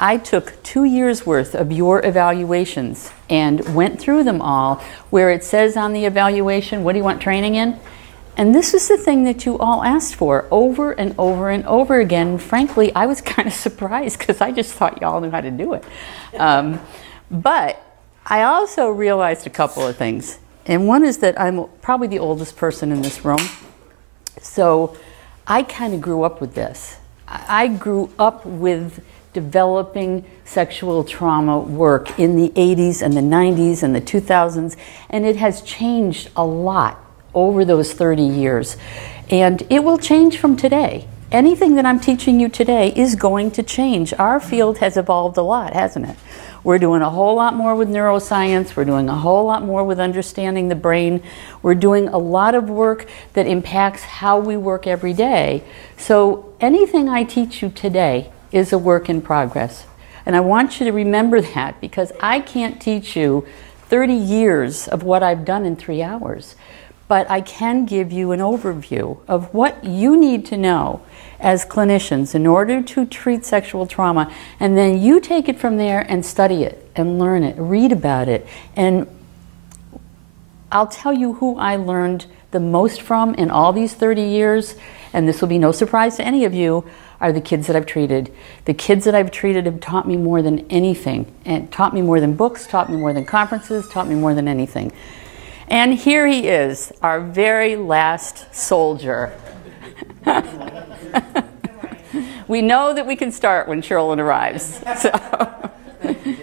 I took 2 years worth of your evaluations and went through them all where it says on the evaluation, what do you want training in? And this is the thing that you all asked for over and over and over again. Frankly, I was kind of surprised because I just thought y'all knew how to do it. But I also realized a couple of things. And one is that I'm probably the oldest person in this room. So I kind of grew up with this. I grew up with developing sexual trauma work in the 80s and the 90s and the 2000s, and it has changed a lot over those 30 years. And it will change from today. Anything that I'm teaching you today is going to change. Our field has evolved a lot, hasn't it? We're doing a whole lot more with neuroscience. We're doing a whole lot more with understanding the brain. We're doing a lot of work that impacts how we work every day. So anything I teach you today is a work in progress. And I want you to remember that, because I can't teach you 30 years of what I've done in 3 hours. But I can give you an overview of what you need to know as clinicians in order to treat sexual trauma, and then you take it from there and study it and learn it, read about it. And I'll tell you who I learned the most from in all these 30 years, and this will be no surprise to any of you, are the kids that I've treated. The kids that I've treated have taught me more than anything, and taught me more than books, taught me more than conferences, taught me more than anything. And here he is, our very last soldier. We know that we can start when Sherlyn arrives. So,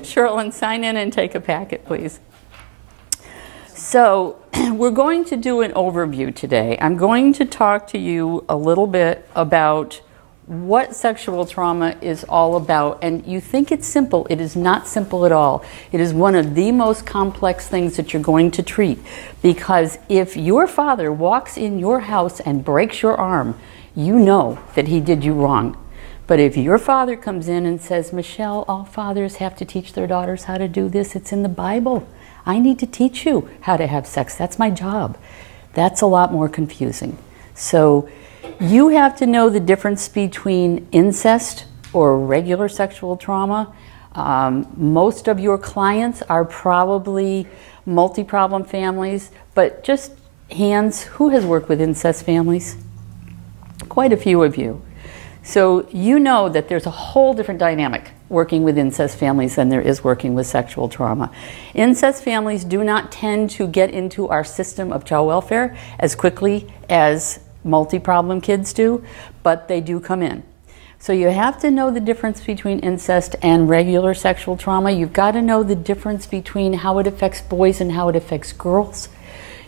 Sherlyn, sign in and take a packet, please. So, we're going to do an overview today. I'm going to talk to you a little bit about what sexual trauma is all about. And you think it's simple. It is not simple at all. It is one of the most complex things that you're going to treat. Because if your father walks in your house and breaks your arm, you know that he did you wrong. But if your father comes in and says, Michelle, all fathers have to teach their daughters how to do this. It's in the Bible. I need to teach you how to have sex. That's my job. That's a lot more confusing. So you have to know the difference between incest or regular sexual trauma. Most of your clients are probably multi-problem families, but just hands, who has worked with incest families? Quite a few of you. So you know that there's a whole different dynamic working with incest families than there is working with sexual trauma. Incest families do not tend to get into our system of child welfare as quickly as multi-problem kids do, but they do come in. So you have to know the difference between incest and regular sexual trauma. You've got to know the difference between how it affects boys and how it affects girls.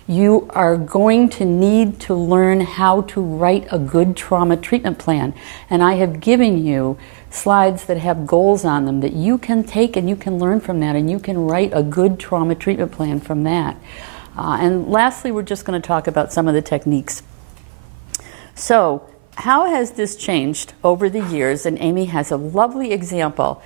You are going to need to learn how to write a good trauma treatment plan. And I have given you slides that have goals on them that you can take and you can learn from that, and you can write a good trauma treatment plan from that. And lastly, we're just going to talk about some of the techniques. So, how has this changed over the years? And Amy has a lovely example.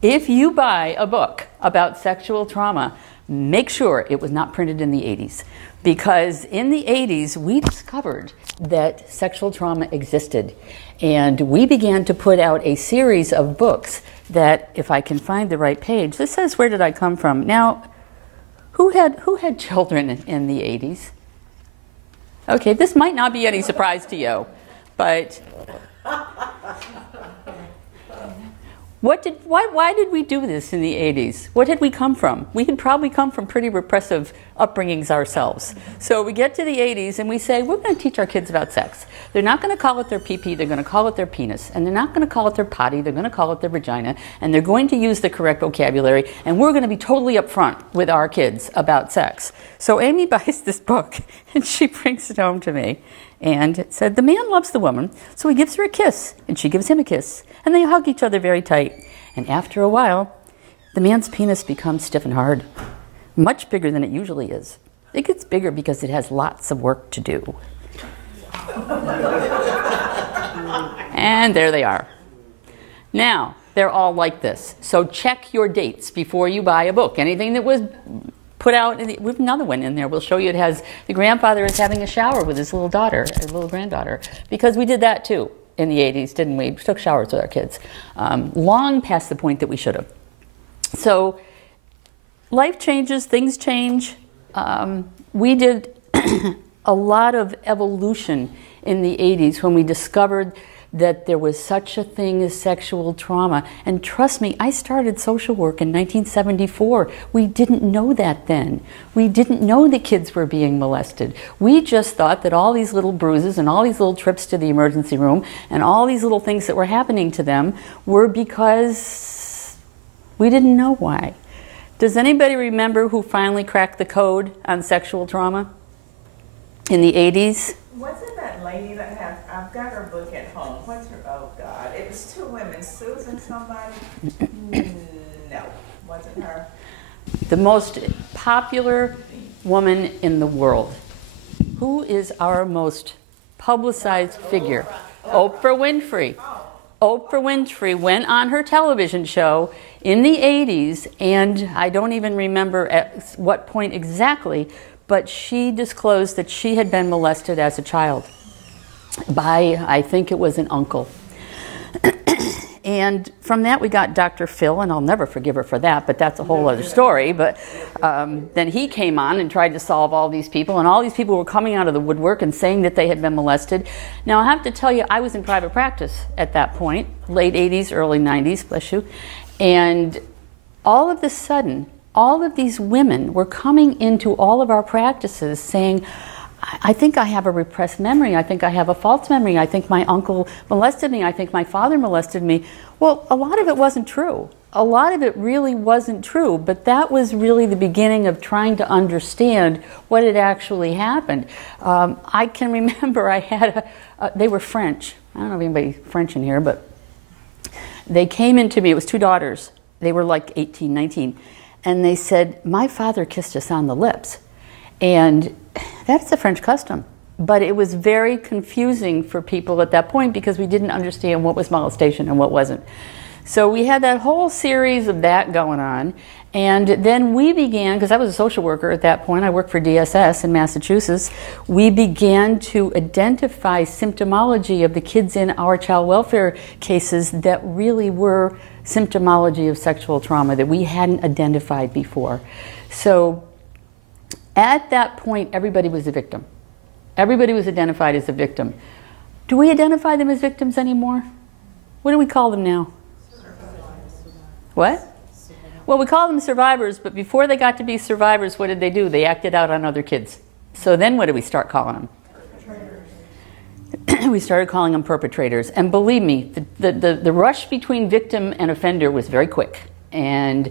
If you buy a book about sexual trauma, make sure it was not printed in the 80s. Because in the 80s, we discovered that sexual trauma existed. And we began to put out a series of books that, if I can find the right page, this says, where did I come from? Now, who had children in the 80s? Okay, this might not be any surprise to you, but why did we do this in the 80s? What had we come from? We had probably come from pretty repressive upbringings ourselves. So we get to the 80s and we say, we're going to teach our kids about sex. They're not going to call it their pee-pee, they're going to call it their penis. And they're not going to call it their potty, they're going to call it their vagina. And they're going to use the correct vocabulary. And we're going to be totally upfront with our kids about sex. So Amy buys this book and she brings it home to me. And it said, the man loves the woman, so he gives her a kiss, and she gives him a kiss, and they hug each other very tight. And after a while, the man's penis becomes stiff and hard, much bigger than it usually is. It gets bigger because it has lots of work to do. And there they are. Now, they're all like this. So check your dates before you buy a book. Anything that was put out, we have another one in there. We'll show you. It has the grandfather is having a shower with his little daughter, his little granddaughter, because we did that too. in the 80s, didn't we? We took showers with our kids, long past the point that we should have. So life changes, things change. We did a lot of evolution in the 80s when we discovered that there was such a thing as sexual trauma. And trust me, I started social work in 1974. We didn't know that then. We didn't know that kids were being molested. We just thought that all these little bruises and all these little trips to the emergency room and all these little things that were happening to them were because we didn't know why. Does anybody remember who finally cracked the code on sexual trauma in the 80s? Wasn't that lady that has, I've got her book at home. What's her, oh God, it was two women, Susan somebody? No, wasn't her. The most popular woman in the world. Who is our most publicized figure? Oprah Winfrey. Oprah Winfrey went on her television show in the 80s, and I don't even remember at what point exactly, but she disclosed that she had been molested as a child by, I think it was an uncle. And from that we got Dr. Phil, and I'll never forgive her for that, but that's a whole other story. But then he came on and tried to solve all these people, and all these people were coming out of the woodwork and saying that they had been molested. Now I have to tell you, I was in private practice at that point, late 80s, early 90s, bless you, and all of a sudden, all of these women were coming into all of our practices saying, I think I have a repressed memory. I think I have a false memory. I think my uncle molested me. I think my father molested me. Well, a lot of it wasn't true. A lot of it really wasn't true, but that was really the beginning of trying to understand what had actually happened. I can remember I had they were French. I don't know if anybody's French in here, but they came into me. It was two daughters. They were like 18, 19. And they said, my father kissed us on the lips. And that's a French custom. But it was very confusing for people at that point because we didn't understand what was molestation and what wasn't. So we had that whole series of that going on. And then we began, because I was a social worker at that point, I worked for DSS in Massachusetts, we began to identify symptomology of the kids in our child welfare cases that really were symptomology of sexual trauma that we hadn't identified before. So at that point, everybody was a victim. Everybody was identified as a victim. Do we identify them as victims anymore? What do we call them now? What? Well, we call them survivors, but before they got to be survivors, what did they do? They acted out on other kids. So then what did we start calling them? We started calling them perpetrators. And believe me, the rush between victim and offender was very quick. And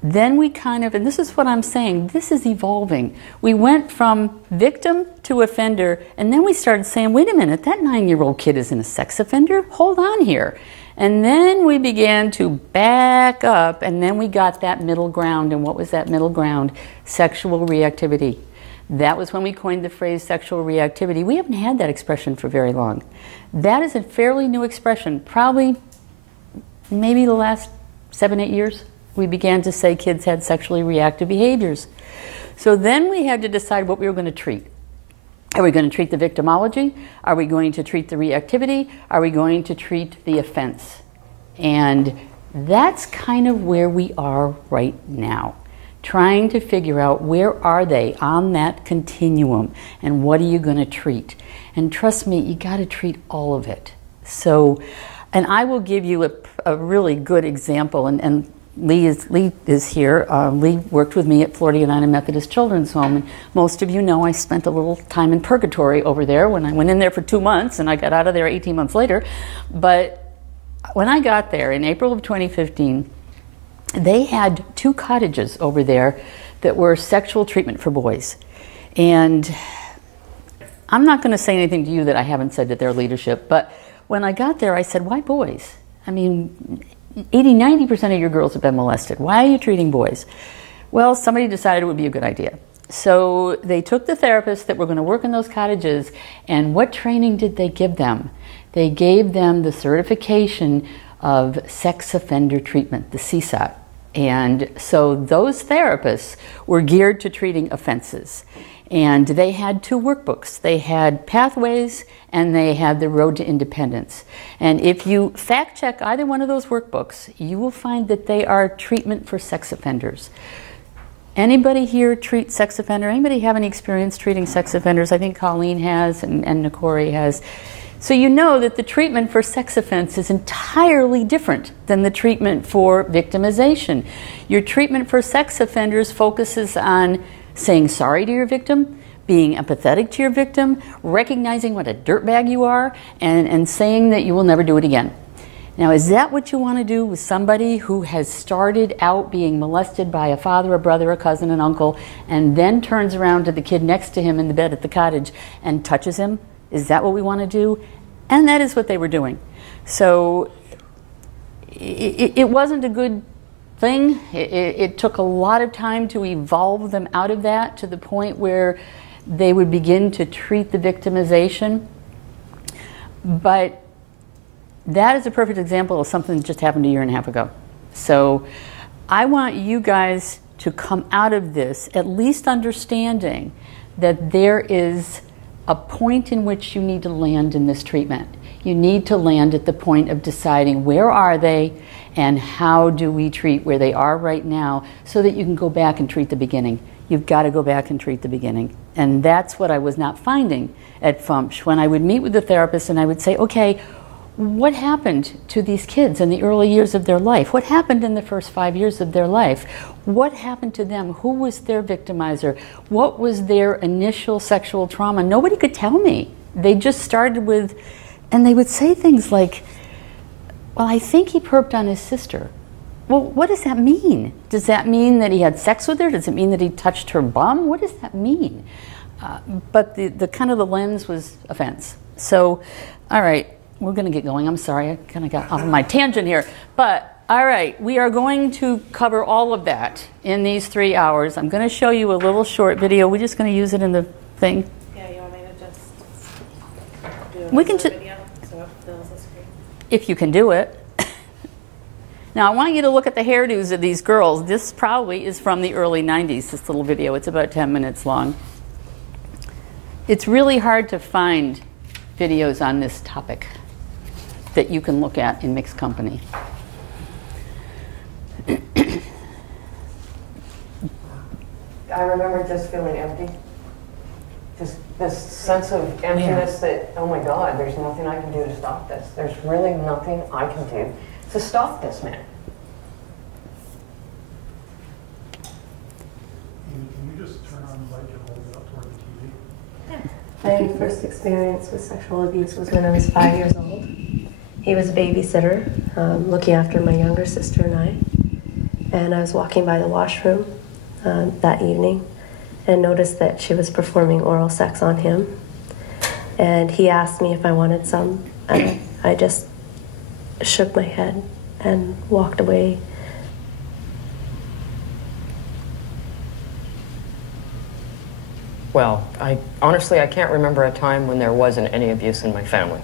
then we kind of, and this is what I'm saying, this is evolving. We went from victim to offender, and then we started saying, wait a minute, that 9-year-old kid isn't a sex offender? Hold on here. And then we began to back up, and then we got that middle ground. And what was that middle ground? Sexual reactivity. That was when we coined the phrase sexual reactivity. We haven't had that expression for very long. That is a fairly new expression. Probably, maybe the last 7, 8 years, we began to say kids had sexually reactive behaviors. So then we had to decide what we were going to treat. Are we going to treat the victimology? Are we going to treat the reactivity? Are we going to treat the offense? And that's kind of where we are right now. Trying to figure out where are they on that continuum and what are you going to treat. And trust me, you got to treat all of it. So, and I will give you a really good example, and Lee is here. Lee worked with me at Florida United Methodist Children's Home, and most of you know I spent a little time in purgatory over there when I went in there for 2 months, and I got out of there 18 months later. But when I got there in April of 2015, they had 2 cottages over there that were sexual treatment for boys. And I'm not going to say anything to you that I haven't said to their leadership, but when I got there, I said, why boys? I mean, 80–90% of your girls have been molested. Why are you treating boys? Well, somebody decided it would be a good idea. So they took the therapists that were going to work in those cottages, and what training did they give them? They gave them the certification of sex offender treatment, the CSOT. And so those therapists were geared to treating offenses. And they had two workbooks. They had Pathways and they had The Road to Independence. And if you fact check either one of those workbooks, you will find that they are treatment for sex offenders. Anybody here treat sex offender? Anybody have any experience treating sex offenders? I think Colleen has and Nikori has. So you know that the treatment for sex offense is entirely different than the treatment for victimization. Your treatment for sex offenders focuses on saying sorry to your victim, being empathetic to your victim, recognizing what a dirtbag you are, and saying that you will never do it again. Now, is that what you want to do with somebody who has started out being molested by a father, a brother, a cousin, an uncle, and then turns around to the kid next to him in the bed at the cottage and touches him? Is that what we want to do? And that is what they were doing. So it wasn't a good thing. It took a lot of time to evolve them out of that to the point where they would begin to treat the victimization. But that is a perfect example of something that just happened a year and a half ago. So I want you guys to come out of this at least understanding that there is a point in which you need to land in this treatment. You need to land at the point of deciding where are they and how do we treat where they are right now so that you can go back and treat the beginning. You've got to go back and treat the beginning. And that's what I was not finding at FUMPSH. When I would meet with the therapist and I would say, okay, what happened to these kids in the early years of their life? What happened in the first 5 years of their life? What happened to them? Who was their victimizer? What was their initial sexual trauma? Nobody could tell me. They just started with, and they would say things like, well, I think he perped on his sister. Well, what does that mean? Does that mean that he had sex with her? Does it mean that he touched her bum? What does that mean? But the kind of the lens was offense. So, all right. We're going to get going. I'm sorry, I kind of got off of my tangent here. But, all right, we are going to cover all of that in these 3 hours. I'm going to show you a little short video. We're just going to use it in the thing. Yeah, you want me to just do We can video so it fills the screen? If you can do it. Now, I want you to look at the hairdos of these girls. This probably is from the early 90s, this little video. It's about 10 minutes long. It's really hard to find videos on this topic that you can look at in mixed company. I remember just feeling empty. Just this sense of emptiness that, oh my God, there's nothing I can do to stop this. There's really nothing I can do to stop this man. Can you just turn on the light and hold it up toward the TV? Yeah. My first experience with sexual abuse was when I was 5 years old. He was a babysitter, looking after my younger sister and I. And I was walking by the washroom that evening and noticed that she was performing oral sex on him. And he asked me if I wanted some. And I just shook my head and walked away. Well, honestly, I can't remember a time when there wasn't any abuse in my family.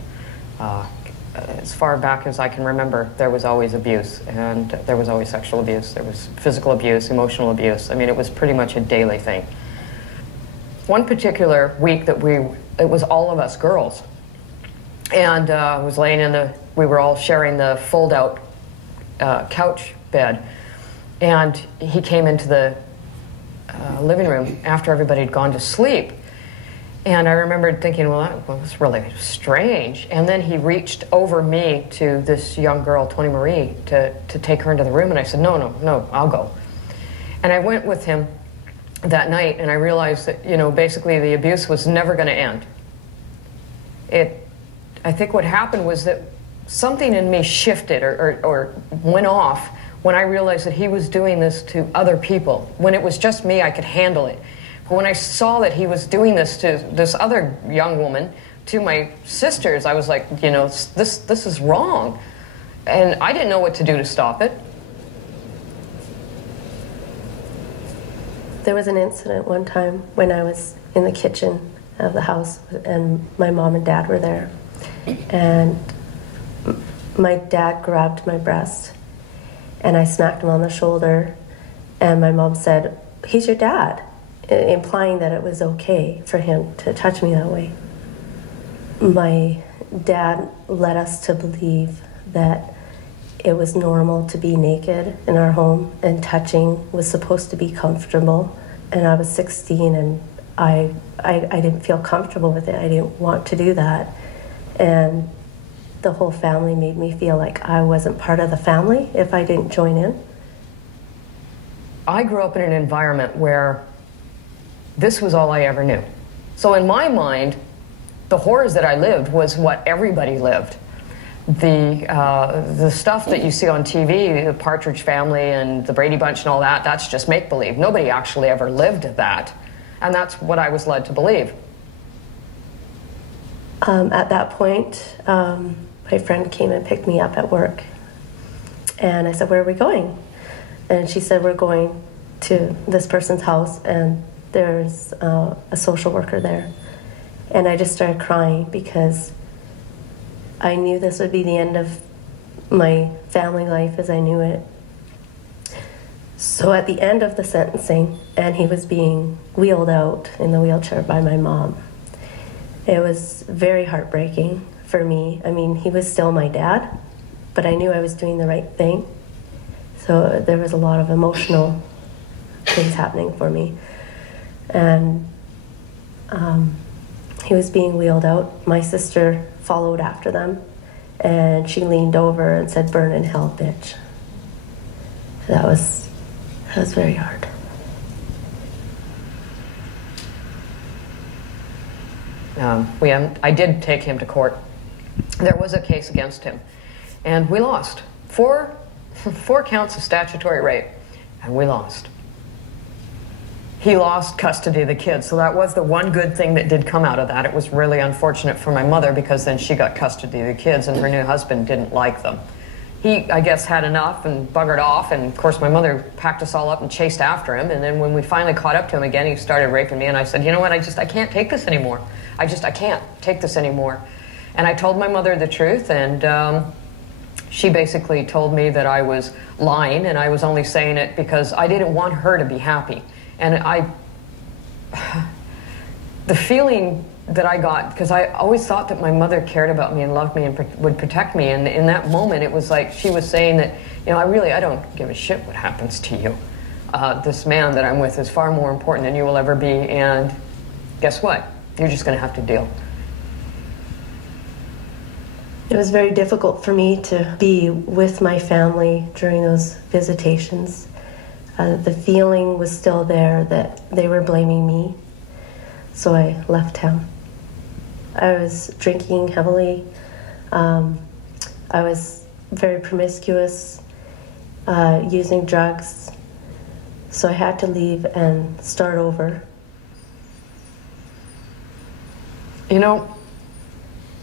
As far back as I can remember, there was always abuse, and there was always sexual abuse. There was physical abuse, emotional abuse. I mean, it was pretty much a daily thing. One particular week that it was all of us girls, and was laying we were all sharing the fold-out couch bed, and he came into the living room after everybody had gone to sleep. And I remembered thinking, well, that's really strange. And then he reached over me to this young girl, Tony Marie, to take her into the room. And I said, no, I'll go. And I went with him that night, and I realized that, basically the abuse was never going to end. I think what happened was that something in me shifted or went off when I realized that he was doing this to other people. When it was just me, I could handle it. But when I saw that he was doing this to this other young woman, to my sisters, I was like, this is wrong. And I didn't know what to do to stop it. There was an incident one time when I was in the kitchen of the house and my mom and dad were there. And my dad grabbed my breast and I smacked him on the shoulder, and my mom said, "He's your dad." implying that it was okay for him to touch me that way. My dad led us to believe that it was normal to be naked in our home, and touching was supposed to be comfortable. And I was 16, and I didn't feel comfortable with it. I didn't want to do that. And the whole family made me feel like I wasn't part of the family if I didn't join in. I grew up in an environment where this was all I ever knew. So in my mind, the horrors that I lived was what everybody lived. The stuff that you see on TV, the Partridge Family and the Brady Bunch and all that, that's just make-believe. Nobody actually ever lived that. And that's what I was led to believe. At that point, my friend came and picked me up at work. And I said, "Where are we going?" And she said, "We're going to this person's house, and there's a social worker there." And I just started crying because I knew this would be the end of my family life as I knew it. So at the end of the sentencing, and he was being wheeled out in the wheelchair by my mom, it was very heartbreaking for me. I mean, he was still my dad, but I knew I was doing the right thing. So there was a lot of emotional things happening for me. And he was being wheeled out. My sister followed after them, and she leaned over and said, "Burn in hell, bitch." That was very hard. I did take him to court. There was a case against him, and we lost. Four counts of statutory rape, and we lost. He lost custody of the kids, so that was the one good thing that did come out of that. It was really unfortunate for my mother, because then she got custody of the kids, and her new husband didn't like them. He, I guess, had enough and buggered off, and of course my mother packed us all up and chased after him, and then when we finally caught up to him again, he started raping me, and I said, "You know what, I can't take this anymore. I can't take this anymore." And I told my mother the truth, and she basically told me that I was lying, and I was only saying it because I didn't want her to be happy. And the feeling that I got, because I always thought that my mother cared about me and loved me and would protect me, and in that moment it was like she was saying that, you know, I don't give a shit what happens to you. This man that I'm with is far more important than you will ever be, and guess what? You're just going to have to deal. It was very difficult for me to be with my family during those visitations. The feeling was still there that they were blaming me, so I left town. I was drinking heavily. I was very promiscuous, using drugs, so I had to leave and start over. You know,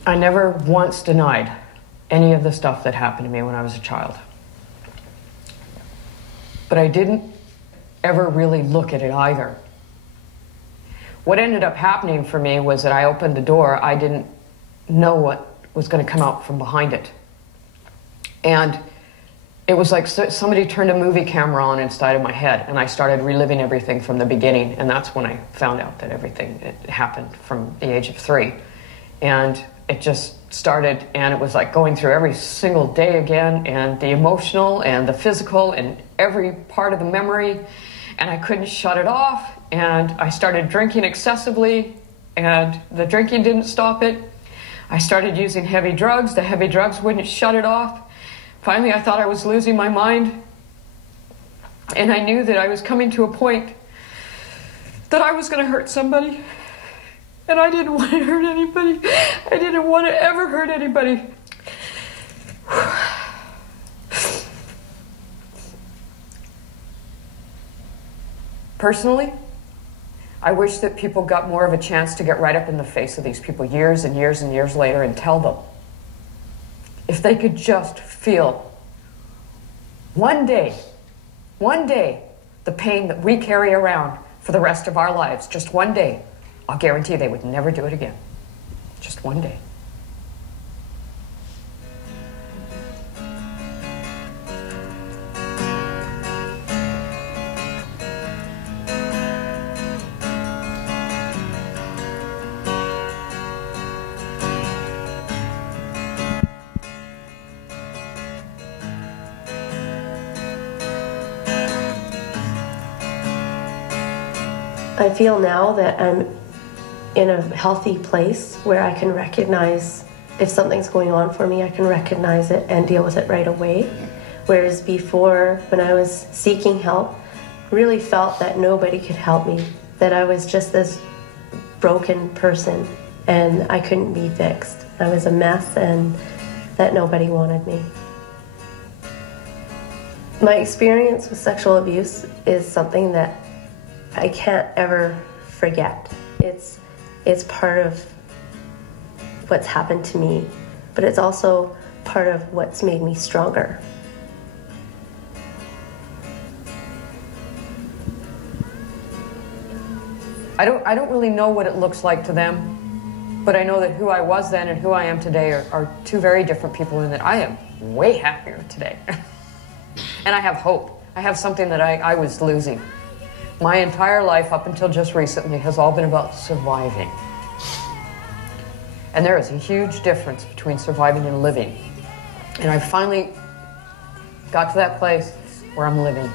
I never once denied any of the stuff that happened to me when I was a child. But I didn't ever really look at it either. What ended up happening for me was that I opened the door. I didn't know what was going to come out from behind it. And it was like somebody turned a movie camera on inside of my head, and I started reliving everything from the beginning. And that's when I found out that everything happened from the age of 3. And it just started, and it was like going through every single day again, and the emotional and the physical and every part of the memory, and I couldn't shut it off, and I started drinking excessively, and the drinking didn't stop it. I started using heavy drugs. The heavy drugs wouldn't shut it off. Finally, I thought I was losing my mind, and I knew that I was coming to a point that I was going to hurt somebody. And I didn't want to hurt anybody. I didn't want to ever hurt anybody. Personally, I wish that people got more of a chance to get right up in the face of these people years and years and years later and tell them. If they could just feel one day, the pain that we carry around for the rest of our lives, just one day, I'll guarantee they would never do it again. Just one day. I feel now that I'm in a healthy place where I can recognize if something's going on for me, I can recognize it and deal with it right away. Whereas before, when I was seeking help, really felt that nobody could help me, that I was just this broken person and I couldn't be fixed. I was a mess and that nobody wanted me. My experience with sexual abuse is something that I can't ever forget. It's part of what's happened to me, but it's also part of what's made me stronger. I don't really know what it looks like to them, but I know that who I was then and who I am today are two very different people, and that I am way happier today. And I have hope. I have something that I was losing. My entire life up until just recently has all been about surviving. And there is a huge difference between surviving and living. And I finally got to that place where I'm living.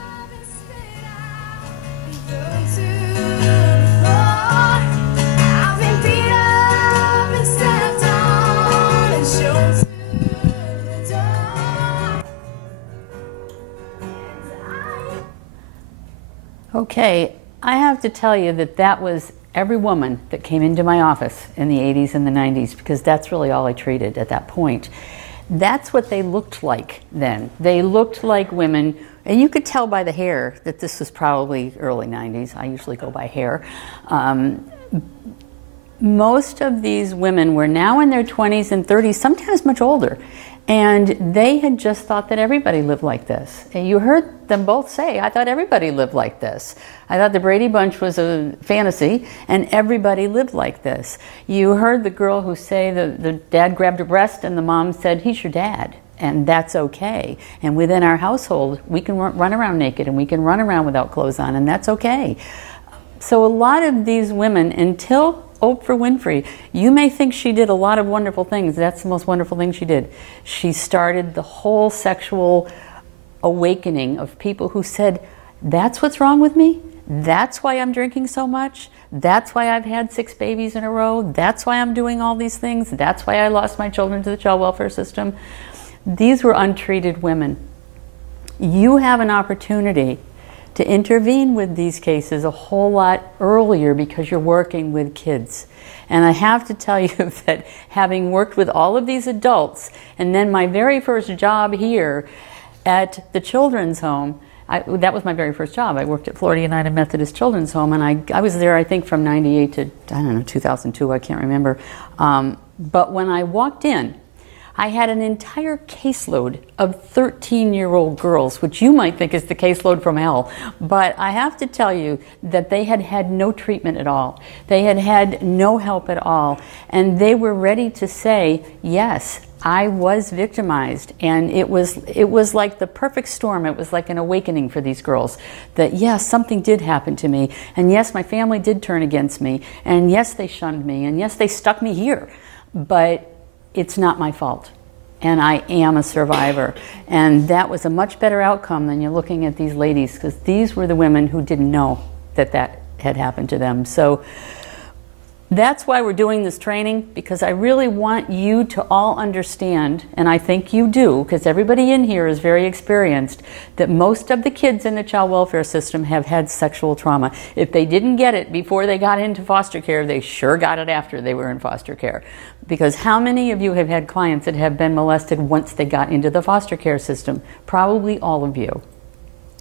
Okay, I have to tell you that that was every woman that came into my office in the 80s and the 90s, because that's really all I treated at that point. That's what they looked like then. They looked like women, and you could tell by the hair that this was probably early 90s. I usually go by hair. Most of these women were now in their 20s and 30s, sometimes much older. And they had just thought that everybody lived like this. And you heard them both say, I thought everybody lived like this. I thought the Brady Bunch was a fantasy and everybody lived like this. You heard the girl who say the dad grabbed her breast and the mom said, he's your dad. And that's okay. And within our household, we can run around naked and we can run around without clothes on, and that's okay. So a lot of these women, until Oprah Winfrey, you may think she did a lot of wonderful things. That's the most wonderful thing she did. She started the whole sexual awakening of people who said, that's what's wrong with me? That's why I'm drinking so much? That's why I've had 6 babies in a row? That's why I'm doing all these things? That's why I lost my children to the child welfare system? These were untreated women. You have an opportunity to intervene with these cases a whole lot earlier because you're working with kids. And I have to tell you that having worked with all of these adults, and then my very first job here at the children's home, that was my very first job. I worked at Florida United Methodist Children's Home, and I was there, I think, from 98 to, I don't know, 2002, I can't remember. But when I walked in, I had an entire caseload of 13-year-old girls, which you might think is the caseload from hell. But I have to tell you that they had had no treatment at all. They had had no help at all. And they were ready to say, yes, I was victimized. And it was like the perfect storm. It was like an awakening for these girls. That yes, something did happen to me. And yes, my family did turn against me. And yes, they shunned me. And yes, they stuck me here. But it's not my fault, and I am a survivor. And that was a much better outcome than you're looking at these ladies, because these were the women who didn't know that that had happened to them. So that's why we're doing this training, because I really want you to all understand, and I think you do, because everybody in here is very experienced, that most of the kids in the child welfare system have had sexual trauma. If they didn't get it before they got into foster care, they sure got it after they were in foster care. Because how many of you have had clients that have been molested once they got into the foster care system? Probably all of you,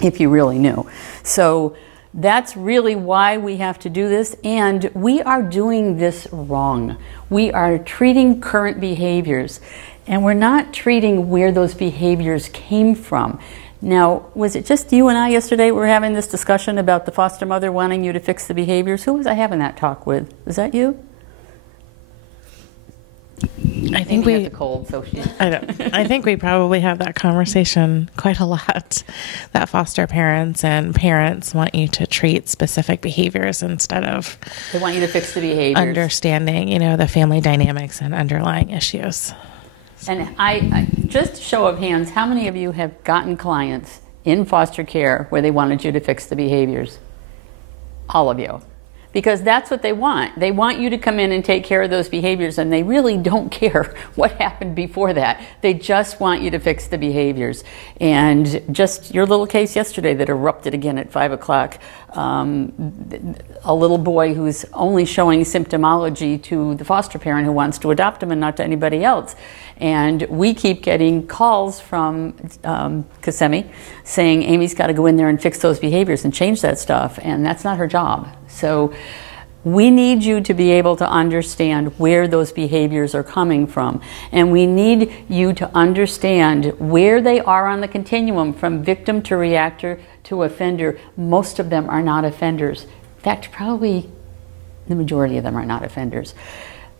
if you really knew. So that's really why we have to do this, and we are doing this wrong. We are treating current behaviors, and we're not treating where those behaviors came from. Now, was it just you and I yesterday were having this discussion about the foster mother wanting you to fix the behaviors? Who was I having that talk with? Was that you? I think we had the cold, so she. I think we probably have that conversation quite a lot. That foster parents and parents want you to treat specific behaviors instead of. They want you to fix the behaviors. Understanding, the family dynamics and underlying issues. And I just a show of hands, how many of you have gotten clients in foster care where they wanted you to fix the behaviors? All of you. because that's what they want. They want you to come in and take care of those behaviors, and they really don't care what happened before that. They just want you to fix the behaviors. And just your little case yesterday that erupted again at 5 o'clock, a little boy who's only showing symptomology to the foster parent who wants to adopt him and not to anybody else. And we keep getting calls from Kissimmee saying Amy's got to go in there and fix those behaviors and change that stuff, and that's not her job. So we need you to be able to understand where those behaviors are coming from, and we need you to understand where they are on the continuum from victim to reactor to offender. Most of them are not offenders. In fact, probably the majority of them are not offenders.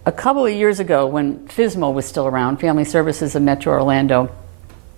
A couple of years ago, when FSMO was still around, Family Services of Metro Orlando,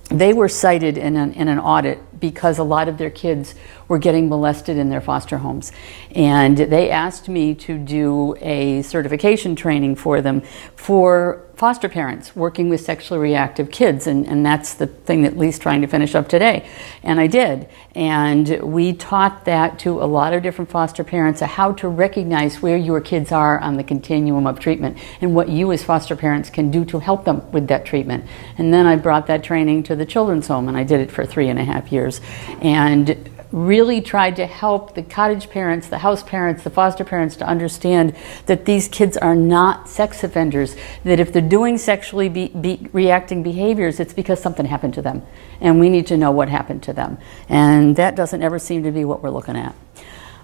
they were cited in an audit because a lot of their kids were getting molested in their foster homes. And they asked me to do a certification training for them for foster parents working with sexually reactive kids. And that's the thing that Lee's trying to finish up today. And I did. And we taught that to a lot of different foster parents, how to recognize where your kids are on the continuum of treatment and what you as foster parents can do to help them with that treatment. And then I brought that training to the children's home, and I did it for 3.5 years. And really tried to help the cottage parents, the house parents, the foster parents to understand that these kids are not sex offenders, that if they're doing sexually reacting behaviors, it's because something happened to them, and we need to know what happened to them. And that doesn't ever seem to be what we're looking at.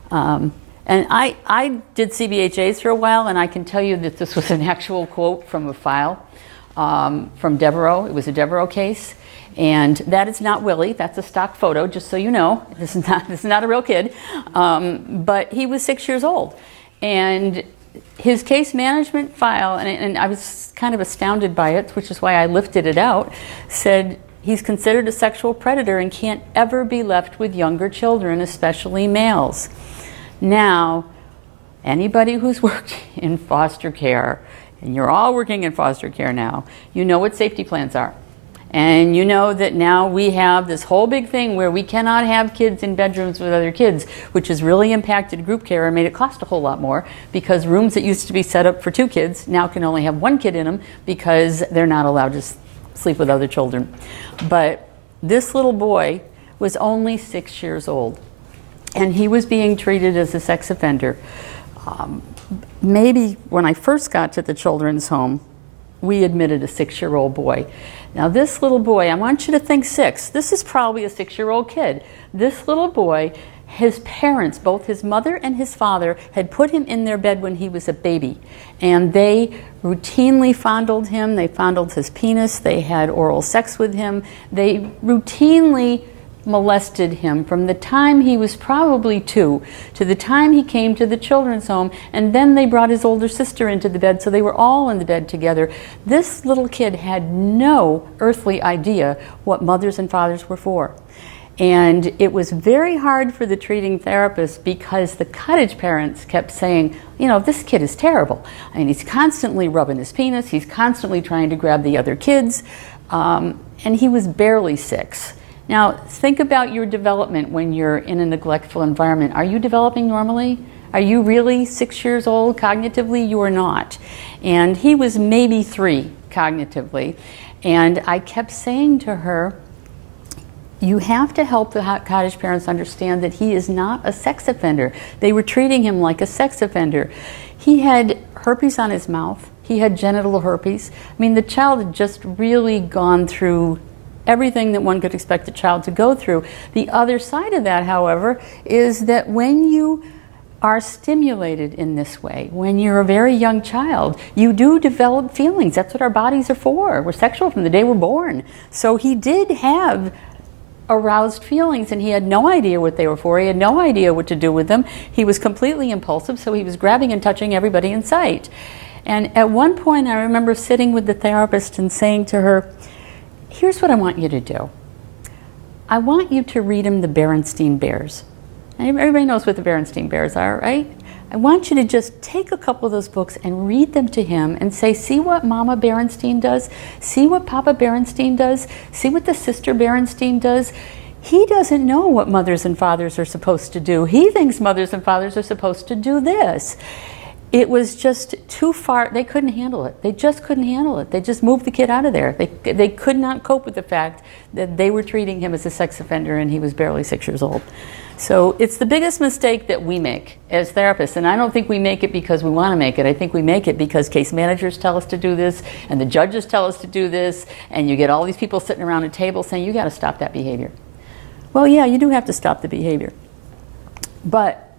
And I did CBHAs for a while, and I can tell you that this was an actual quote from a file from Devereaux. It was a Devereaux case. And that is not Willie. That's a stock photo, just so you know. This is not a real kid. But he was 6 years old. And his case management file, and I was kind of astounded by it, which is why I lifted it out, said he's considered a sexual predator and can't ever be left with younger children, especially males. Now, anybody who's worked in foster care, and you're all working in foster care now, you know what safety plans are. And you know that now we have this whole big thing where we cannot have kids in bedrooms with other kids, which has really impacted group care and made it cost a whole lot more, because rooms that used to be set up for 2 kids now can only have 1 kid in them because they're not allowed to sleep with other children. But this little boy was only 6 years old, and he was being treated as a sex offender. Maybe when I first got to the children's home, we admitted a 6-year-old boy. Now this little boy, I want you to think 6. This is probably a 6-year-old kid. This little boy, his parents, both his mother and his father, had put him in their bed when he was a baby. And they routinely fondled him. They fondled his penis. They had oral sex with him. They routinely molested him from the time he was probably 2 to the time he came to the children's home, and then they brought his older sister into the bed, so they were all in the bed together. This little kid had no earthly idea what mothers and fathers were for. And it was very hard for the treating therapist because the cottage parents kept saying, you know, this kid is terrible. I mean, he's constantly rubbing his penis, he's constantly trying to grab the other kids, and he was barely 6. Now, think about your development when you're in a neglectful environment. Are you developing normally? Are you really 6 years old cognitively? You are not. And he was maybe 3 cognitively. And I kept saying to her, you have to help the cottage parents understand that he is not a sex offender. They were treating him like a sex offender. He had herpes on his mouth. He had genital herpes. I mean, the child had just really gone through everything that one could expect a child to go through. The other side of that, however, is that when you are stimulated in this way, when you're a very young child, you do develop feelings. That's what our bodies are for. We're sexual from the day we're born. So he did have aroused feelings, and he had no idea what they were for. He had no idea what to do with them. He was completely impulsive, so he was grabbing and touching everybody in sight. And at one point, I remember sitting with the therapist and saying to her, here's what I want you to do. I want you to read him the Berenstein Bears. And everybody knows what the Berenstein Bears are, right? I want you to just take a couple of those books and read them to him and say, see what Mama Berenstein does? See what Papa Berenstein does? See what the sister Berenstein does? He doesn't know what mothers and fathers are supposed to do. He thinks mothers and fathers are supposed to do this. It was just too far. They couldn't handle it. They just couldn't handle it. They just moved the kid out of there. They could not cope with the fact that they were treating him as a sex offender and he was barely 6 years old. So it's the biggest mistake that we make as therapists, and I don't think we make it because we want to make it. I think we make it because case managers tell us to do this, and the judges tell us to do this, and you get all these people sitting around a table saying, you got to stop that behavior. Well, yeah, you do have to stop the behavior, but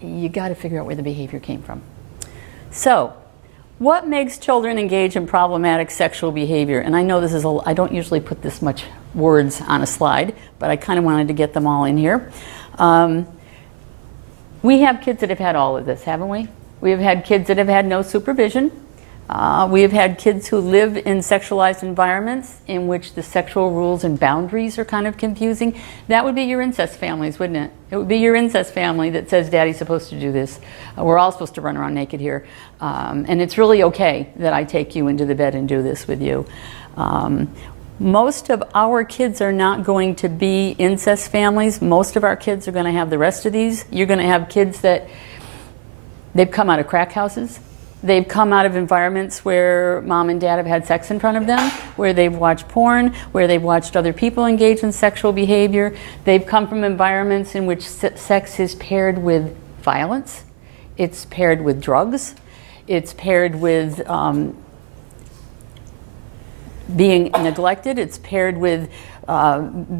you got to figure out where the behavior came from. So, what makes children engage in problematic sexual behavior? And I know this is I don't usually put this much words on a slide, but I kind of wanted to get them all in here. We have kids that have had all of this, haven't we? We have had kids that have had no supervision. We have had kids who live in sexualized environments in which the sexual rules and boundaries are kind of confusing. That would be your incest families, wouldn't it? It would be your incest family that says, Daddy's supposed to do this. We're all supposed to run around naked here. And it's really okay that I take you into the bed and do this with you. Most of our kids are not going to be incest families. Most of our kids are going to have the rest of these. You're going to have kids that they've come out of crack houses. They've come out of environments where mom and dad have had sex in front of them, where they've watched porn, where they've watched other people engage in sexual behavior. They've come from environments in which sex is paired with violence. It's paired with drugs. It's paired with being neglected. It's paired with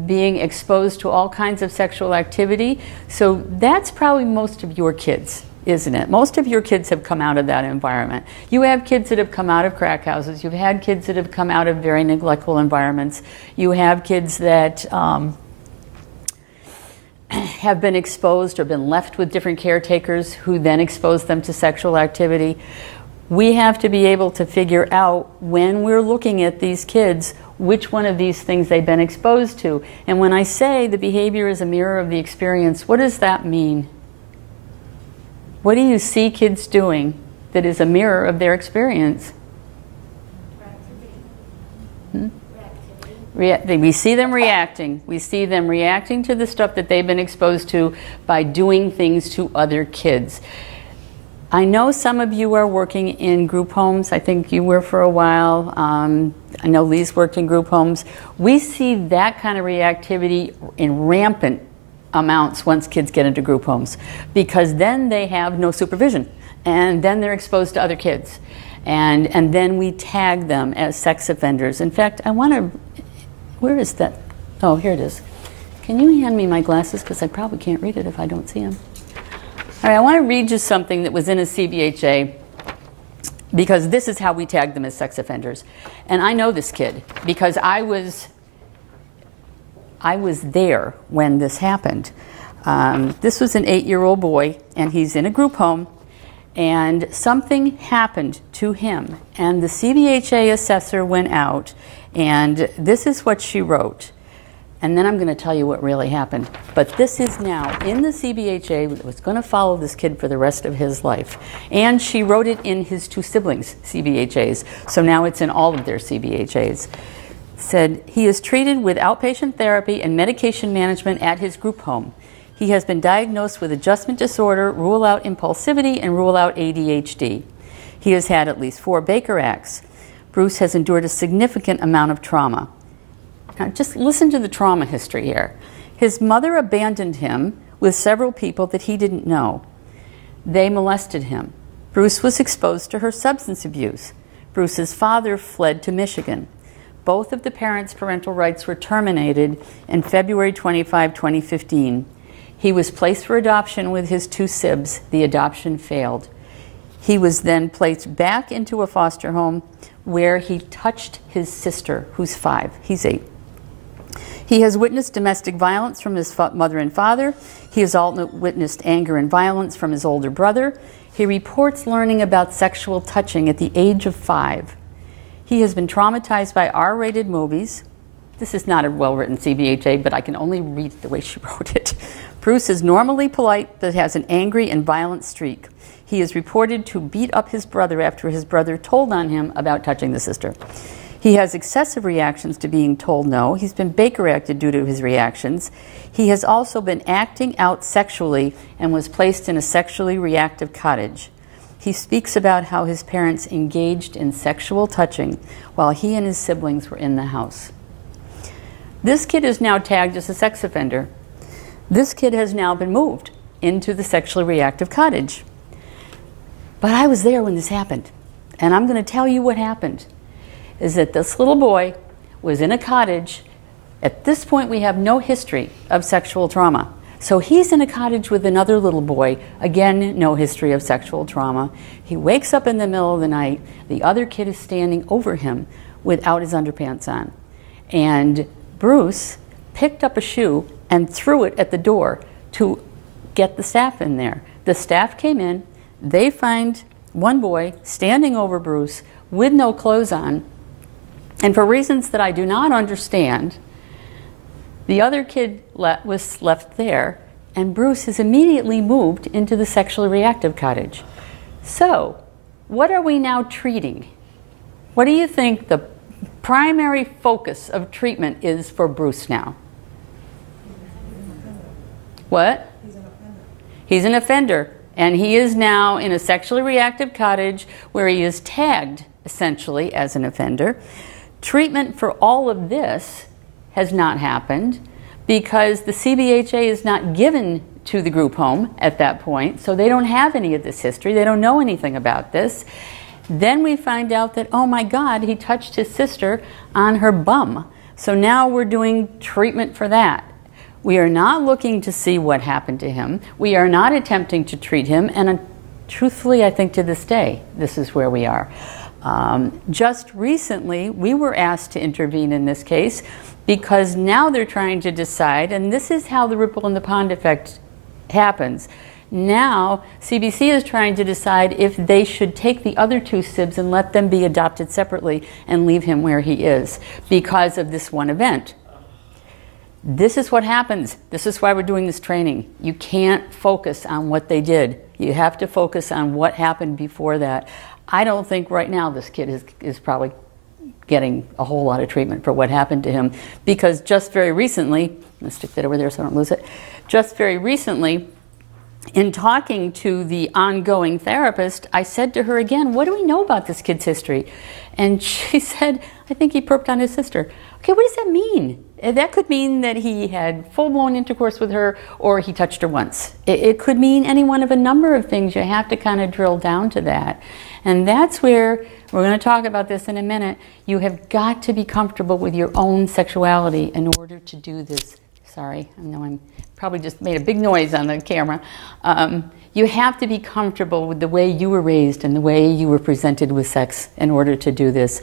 being exposed to all kinds of sexual activity. So that's probably most of your kids, isn't it? Most of your kids have come out of that environment. You have kids that have come out of crack houses. You've had kids that have come out of very neglectful environments. You have kids that have been exposed or been left with different caretakers who then expose them to sexual activity. We have to be able to figure out when we're looking at these kids which one of these things they've been exposed to. And when I say the behavior is a mirror of the experience, what does that mean? What do you see kids doing that is a mirror of their experience? We see them reacting. We see them reacting to the stuff that they've been exposed to by doing things to other kids. I know some of you are working in group homes. I think you were for a while. I know Lee's worked in group homes. We see that kind of reactivity in rampant amounts once kids get into group homes, because then they have no supervision, and then they're exposed to other kids, and then we tag them as sex offenders. In fact, I want to, where is that? Oh, here it is. Can you hand me my glasses, because I probably can't read it if I don't see them. All right, I want to read you something that was in a CBHA, because this is how we tag them as sex offenders. And I know this kid because I was there when this happened. This was an 8-year-old boy, and he's in a group home, and something happened to him. And the CBHA assessor went out, and this is what she wrote. And then I'm going to tell you what really happened. But this is now in the CBHA that was going to follow this kid for the rest of his life. And she wrote it in his 2 siblings' CBHAs. So now it's in all of their CBHAs. Said, he is treated with outpatient therapy and medication management at his group home. He has been diagnosed with adjustment disorder, rule out impulsivity, and rule out ADHD. He has had at least 4 Baker Acts. Bruce has endured a significant amount of trauma. Now, just listen to the trauma history here. His mother abandoned him with several people that he didn't know. They molested him. Bruce was exposed to her substance abuse. Bruce's father fled to Michigan. Both of the parents' parental rights were terminated in February 25, 2015. He was placed for adoption with his 2 sibs. The adoption failed. He was then placed back into a foster home where he touched his sister, who's 5. He's 8. He has witnessed domestic violence from his mother and father. He has also witnessed anger and violence from his older brother. He reports learning about sexual touching at the age of 5. He has been traumatized by R-rated movies. This is not a well-written CBHA, but I can only read the way she wrote it. Bruce is normally polite, but has an angry and violent streak. He is reported to beat up his brother after his brother told on him about touching the sister. He has excessive reactions to being told no. He's been Baker-acted due to his reactions. He has also been acting out sexually and was placed in a sexually reactive cottage. He speaks about how his parents engaged in sexual touching while he and his siblings were in the house. This kid is now tagged as a sex offender. This kid has now been moved into the sexually reactive cottage. But I was there when this happened, and I'm going to tell you what happened. Is that this little boy was in a cottage. At this point, we have no history of sexual trauma. So he's in a cottage with another little boy. Again, no history of sexual trauma. He wakes up in the middle of the night. The other kid is standing over him without his underpants on. And Bruce picked up a shoe and threw it at the door to get the staff in there. The staff came in. They find one boy standing over Bruce with no clothes on. And for reasons that I do not understand, the other kid was left there, and Bruce is immediately moved into the sexually reactive cottage. So, what are we now treating? What do you think the primary focus of treatment is for Bruce now? What? He's an offender, and he is now in a sexually reactive cottage where he is tagged, essentially, as an offender. Treatment for all of this has not happened because the CBHA is not given to the group home at that point, so they don't have any of this history. They don't know anything about this. Then we find out that, oh my God, he touched his sister on her bum. So now we're doing treatment for that. We are not looking to see what happened to him. We are not attempting to treat him, and truthfully, I think to this day, this is where we are. Just recently, we were asked to intervene in this case because now they're trying to decide, and this is how the ripple in the pond effect happens. Now, CBC is trying to decide if they should take the other two SIBs and let them be adopted separately and leave him where he is because of this one event. This is what happens. This is why we're doing this training. You can't focus on what they did. You have to focus on what happened before that. I don't think right now this kid is probably getting a whole lot of treatment for what happened to him because just very recently, I'm going to stick that over there so I don't lose it, just very recently, in talking to the ongoing therapist, I said to her again, what do we know about this kid's history? And she said, I think he perped on his sister. Okay, what does that mean? That could mean that he had full-blown intercourse with her or he touched her once. It could mean any one of a number of things. You have to kind of drill down to that. And that's where, we're going to talk about this in a minute, you have got to be comfortable with your own sexuality in order to do this. Sorry, I know I'm probably just made a big noise on the camera. You have to be comfortable with the way you were raised and the way you were presented with sex in order to do this.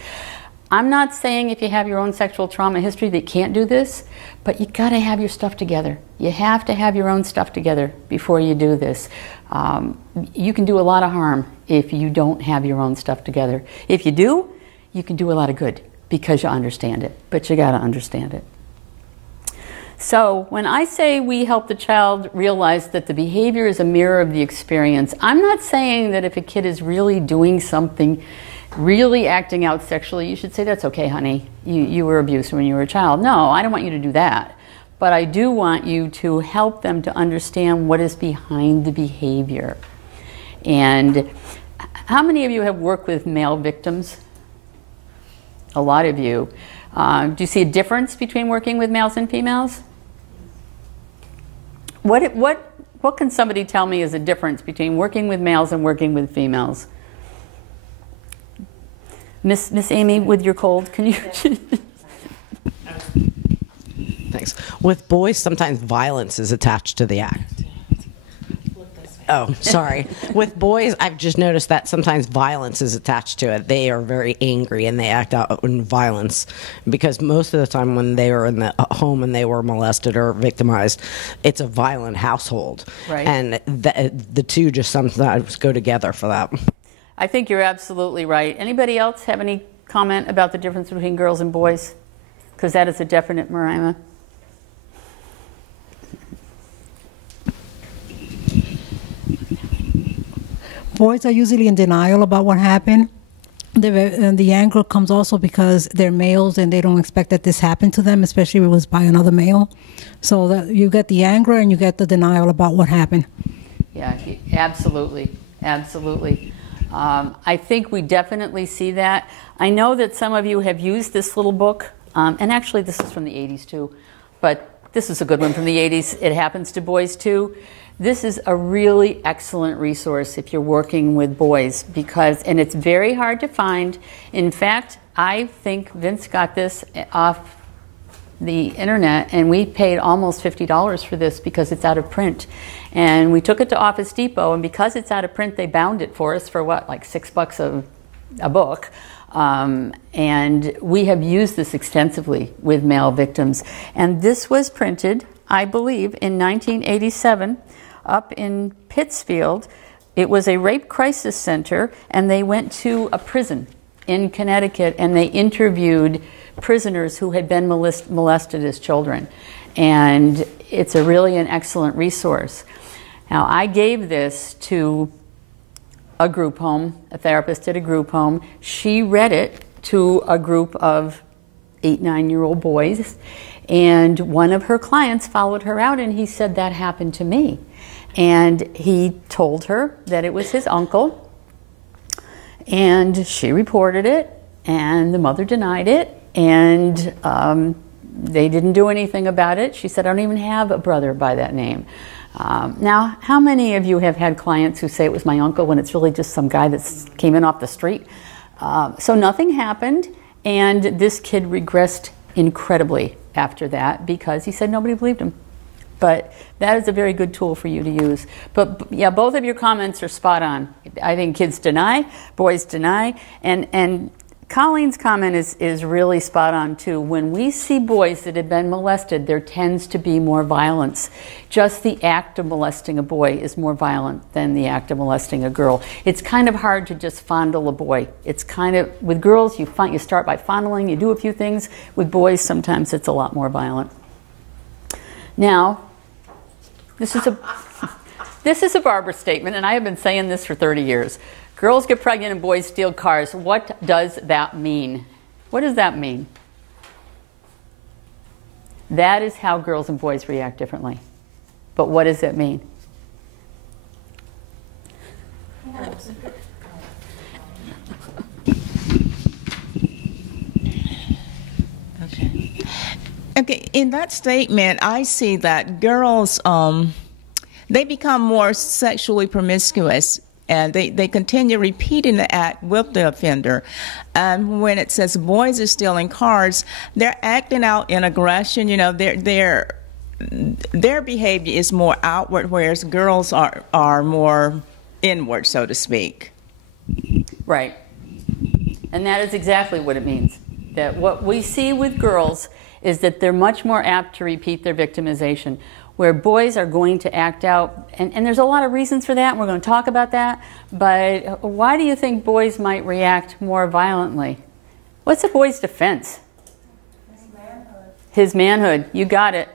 I'm not saying if you have your own sexual trauma history that you can't do this, but you got to have your stuff together. You have to have your own stuff together before you do this. You can do a lot of harm if you don't have your own stuff together. If you do, you can do a lot of good because you understand it, but you got to understand it. So when I say we help the child realize that the behavior is a mirror of the experience, I'm not saying that if a kid is really doing something, really acting out sexually, you should say, that's okay, honey. You were abused when you were a child. No, I don't want you to do that. But I do want you to help them to understand what is behind the behavior. And how many of you have worked with male victims? A lot of you. Do you see a difference between working with males and females? What can somebody tell me is a difference between working with males and working with females? Miss Amy, with your cold, can you? Thanks. With boys, sometimes violence is attached to the act. Oh, sorry. With boys, I've just noticed that sometimes violence is attached to it. They are very angry and they act out in violence because most of the time when they were in the home and they were molested or victimized, it's a violent household. Right. And the two just sometimes go together for that. I think you're absolutely right. Anybody else have any comment about the difference between girls and boys? Because that is a definite Marima. Boys are usually in denial about what happened. the anger comes also because they're males and they don't expect that this happened to them, especially if it was by another male. So that you get the anger and you get the denial about what happened. Yeah, absolutely, absolutely. I think we definitely see that. I know that some of you have used this little book, and actually this is from the 80s too, but this is a good one from the 80s. It happens to boys too. This is a really excellent resource if you're working with boys and it's very hard to find. In fact, I think Vince got this off the internet and we paid almost $50 for this because it's out of print. And we took it to Office Depot, and because it's out of print, they bound it for us for what, like $6 a book. And we have used this extensively with male victims. And this was printed, I believe, in 1987 up in Pittsfield. It was a rape crisis center, and they went to a prison in Connecticut, and they interviewed prisoners who had been molested as children. And it's really an excellent resource. Now, I gave this to a group home, a therapist at a group home. She read it to a group of 8, 9-year-old boys, and one of her clients followed her out, and he said, that happened to me. And he told her that it was his uncle, and she reported it, and the mother denied it, and they didn't do anything about it. She said, I don't even have a brother by that name. Now, how many of you have had clients who say it was my uncle when it's really just some guy that came in off the street? So nothing happened, and this kid regressed incredibly after that because he said nobody believed him. But that is a very good tool for you to use. But yeah, both of your comments are spot on. I think kids deny, boys deny, and Colleen's comment is really spot on too. When we see boys that have been molested, there tends to be more violence. Just the act of molesting a boy is more violent than the act of molesting a girl. It's kind of hard to just fondle a boy. It's kind of, with girls, you start by fondling, you do a few things. With boys, sometimes it's a lot more violent. Now, this is a Barbara statement, and I have been saying this for 30 years. Girls get pregnant and boys steal cars. What does that mean? What does that mean? That is how girls and boys react differently. But what does it mean? Okay, in that statement, I see that girls, they become more sexually promiscuous, and they continue repeating the act with the offender. And when it says boys are stealing cars, they're acting out in aggression. You know, their behavior is more outward, whereas girls are more inward, so to speak. Right. And that is exactly what it means. That what we see with girls is that they're much more apt to repeat their victimization, where boys are going to act out, and there's a lot of reasons for that, and we're going to talk about that, but why do you think boys might react more violently? What's a boy's defense? His manhood. His manhood, you got it.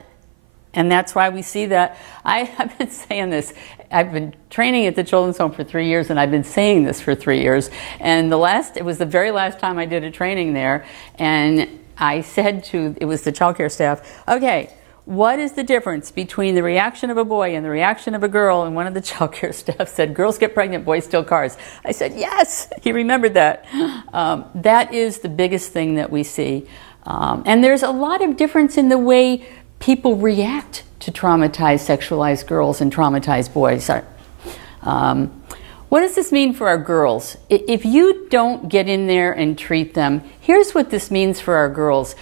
And that's why we see that. I've been saying this. I've been training at the children's home for 3 years, and I've been saying this for 3 years. And it was the very last time I did a training there, and I said it was the child care staff, okay, what is the difference between the reaction of a boy and the reaction of a girl? And one of the child care staff said, girls get pregnant, boys steal cars. I said, yes, he remembered that. That is the biggest thing that we see. And there's a lot of difference in the way people react to traumatized, sexualized girls and traumatized boys. What does this mean for our girls? If you don't get in there and treat them, here's what this means for our girls.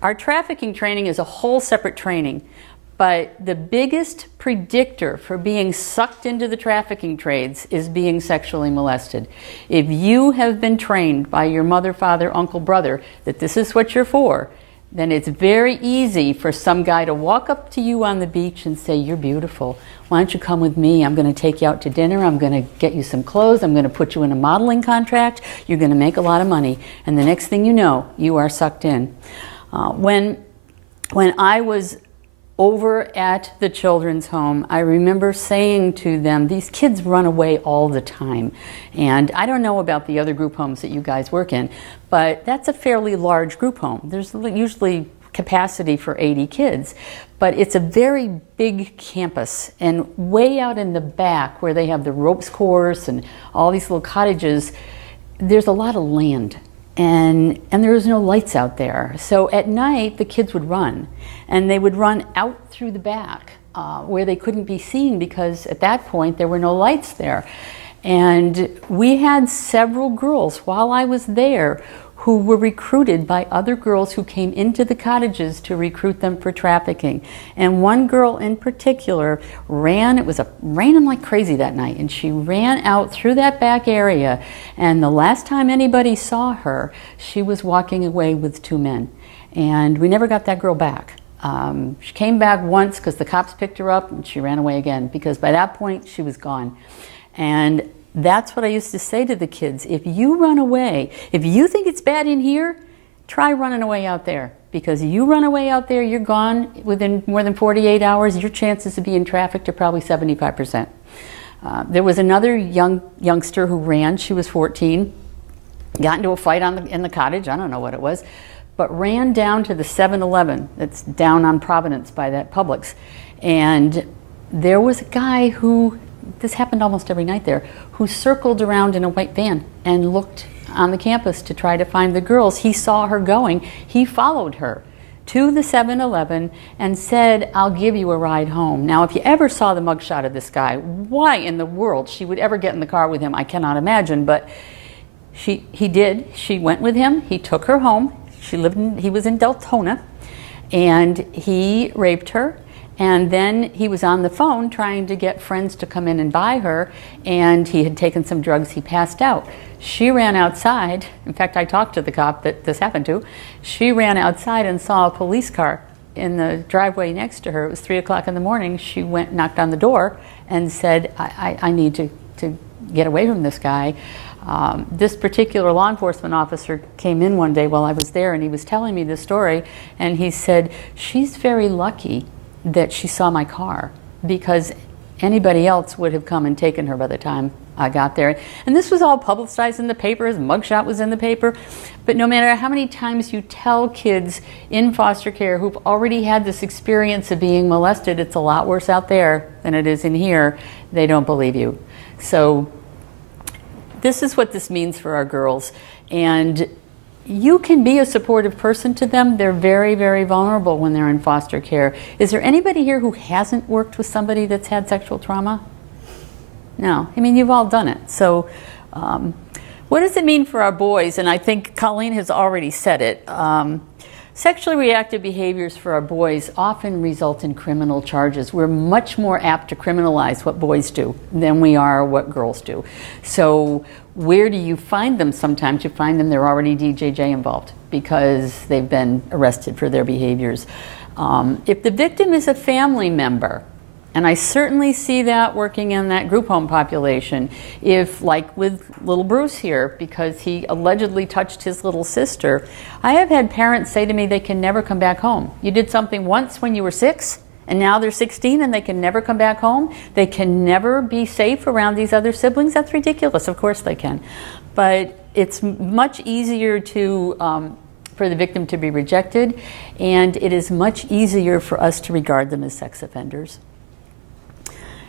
Our trafficking training is a whole separate training, but the biggest predictor for being sucked into the trafficking trades is being sexually molested. If you have been trained by your mother, father, uncle, brother that this is what you're for, then it's very easy for some guy to walk up to you on the beach and say, you're beautiful. Why don't you come with me? I'm going to take you out to dinner. I'm going to get you some clothes. I'm going to put you in a modeling contract. You're going to make a lot of money. And the next thing you know, you are sucked in. When I was over at the children's home, I remember saying to them, these kids run away all the time. And I don't know about the other group homes that you guys work in, but that's a fairly large group home. There's usually capacity for 80 kids, but it's a very big campus, and way out in the back where they have the ropes course and all these little cottages, there's a lot of land, and there was no lights out there. So at night the kids would run, and they would run out through the back where they couldn't be seen, because at that point there were no lights there. And we had several girls while I was there who were recruited by other girls who came into the cottages to recruit them for trafficking. And one girl in particular ran, it was raining like crazy that night, and she ran out through that back area, and the last time anybody saw her, she was walking away with 2 men. And we never got that girl back. She came back once because the cops picked her up, and she ran away again, because by that point she was gone. And that's what I used to say to the kids. If you run away, if you think it's bad in here, try running away out there. Because you run away out there, you're gone within more than 48 hours, your chances of being trafficked are probably 75%. There was another youngster who ran. She was 14, got into a fight in the cottage, I don't know what it was, but ran down to the 7-Eleven that's down on Providence by that Publix. And there was a guy who, this happened almost every night there, who circled around in a white van and looked on the campus to try to find the girls. He saw her going. He followed her to the 7-Eleven and said, "I'll give you a ride home." Now, if you ever saw the mugshot of this guy, why in the world she would ever get in the car with him, I cannot imagine, but he did. She went with him. He took her home. He was in Deltona, and he raped her. And then he was on the phone trying to get friends to come in and buy her, and he had taken some drugs. He passed out. She ran outside. In fact, I talked to the cop that this happened to. She ran outside and saw a police car in the driveway next to her. It was 3 o'clock in the morning. She went, knocked on the door, and said, I need to get away from this guy. This particular law enforcement officer came in one day while I was there, and he was telling me this story, and he said, she's very lucky that she saw my car, because anybody else would have come and taken her by the time I got there. And this was all publicized in the paper. His mugshot was in the paper. But no matter how many times you tell kids in foster care who've already had this experience of being molested, it's a lot worse out there than it is in here, they don't believe you. So this is what this means for our girls. And you can be a supportive person to them. They're very, very vulnerable when they're in foster care. Is there anybody here who hasn't worked with somebody that's had sexual trauma? No. I mean, you've all done it. So what does it mean for our boys? And I think Colleen has already said it. Sexually reactive behaviors for our boys often result in criminal charges. We're much more apt to criminalize what boys do than we are what girls do. So where do you find them? Sometimes you find them, they're already DJJ involved because they've been arrested for their behaviors. If the victim is a family member, and I certainly see that working in that group home population, if, like with little Bruce here, because he allegedly touched his little sister, I have had parents say to me they can never come back home. You did something once when you were 6, and now they're 16 and they can never come back home? They can never be safe around these other siblings? That's ridiculous. Of course they can. But it's much easier to for the victim to be rejected, and it is much easier for us to regard them as sex offenders.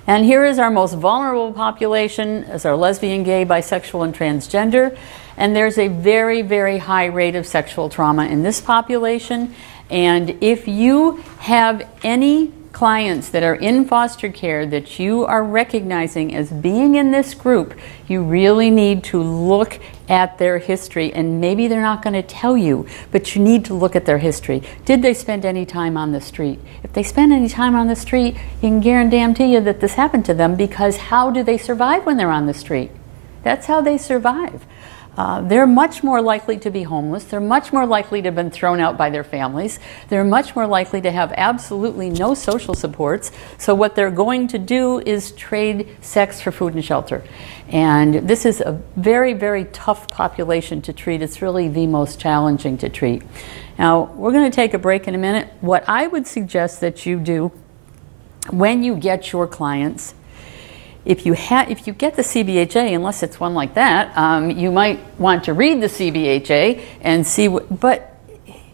And here is our most vulnerable population, as our lesbian, gay, bisexual, and transgender. And there's a very, very high rate of sexual trauma in this population. And if you have any clients that are in foster care that you are recognizing as being in this group, you really need to look at their history. And maybe they're not going to tell you, but you need to look at their history. Did they spend any time on the street? If they spend any time on the street, you can guarantee you that this happened to them, because how do they survive when they're on the street? That's how they survive. they're much more likely to be homeless. They're much more likely to have been thrown out by their families. They're much more likely to have absolutely no social supports. So what they're going to do is trade sex for food and shelter. And this is a very, very tough population to treat. It's really the most challenging to treat. Now, we're going to take a break in a minute. What I would suggest that you do when you get your clients, if you get the CBHA, unless it's one like that, you might want to read the CBHA and see what, but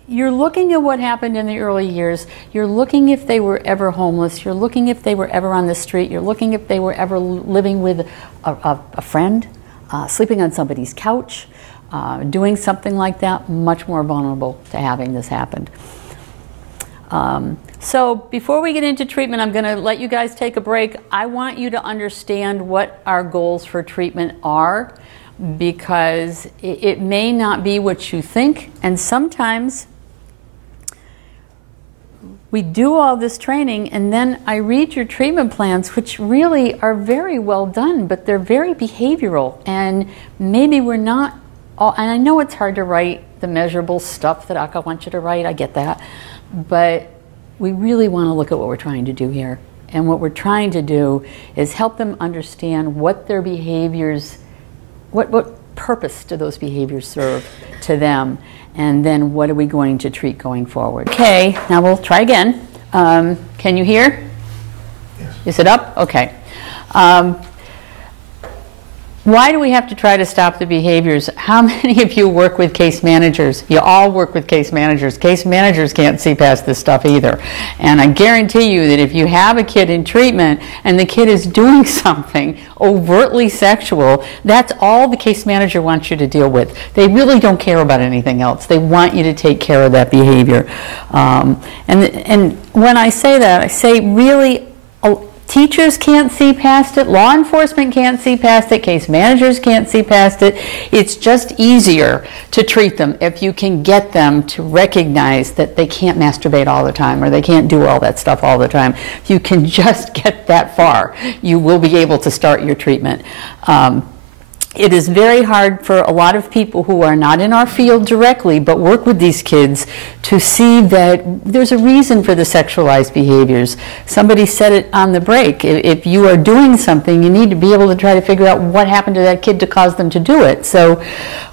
you're looking at what happened in the early years. You're looking if they were ever homeless. You're looking if they were ever on the street. You're looking if they were ever living with a friend, sleeping on somebody's couch, doing something like that, much more vulnerable to having this happen. So before we get into treatment, I'm going to let you guys take a break. I want you to understand what our goals for treatment are, because it may not be what you think, and sometimes we do all this training and then I read your treatment plans, which really are very well done, but they're very behavioral, and maybe we're not all, and I know it's hard to write the measurable stuff that ACA wants you to write, I get that, but we really want to look at what we're trying to do here. And what we're trying to do is help them understand what their behaviors, what purpose do those behaviors serve to them, and then what are we going to treat going forward. Okay, now we'll try again. Can you hear? Yes. Is it up? Okay. Why do we have to try to stop the behaviors? How many of you work with case managers? You all work with case managers. Case managers can't see past this stuff either. And I guarantee you that if you have a kid in treatment and the kid is doing something overtly sexual, that's all the case manager wants you to deal with. They really don't care about anything else. They want you to take care of that behavior. And when I say that, I say really, teachers can't see past it, law enforcement can't see past it, case managers can't see past it. It's just easier to treat them if you can get them to recognize that they can't masturbate all the time or they can't do all that stuff all the time. If you can just get that far, you will be able to start your treatment. It is very hard for a lot of people who are not in our field directly but work with these kids to see that there's a reason for the sexualized behaviors. Somebody said it on the break. If you are doing something, you need to be able to try to figure out what happened to that kid to cause them to do it. So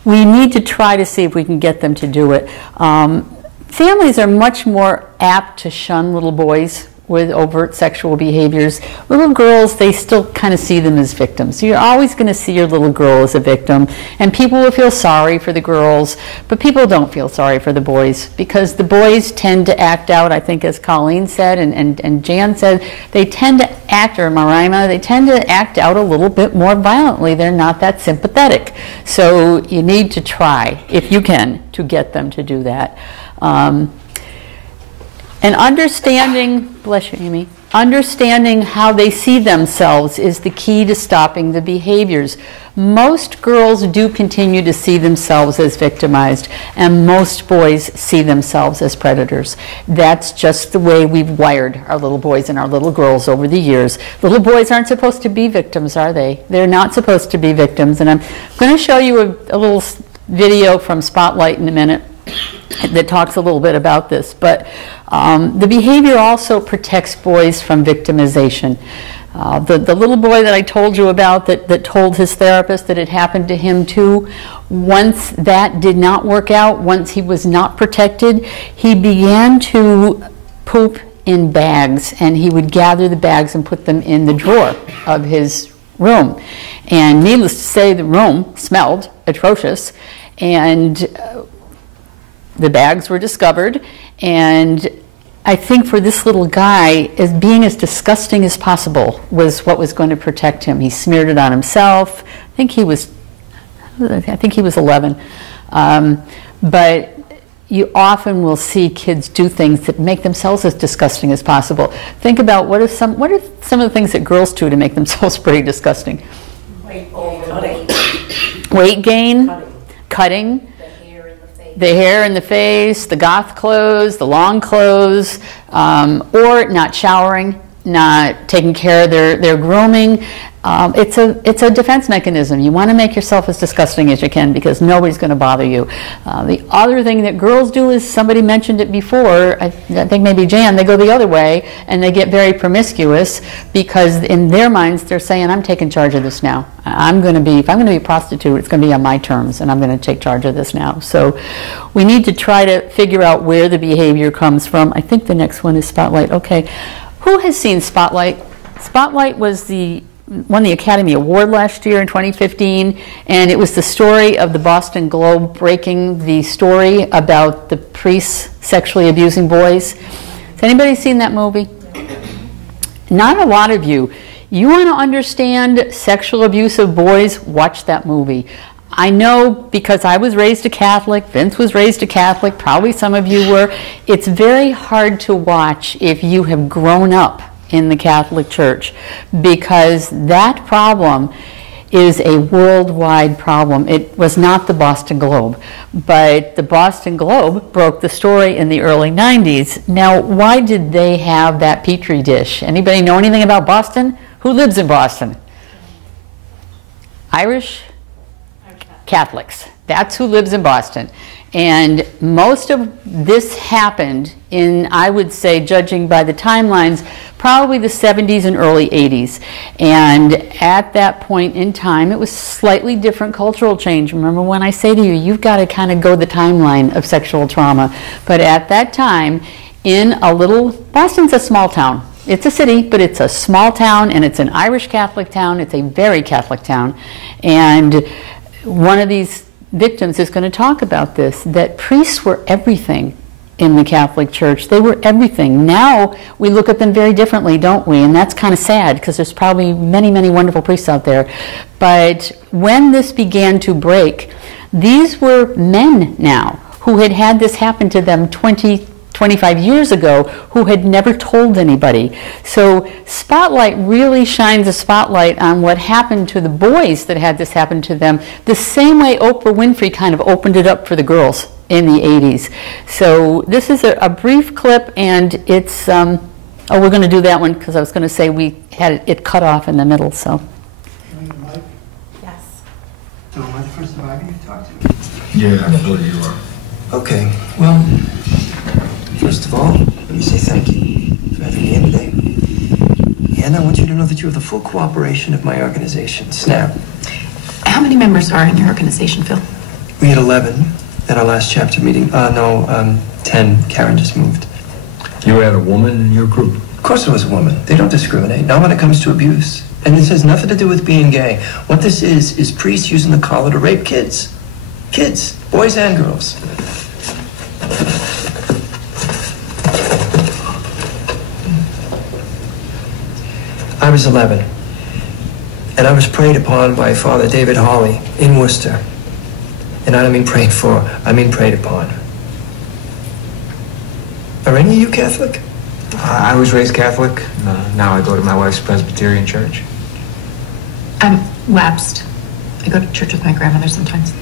we need to try to see if we can get them to do it. Families are much more apt to shun little boys with overt sexual behaviors. Little girls, they still kind of see them as victims. So you're always going to see your little girl as a victim, and people will feel sorry for the girls, but people don't feel sorry for the boys, because the boys tend to act out, I think as Colleen said and Jan said, they tend to act, or Marima, they tend to act out a little bit more violently. They're not that sympathetic. So you need to try, if you can, to get them to do that. And understanding, bless you, Amy, understanding how they see themselves is the key to stopping the behaviors. Most girls do continue to see themselves as victimized, and most boys see themselves as predators. That's just the way we've wired our little boys and our little girls over the years. Little boys aren't supposed to be victims, are they? They're not supposed to be victims. And I'm going to show you a little video from Spotlight in a minute that talks a little bit about this. But the behavior also protects boys from victimization. The little boy that I told you about that told his therapist that it happened to him too, once that did not work out, once he was not protected, he began to poop in bags, and he would gather the bags and put them in the drawer of his room. And needless to say, the room smelled atrocious, and the bags were discovered, and I think for this little guy, as being as disgusting as possible was what was going to protect him. He smeared it on himself. I think he was 11. But you often will see kids do things that make themselves as disgusting as possible. Think about what are some of the things that girls do to make themselves pretty disgusting? Weight gain, cutting. The hair in the face, the goth clothes, the long clothes, or not showering, not taking care of their grooming. it's a defense mechanism. You want to make yourself as disgusting as you can because nobody's going to bother you. The other thing that girls do is, somebody mentioned it before, I think maybe Jan, they go the other way and they get very promiscuous because in their minds they're saying, I'm taking charge of this now. If I'm going to be a prostitute, it's going to be on my terms and I'm going to take charge of this now. So we need to try to figure out where the behavior comes from. I think the next one is Spotlight. Okay, who has seen Spotlight? Spotlight won the Academy Award last year in 2015, and it was the story of the Boston Globe breaking the story about the priests sexually abusing boys. Has anybody seen that movie? Not a lot of you. You want to understand sexual abuse of boys? Watch that movie. I know because I was raised a Catholic, Vince was raised a Catholic, probably some of you were. It's very hard to watch if you have grown up in the Catholic Church, because that problem is a worldwide problem. It was not the Boston Globe, but the Boston Globe broke the story in the early 90s. Now, why did they have that petri dish? Anybody know anything about Boston? Who lives in Boston? Irish? Catholics. That's who lives in Boston. And most of this happened in, I would say, judging by the timelines, probably the 70s and early 80s. And at that point in time, it was slightly different cultural change. Remember when I say to you, you've got to kind of go the timeline of sexual trauma. But at that time, in a little, Boston's a small town. It's a city, but it's a small town, and it's an Irish Catholic town. It's a very Catholic town. And one of these victims is going to talk about this, that priests were everything in the Catholic Church. They were everything. Now we look at them very differently, don't we? And that's kind of sad because there's probably many, many wonderful priests out there. But when this began to break, these were men now who had had this happen to them 25 years ago, who had never told anybody. So Spotlight really shines a spotlight on what happened to the boys that had this happen to them, the same way Oprah Winfrey kind of opened it up for the girls in the 80s. So this is a brief clip, and it's, oh, we're going to do that one because I was going to say we had it cut off in the middle, so. Mike, Yes. So am I the first survivor you've talked to? Yeah, I believe you are. Okay, well, first of all, let me say thank you for having me in today. And I want you to know that you have the full cooperation of my organization, SNAP. How many members are in your organization, Phil? We had 11 at our last chapter meeting. 10. Karen just moved. You had a woman in your group? Of course there was a woman. They don't discriminate, not when it comes to abuse. And this has nothing to do with being gay. What this is priests using the collar to rape kids. Kids, boys and girls. I was 11, and I was preyed upon by Father David Hawley in Worcester. And I don't mean prayed for, I mean preyed upon. Are any of you Catholic? I was raised Catholic. Now I go to my wife's Presbyterian church. I'm lapsed. I go to church with my grandmother sometimes.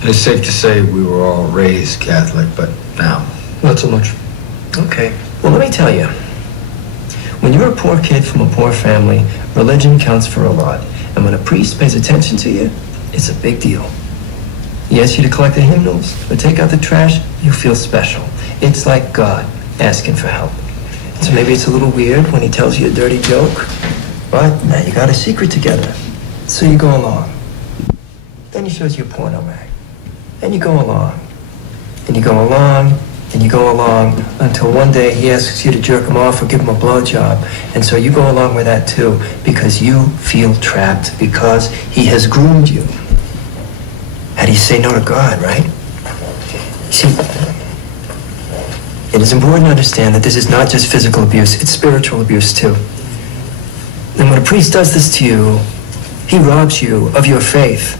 And it's safe to say we were all raised Catholic, but now, not so much. Okay, well let me tell you. When you're a poor kid from a poor family, religion counts for a lot. And when a priest pays attention to you, it's a big deal. He asks you to collect the hymnals or take out the trash, you feel special. It's like God asking for help. So maybe it's a little weird when he tells you a dirty joke, but now you got a secret together. So you go along. Then he shows you a porno mag. And you go along. And you go along. And you go along until one day he asks you to jerk him off or give him a blowjob. And so you go along with that too, because you feel trapped, because he has groomed you. How do you say no to God, right? You see, it is important to understand that this is not just physical abuse, it's spiritual abuse too. And when a priest does this to you, he robs you of your faith.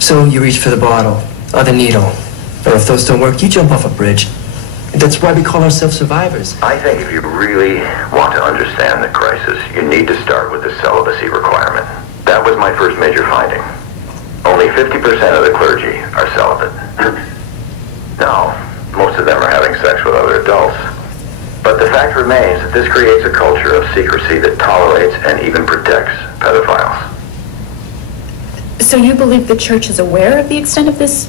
So you reach for the bottle or the needle. Or if those don't work, you jump off a bridge. That's why we call ourselves survivors. I think if you really want to understand the crisis, you need to start with the celibacy requirement. That was my first major finding. Only 50% of the clergy are celibate. Now, most of them are having sex with other adults. But the fact remains that this creates a culture of secrecy that tolerates and even protects pedophiles. So you believe the church is aware of the extent of this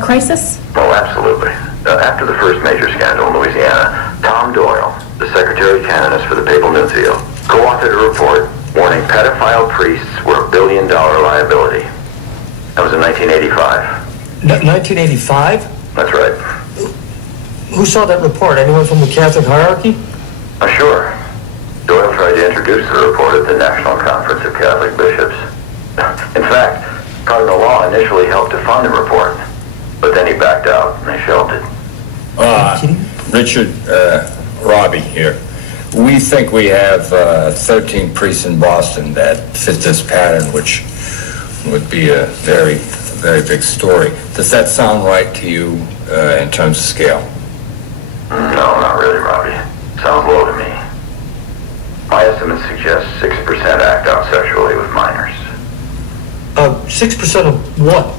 crisis? Oh, absolutely. After the first major scandal in Louisiana, Tom Doyle, the Secretary Canonist for the Papal Nuncio, co-authored a report warning pedophile priests were a billion-dollar liability. That was in 1985. 1985? That's right. Who saw that report? Anyone from the Catholic hierarchy? Sure. Doyle tried to introduce the report at the National Conference of Catholic Bishops. In fact, Cardinal Law initially helped to fund the report, but then he backed out and they shelved it. Richard, Robbie here. We think we have 13 priests in Boston that fit this pattern, which would be a very, very big story. Does that sound right to you in terms of scale? No, not really, Robbie. Sounds low to me. My estimates suggest 6% act out sexually with minors. 6% of what?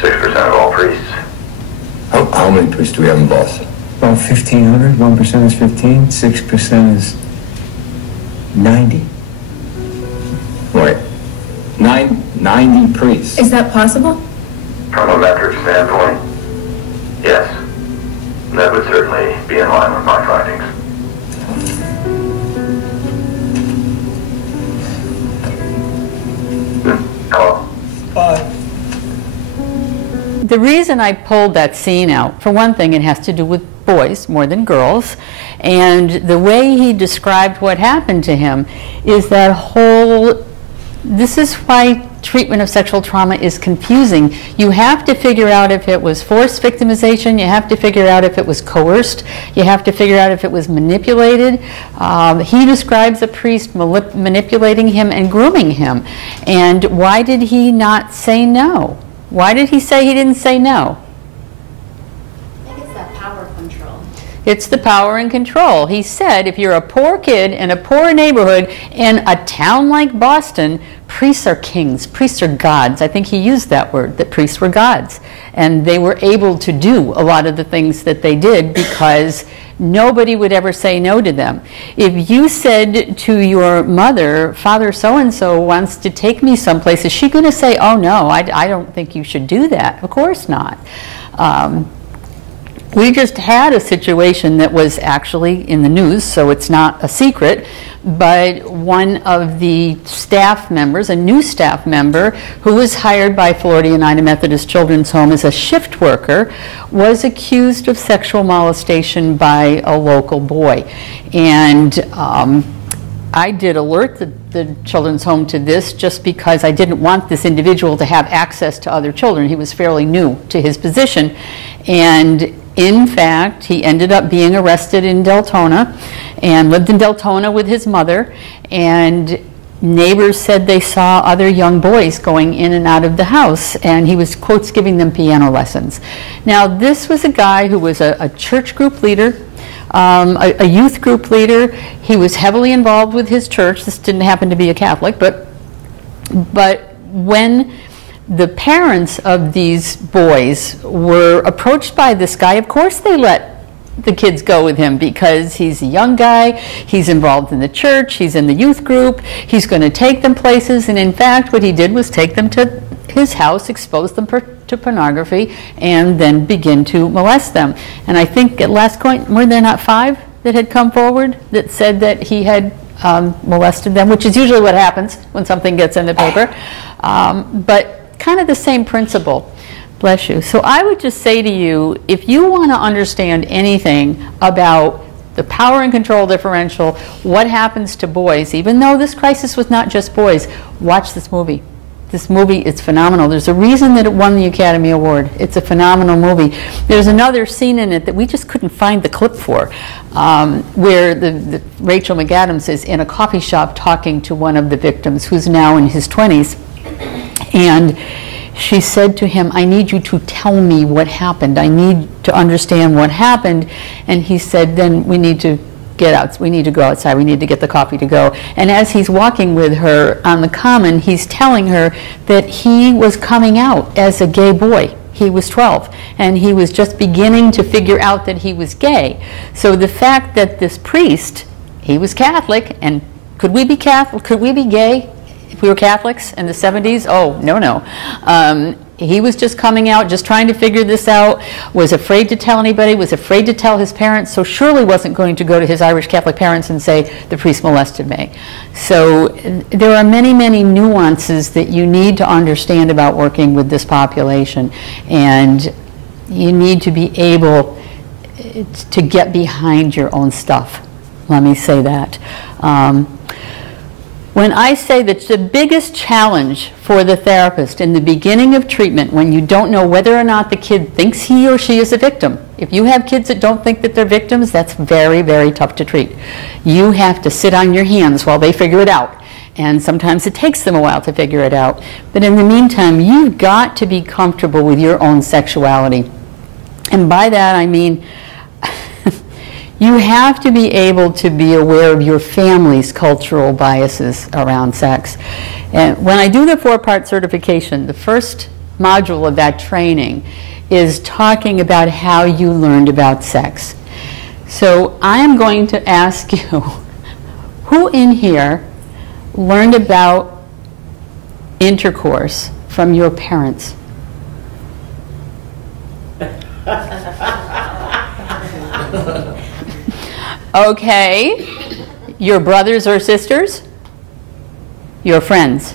6% of all priests. How many priests do we have in Boston? About 1,500. 1% is 15. 6% is 90. Right. 90 priests. Is that possible? From a metric standpoint, yes. That would certainly be in line with my findings. Hello? Bye. The reason I pulled that scene out, for one thing, it has to do with boys more than girls, and the way he described what happened to him is that whole, this is why treatment of sexual trauma is confusing. You have to figure out if it was forced victimization, you have to figure out if it was coerced, you have to figure out if it was manipulated. He describes a priest manipulating him and grooming him. And why did he not say no? Why did he say he didn't say no? I think it's that power control. It's the power and control. He said if you're a poor kid in a poor neighborhood in a town like Boston, priests are kings, priests are gods. I think he used that word, that priests were gods. And they were able to do a lot of the things that they did because nobody would ever say no to them. If you said to your mother, Father so-and-so wants to take me someplace, is she going to say, oh no, I don't think you should do that? Of course not. We just had a situation that was actually in the news, so it's not a secret, but one of the staff members, a new staff member who was hired by Florida United Methodist Children's Home as a shift worker, was accused of sexual molestation by a local boy. And I did alert the children's home to this just because I didn't want this individual to have access to other children. He was fairly new to his position. And in fact, he ended up being arrested in Deltona and lived in Deltona with his mother. And neighbors said they saw other young boys going in and out of the house, and he was, quotes, giving them piano lessons. Now, this was a guy who was a church group leader, a youth group leader. He was heavily involved with his church. This didn't happen to be a Catholic, but when the parents of these boys were approached by this guy, of course they let the kids go with him because he's a young guy, he's involved in the church, he's in the youth group, he's going to take them places, and in fact what he did was take them to his house, expose them to pornography, and then begin to molest them. And I think at last point, were there not 5 that had come forward that said that he had molested them, which is usually what happens when something gets in the paper. But kind of the same principle. Bless you. So I would just say to you, if you want to understand anything about the power and control differential, what happens to boys, even though this crisis was not just boys, watch this movie. This movie is phenomenal. There's a reason that it won the Academy Award. It's a phenomenal movie. There's another scene in it that we just couldn't find the clip for, where the Rachel McAdams is in a coffee shop talking to one of the victims who's now in his 20s. And she said to him, I need you to tell me what happened. I need to understand what happened. And he said, then we need to get out. We need to go outside. We need to get the coffee to go. And as he's walking with her on the common, he's telling her that he was coming out as a gay boy. he was 12, and he was just beginning to figure out that he was gay. So the fact that this priest, he was Catholic, and could we be Catholic? Could we be gay if we were Catholics in the 70s? Oh, no. He was just coming out, just trying to figure this out, was afraid to tell anybody, was afraid to tell his parents, so surely wasn't going to go to his Irish Catholic parents and say, the priest molested me. So there are many, many nuances that you need to understand about working with this population, and you need to be able to get behind your own stuff. Let me say that. When I say that the biggest challenge for the therapist in the beginning of treatment, when you don't know whether or not the kid thinks he or she is a victim, if you have kids that don't think that they're victims, that's very, very tough to treat. You have to sit on your hands while they figure it out. And sometimes it takes them a while to figure it out. But in the meantime, you've got to be comfortable with your own sexuality. And by that I mean, you have to be able to be aware of your family's cultural biases around sex. And when I do the 4-part certification, the first module of that training is talking about how you learned about sex. So I am going to ask you, who in here learned about intercourse from your parents? Okay, your brothers or sisters? Your friends.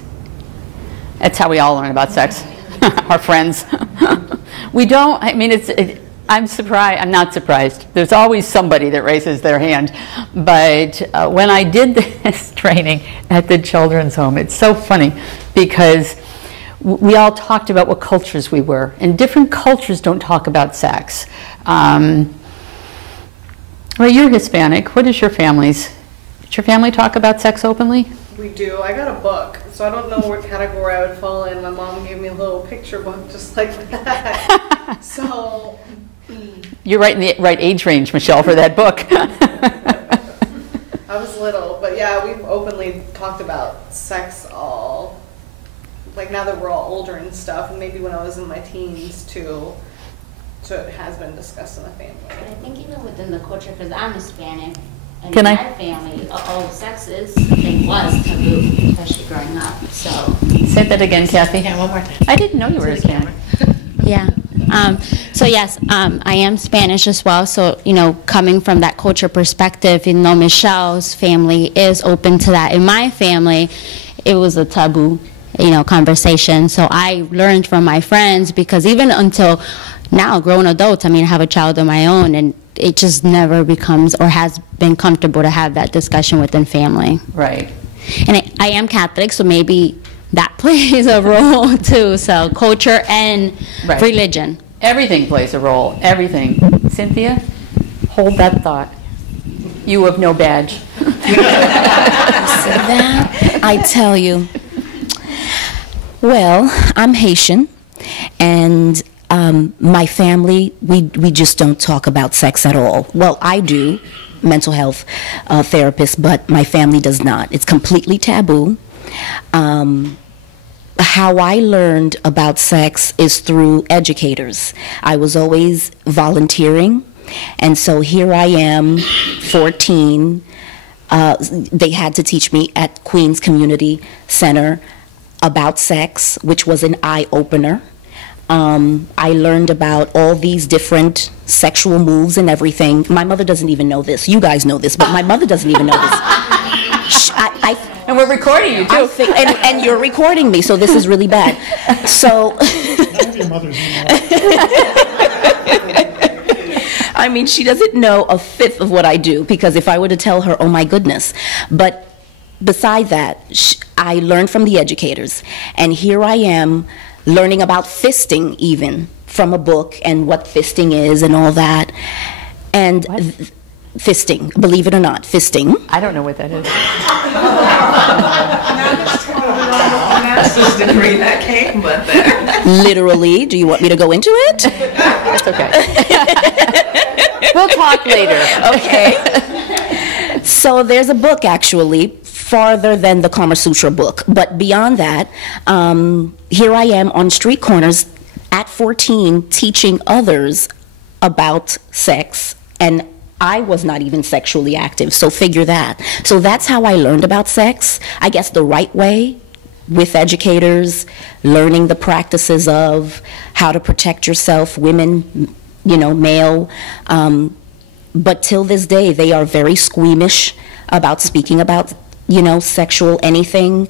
That's how we all learn about sex. Our friends. We don't, I mean, I'm surprised, I'm not surprised. There's always somebody that raises their hand. But when I did this training at the children's home, it's so funny because we all talked about what cultures we were. And different cultures don't talk about sex. Well, you're Hispanic. What is your family's? Did your family talk about sex openly? We do. I got a book, so I don't know what category I would fall in. My mom gave me a little picture book just like that. So you're right in the right age range, Michelle, for that book. I was little, but yeah, we've openly talked about sex all, like now that we're all older and stuff, and maybe when I was in my teens too. So it has been discussed in the family. But I think even within the culture, because I'm Hispanic, and Can in I? my family, sex is, and was taboo, especially growing up. So say that again, Kathy. Yeah, one more time. I didn't know you were Hispanic. Yeah. So yes, I am Spanish as well. So, you know, coming from that culture perspective, you know, Michelle's family is open to that. In my family, it was a taboo, you know, conversation. So I learned from my friends, because even until now, grown adults, I mean, I have a child of my own, and it just never becomes or has been comfortable to have that discussion within family. Right. And I am Catholic, so maybe that plays a role too. So culture and Right. religion. Everything plays a role. Everything. Cynthia, hold that thought. You have no badge. That, I tell you. Well, I'm Haitian, and my family, we just don't talk about sex at all. Well, I do, mental health therapist, but my family does not. It's completely taboo. How I learned about sex is through educators. I was always volunteering, and so here I am, 14. They had to teach me at Queens Community Center about sex, which was an eye-opener. I learned about all these different sexual moves and everything. My mother doesn't even know this. You guys know this, but my mother doesn't even know this. And we're recording you, too. And you're recording me, so this is really bad. So, I mean, she doesn't know a fifth of what I do, because if I were to tell her, oh my goodness. But beside that, I learned from the educators, and here I am learning about fisting even from a book, and what fisting is and all that. And fisting, believe it or not, fisting. I don't know what that is. Master's degree that came with there. Literally, do you want me to go into it? That's okay. We'll talk later. Okay. So there's a book, actually, farther than the Kama Sutra book. But beyond that, here I am on street corners at 14 teaching others about sex, and I was not even sexually active, so figure that. So that's how I learned about sex, I guess the right way, with educators, learning the practices of how to protect yourself, women, male. But till this day, they are very squeamish about speaking about, sexual anything.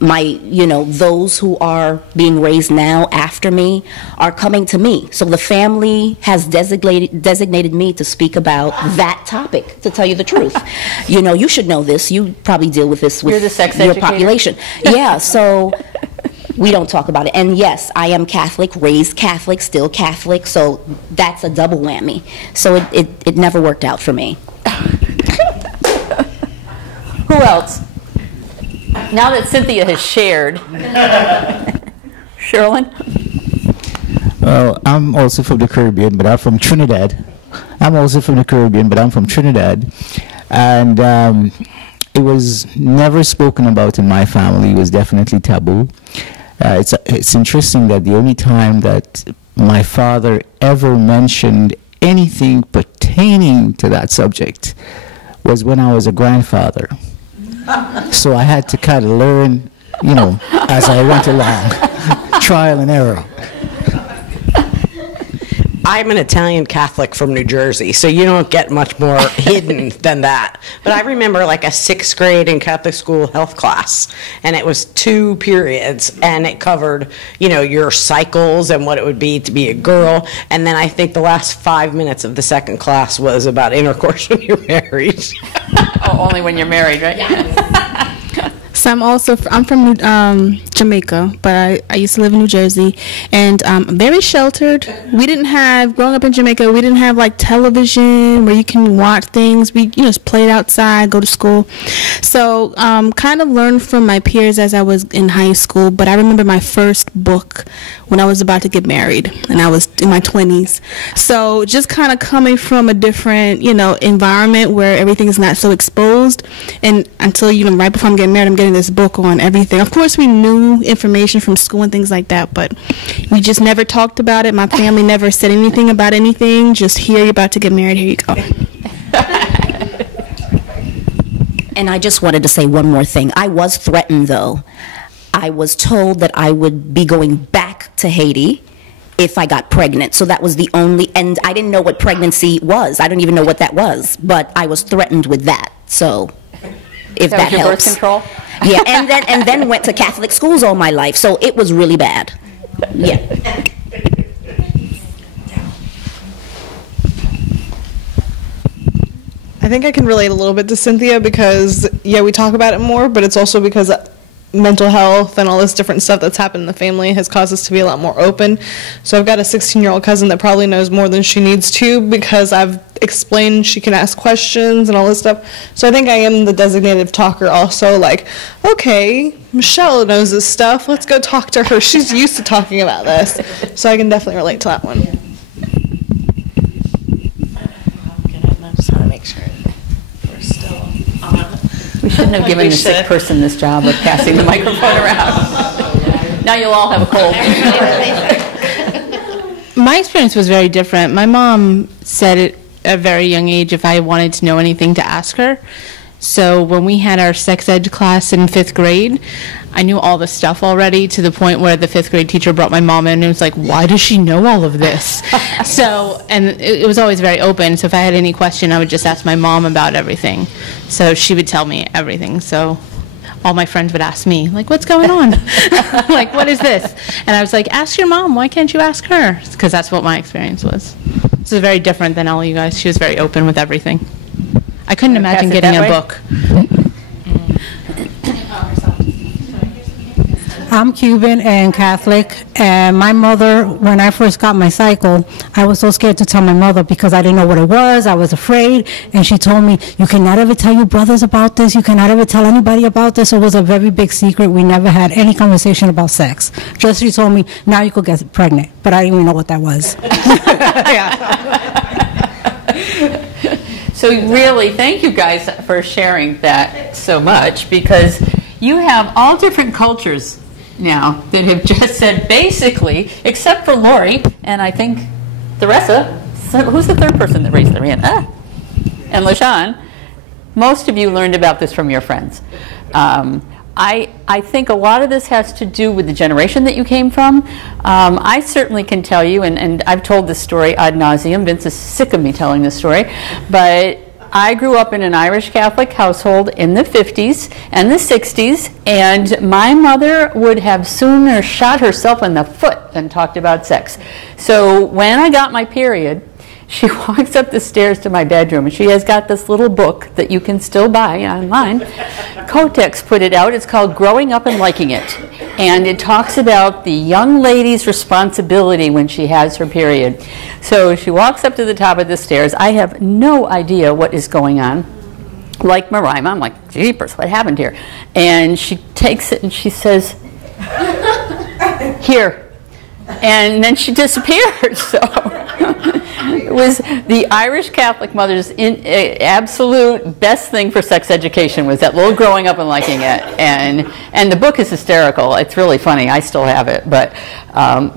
Those who are being raised now after me are coming to me. So the family has designated me to speak about that topic, to tell you the truth. You should know this. You probably deal with this with You're the sex your educator? population. Yeah, so we don't talk about it. And yes, I am Catholic, raised Catholic, still Catholic, so that's a double whammy. So it never worked out for me. Who else? Now that Cynthia has shared, Sherilyn? Well, I'm also from the Caribbean, but I'm from Trinidad. I'm also from the Caribbean, but I'm from Trinidad. And it was never spoken about in my family. It was definitely taboo. It's interesting that the only time that my father ever mentioned anything pertaining to that subject was when I was a grandfather. So I had to kind of learn, as I went along, trial and error. I'm an Italian Catholic from New Jersey, so you don't get much more hidden than that. But I remember like a 6th grade in Catholic school health class, and it was 2 periods, and it covered, your cycles and what it would be to be a girl. And then I think the last 5 minutes of the second class was about intercourse when you're married. Oh, only when you're married, right? So I'm from Jamaica, but I used to live in New Jersey, and very sheltered. Growing up in Jamaica, we didn't have like television where you can watch things. We just played outside, go to school. So kind of learned from my peers as I was in high school, but I remember my first book when I was about to get married, and I was in my 20s. So just kind of coming from a different, environment where everything is not so exposed, and until, right before I'm getting married, I'm getting this book on everything. Of course, we knew information from school and things like that, but we just never talked about it. My family never said anything about anything. Just here, you're about to get married. Here you go. And I just wanted to say one more thing. I was threatened, though. I was told that I would be going back to Haiti if I got pregnant. So that was the only, and I didn't know what pregnancy was. I don't even know what that was, but I was threatened with that. So if that was your helps. birth control? Yeah, and then went to Catholic schools all my life, so it was really bad. Yeah. I think I can relate a little bit to Cynthia because, we talk about it more, but it's also because mental health and all this different stuff that's happened in the family has caused us to be a lot more open. So I've got a 16-year-old cousin that probably knows more than she needs to because I've explained she can ask questions and all this stuff. So I think I am the designated talker also, like, okay, Michelle knows this stuff. Let's go talk to her. She's used to talking about this. So I can definitely relate to that one. I just want to make sure we're still on. We shouldn't have given the sick person this job of passing the microphone around. Now you'll all have a cold. My experience was very different. My mom said at a very young age if I wanted to know anything to ask her. So when we had our sex ed class in 5th grade, I knew all the stuff already to the point where the 5th grade teacher brought my mom in and was like, why does she know all of this? So, and it was always very open. So if I had any question, I would just ask my mom about everything. So she would tell me everything. So all my friends would ask me, like, what's going on? Like, what is this? And I was like, ask your mom. Why can't you ask her? Because that's what my experience was. This is very different than all you guys. She was very open with everything. I couldn't imagine getting a book. I'm Cuban and Catholic, and my mother, when I first got my cycle, I was so scared to tell my mother because I didn't know what it was. I was afraid, and she told me, you cannot ever tell your brothers about this. You cannot ever tell anybody about this. It was a very big secret. We never had any conversation about sex. Just she told me, now you could get pregnant, but I didn't even know what that was. So really, thank you guys for sharing that so much, because you have all different cultures now that have just said basically, except for Lori, and I think the rest of, who's the third person that raised their hand? And LaShawn, most of you learned about this from your friends. I think a lot of this has to do with the generation that you came from. I certainly can tell you, and I've told this story ad nauseum. Vince is sick of me telling this story, but I grew up in an Irish Catholic household in the 50s and the 60s, and my mother would have sooner shot herself in the foot than talked about sex. So when I got my period, she walks up the stairs to my bedroom, and she has got this little book that you can still buy online. Kotex put it out. It's called Growing Up and Liking It. And it talks about the young lady's responsibility when she has her period. So she walks up to the top of the stairs. I have no idea what is going on. Like Marima, I'm like, jeepers, what happened here? And she takes it and she says, here. And then she disappeared. So it was the Irish Catholic mother's absolute best thing for sex education was that little growing up and liking it. And the book is hysterical. It's really funny. I still have it. But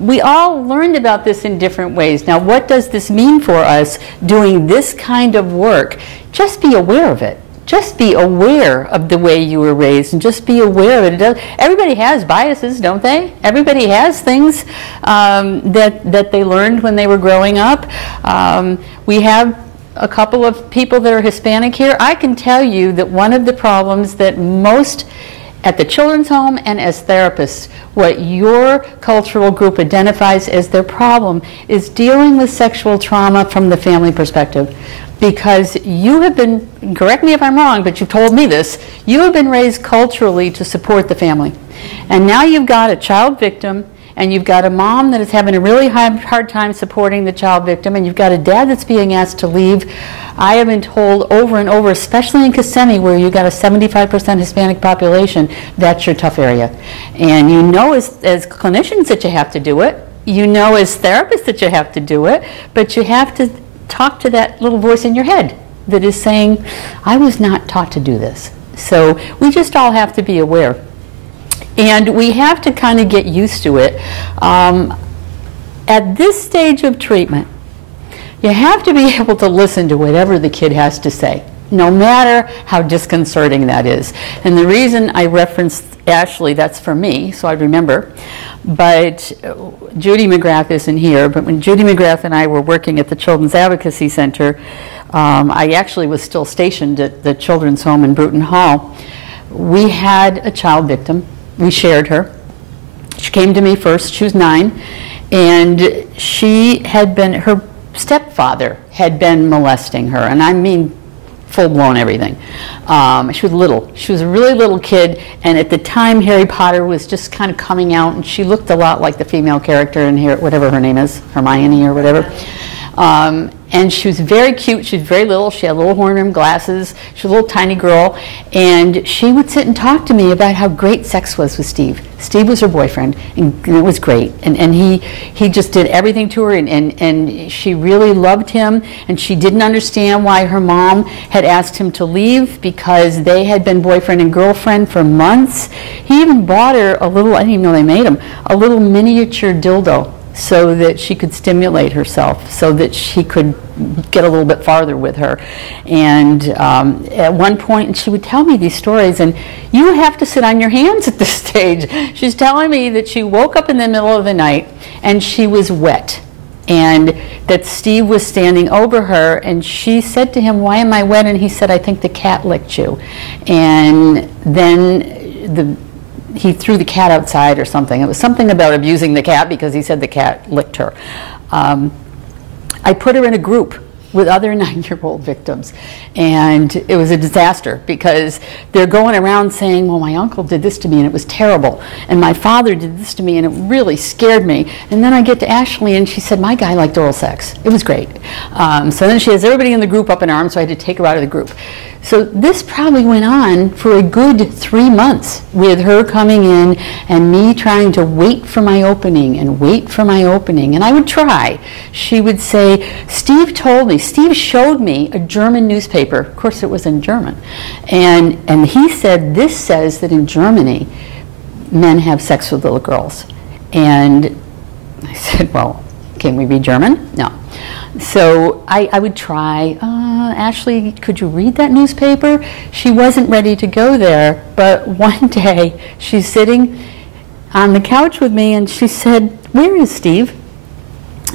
we all learned about this in different ways. Now, what does this mean for us doing this kind of work? Just be aware of it. Just be aware of the way you were raised, and just be aware of it. Everybody has biases, don't they? Everybody has things that they learned when they were growing up. We have a couple of people that are Hispanic here. I can tell you that one of the problems that most at the children's home and as therapists, what your cultural group identifies as their problem is dealing with sexual trauma from the family perspective. Because you have been, correct me if I'm wrong, but you've told me this, you have been raised culturally to support the family. And now you've got a child victim, and you've got a mom that is having a really hard time supporting the child victim, and you've got a dad that's being asked to leave. I have been told over and over, especially in Kissimmee, where you've got a 75% Hispanic population, that's your tough area. And you know as clinicians that you have to do it. You know as therapists that you have to do it, but you have to talk to that little voice in your head that is saying, I was not taught to do this. So we just all have to be aware. And we have to kind of get used to it. At this stage of treatment, you have to be able to listen to whatever the kid has to say, no matter how disconcerting that is. And the reason I referenced Ashley, that's for me, so I remember. But Judy McGrath isn't here, but when Judy McGrath and I were working at the Children's Advocacy Center, I actually was still stationed at the Children's Home in Bruton Hall. We had a child victim. We shared her. She came to me first. She was 9, and she had been, her stepfather had been molesting her, and I mean full-blown everything. She was little. She was a really little kid, and at the time Harry Potter was just kind of coming out, and she looked a lot like the female character in here, whatever her name is, Hermione or whatever. And she was very cute. She was very little. She had little horn-rimmed glasses. She was a little tiny girl, and she would sit and talk to me about how great sex was with Steve. Steve was her boyfriend, and it was great. And he just did everything to her, and she really loved him, and she didn't understand why her mom had asked him to leave because they had been boyfriend and girlfriend for months. He even bought her a little, I didn't even know they made them, a little miniature dildo so that she could stimulate herself, so that she could get a little bit farther with her. And at one point, and she would tell me these stories, and you have to sit on your hands at this stage. She's telling me that she woke up in the middle of the night and she was wet, and that Steve was standing over her, and she said to him, "Why am I wet?" And he said, "I think the cat licked you." And then he threw the cat outside or something. It was something about abusing the cat because he said the cat licked her. I put her in a group with other 9-year-old victims, and it was a disaster because they're going around saying, well, my uncle did this to me and it was terrible, and my father did this to me and it really scared me. And then I get to Ashley and she said, my guy liked oral sex. It was great. So then she has everybody in the group up in arms, so I had to take her out of the group. So this probably went on for a good 3 months with her coming in and me trying to wait for my opening and wait for my opening. And I would try. She would say, Steve told me, Steve showed me a German newspaper. Of course, it was in German. And he said, this says that in Germany, men have sex with little girls. And I said, well, can we read German? No. So I would try, Ashley, could you read that newspaper? She wasn't ready to go there, but one day she's sitting on the couch with me and she said, where is Steve?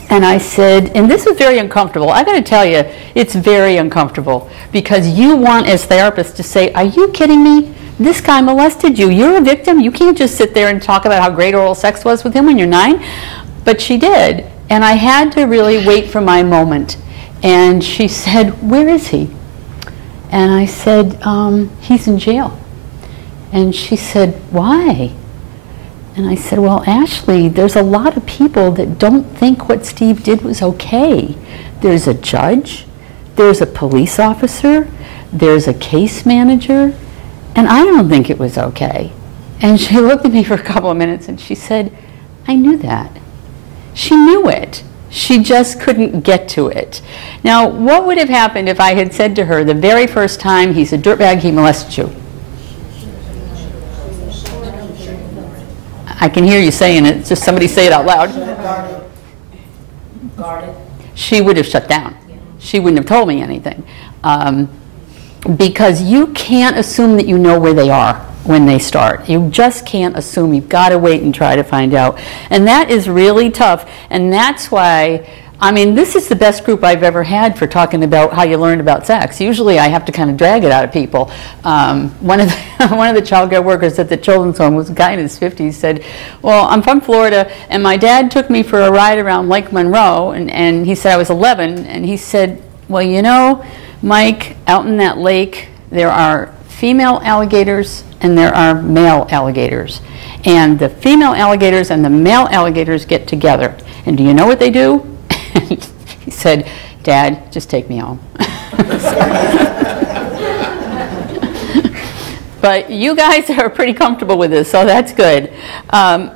And I said, and this is very uncomfortable. I got to tell you, it's very uncomfortable because you want as therapists to say, are you kidding me? This guy molested you. You're a victim. You can't just sit there and talk about how great oral sex was with him when you're 9. But she did. And I had to really wait for my moment. And she said, where is he? And I said, he's in jail. And she said, why? And I said, well, Ashley, there's a lot of people that don't think what Steve did was okay. There's a judge, there's a police officer, there's a case manager, and I don't think it was okay. And she looked at me for a couple of minutes and she said, I knew that. She knew it. She just couldn't get to it. Now, what would have happened if I had said to her the very first time, he's a dirtbag, he molested you? I can hear you saying it. Just somebody say it out loud. Guarded. She would have shut down. She wouldn't have told me anything. Because you can't assume that you know where they are when they start. You just can't assume. You've got to wait and try to find out. And that is really tough. And that's why, I mean, this is the best group I've ever had for talking about how you learned about sex. Usually I have to kind of drag it out of people. One of the child care workers at the children's home was a guy in his 50s, said, well, I'm from Florida, and my dad took me for a ride around Lake Monroe, and he said I was 11, and he said, well, you know, Mike, out in that lake, there are female alligators and there are male alligators. And the female alligators and the male alligators get together. And do you know what they do? He said, Dad, just take me home. But you guys are pretty comfortable with this, so that's good.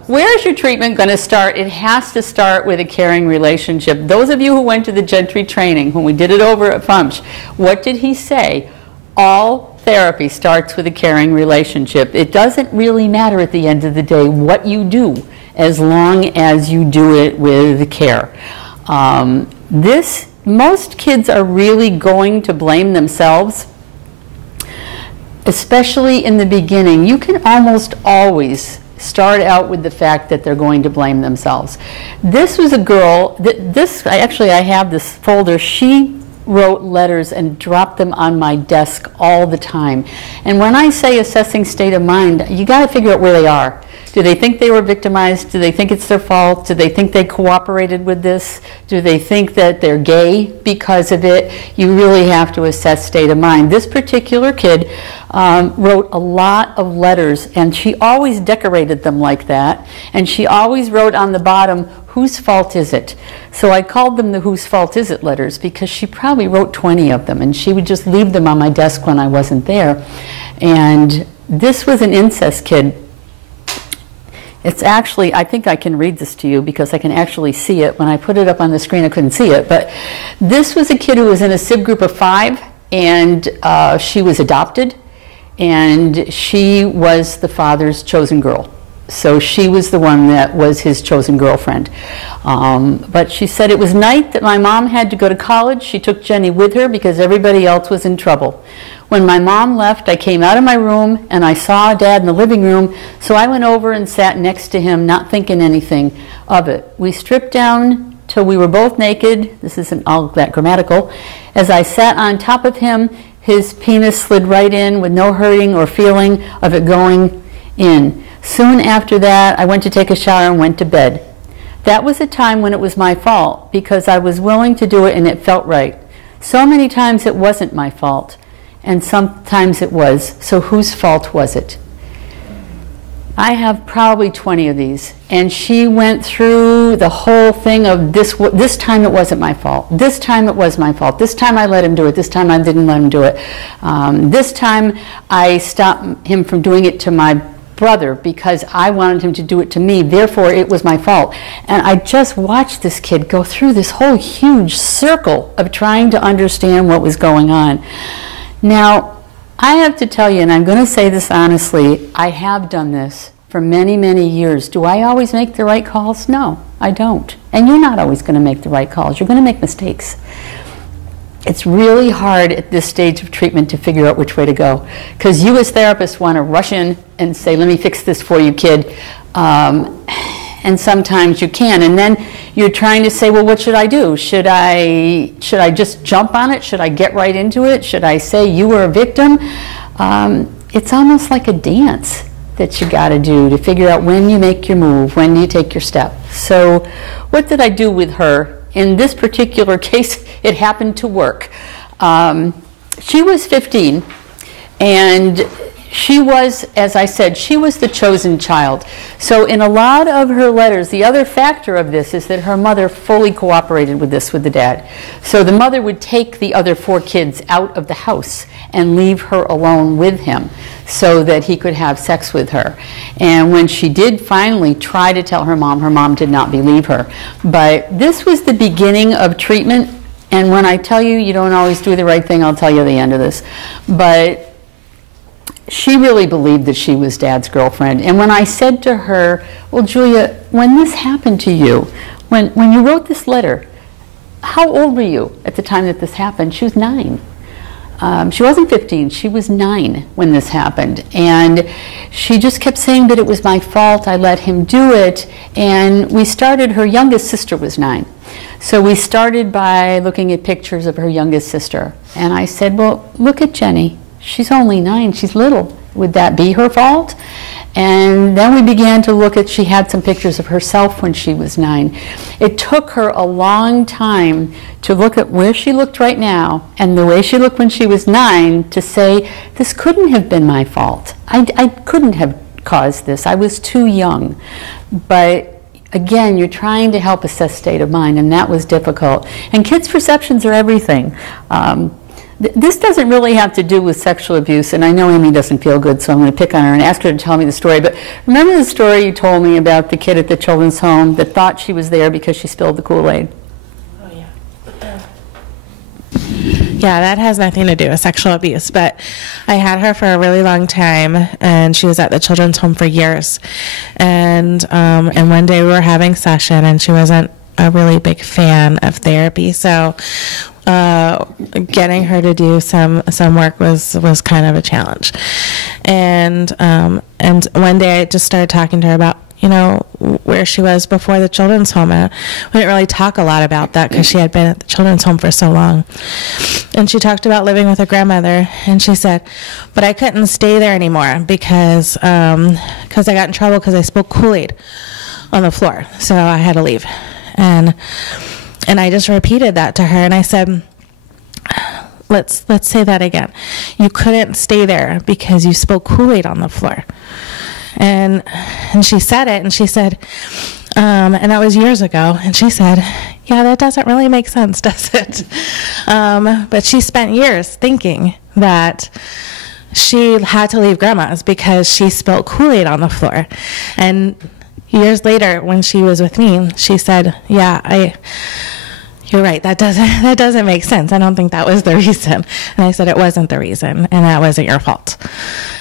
Where's your treatment going to start? It has to start with a caring relationship. Those of you who went to the Gentry training, when we did it over at FUMCH, what did he say? All therapy starts with a caring relationship. It doesn't really matter at the end of the day what you do, as long as you do it with care. Most kids are really going to blame themselves, especially in the beginning. You can almost always start out with the fact that they're going to blame themselves. This was a girl, I have this folder. She wrote letters and dropped them on my desk all the time. And when I say assessing state of mind, you got to figure out where they are. Do they think they were victimized? Do they think it's their fault? Do they think they cooperated with this? Do they think that they're gay because of it? You really have to assess state of mind. This particular kid wrote a lot of letters, and she always decorated them like that. And she always wrote on the bottom, whose fault is it? So I called them the whose fault is it letters, because she probably wrote 20 of them, and she would just leave them on my desk when I wasn't there. And this was an incest kid. It's actually, I think I can read this to you because I can actually see it. When I put it up on the screen, I couldn't see it. But this was a kid who was in a SIB group of 5, and she was adopted, and she was the father's chosen girl. So she was the one that was his chosen girlfriend. But she said it was night that my mom had to go to college. She took Jenny with her because everybody else was in trouble. When my mom left, I came out of my room and I saw Dad in the living room, so I went over and sat next to him, not thinking anything of it. We stripped down till we were both naked. This isn't all that grammatical. As I sat on top of him, his penis slid right in with no hurting or feeling of it going in. Soon after that, I went to take a shower and went to bed. That was a time when it was my fault because I was willing to do it and it felt right. So many times it wasn't my fault, and sometimes it was. So whose fault was it? I have probably 20 of these, and she went through the whole thing of this time it wasn't my fault, this time it was my fault, this time I let him do it, this time I didn't let him do it, this time I stopped him from doing it to my brother because I wanted him to do it to me, therefore it was my fault. And I just watched this kid go through this whole huge circle of trying to understand what was going on. Now, I have to tell you, and I'm going to say this honestly, I have done this for many, many years. Do I always make the right calls? No, I don't. And you're not always going to make the right calls. You're going to make mistakes. It's really hard at this stage of treatment to figure out which way to go, because you as therapists want to rush in and say, let me fix this for you, kid. And sometimes you can. And then you're trying to say, well, what should I do? Should I just jump on it? Should I get right into it? Should I say you were a victim? It's almost like a dance that you got to do to figure out when you make your move, when you take your step. So what did I do with her? In this particular case, it happened to work. She was 15, and she was, as I said, she was the chosen child. So in a lot of her letters, the other factor of this is that her mother fully cooperated with this with the dad. So the mother would take the other 4 kids out of the house and leave her alone with him so that he could have sex with her. And when she did finally try to tell her mom did not believe her. But this was the beginning of treatment. And when I tell you you don't always do the right thing, I'll tell you the end of this. But she really believed that she was Dad's girlfriend. And when I said to her, well, Julia, when this happened to you, when you wrote this letter, how old were you at the time that this happened? She was 9. She wasn't 15, she was 9 when this happened. And she just kept saying that it was my fault, I let him do it. And we started, her youngest sister was 9. So we started by looking at pictures of her youngest sister. And I said, well, look at Jenny. She's only 9, she's little. Would that be her fault? And then we began to look at, she had some pictures of herself when she was 9. It took her a long time to look at where she looked right now and the way she looked when she was 9 to say, this couldn't have been my fault. I couldn't have caused this. I was too young. But again, you're trying to help assess state of mind, and that was difficult. And kids' perceptions are everything. This doesn't really have to do with sexual abuse, and I know Amy doesn't feel good, so I'm going to pick on her and ask her to tell me the story. But remember the story you told me about the kid at the children's home that thought she was there because she spilled the Kool-Aid? Oh, yeah. Yeah, that has nothing to do with sexual abuse, but I had her for a really long time, and she was at the children's home for years. And one day we were having session, and she wasn't a really big fan of therapy, so getting her to do some work was kind of a challenge. And one day I just started talking to her about, you know, where she was before the children's home. And we didn't really talk a lot about that because she had been at the children's home for so long. And she talked about living with her grandmother, and she said, but I couldn't stay there anymore because I got in trouble because I spilled Kool-Aid on the floor, so I had to leave. And I just repeated that to her, and I said, let's say that again. You couldn't stay there because you spilled Kool-Aid on the floor. And she said it, and she said, and that was years ago, and she said, yeah, that doesn't really make sense, does it? But she spent years thinking that she had to leave Grandma's because she spilled Kool-Aid on the floor. And years later, when she was with me, she said, yeah, you're right, that doesn't make sense. I don't think that was the reason. And I said, it wasn't the reason, and that wasn't your fault.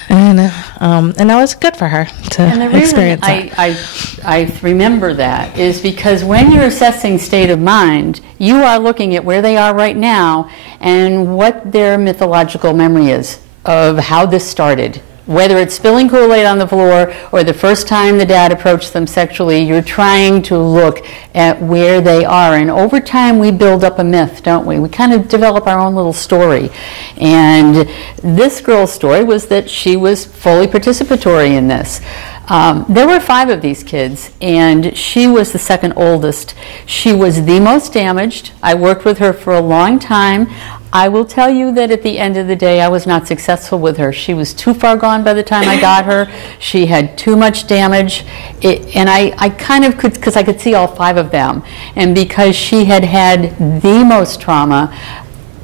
And that was good for her to experience that. And the reason I remember that is because when you're assessing state of mind, you are looking at where they are right now and what their mythological memory is of how this started. Whether it's spilling Kool-Aid on the floor or the first time the dad approached them sexually, you're trying to look at where they are. And over time, we build up a myth, don't we? We kind of develop our own little story. And this girl's story was that she was fully participatory in this. There were 5 of these kids, and she was the second oldest. She was the most damaged. I worked with her for a long time. I will tell you that at the end of the day, I was not successful with her. She was too far gone by the time I got her. She had too much damage. And I kind of could, because I could see all 5 of them. And because she had had the most trauma,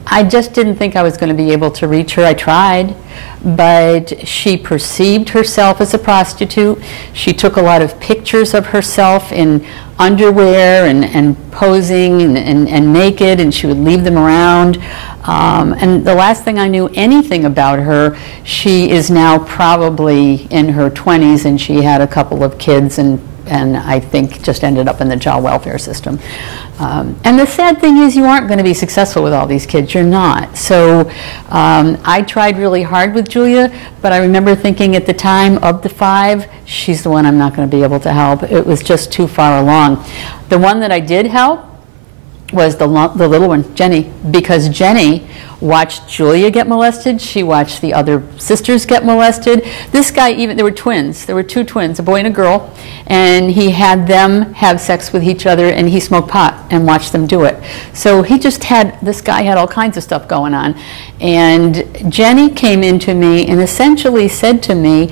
I just didn't think I was going to be able to reach her. I tried. But she perceived herself as a prostitute. She took a lot of pictures of herself in underwear and posing and naked, and she would leave them around. And the last thing I knew anything about her, she is now probably in her 20s, and she had a couple of kids, and I think just ended up in the child welfare system. And the sad thing is, you aren't going to be successful with all these kids. You're not. So I tried really hard with Julia, but I remember thinking at the time, of the 5, she's the one I'm not going to be able to help. It was just too far along. The one that I did help was the little one, Jenny, because Jenny watched Julia get molested. She watched the other sisters get molested. This guy, even, there were twins. There were 2 twins, a boy and a girl, and he had them have sex with each other, and he smoked pot and watched them do it. So he just had, this guy had all kinds of stuff going on. And Jenny came into me and essentially said to me,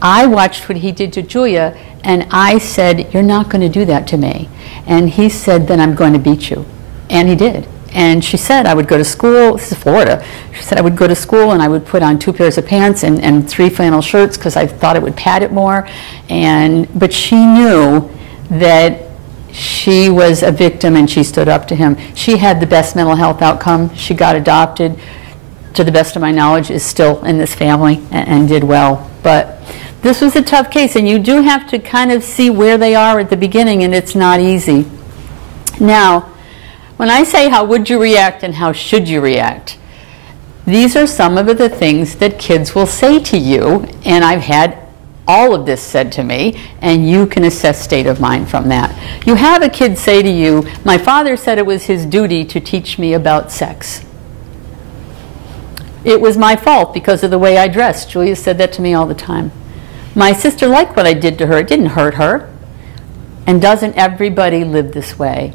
I watched what he did to Julia, and I said, you're not going to do that to me. And he said, then I'm going to beat you. And he did. And she said, I would go to school, this is Florida, she said I would go to school and I would put on 2 pairs of pants and 3 flannel shirts because I thought it would pad it more. But she knew that she was a victim and she stood up to him. She had the best mental health outcome. She got adopted, to the best of my knowledge, is still in this family and did well. But this was a tough case, and you do have to kind of see where they are at the beginning, and it's not easy. Now, when I say how would you react and how should you react, these are some of the things that kids will say to you, and I've had all of this said to me, and you can assess state of mind from that. You have a kid say to you, my father said it was his duty to teach me about sex. It was my fault because of the way I dressed. Julia said that to me all the time. My sister liked what I did to her. It didn't hurt her. And doesn't everybody live this way?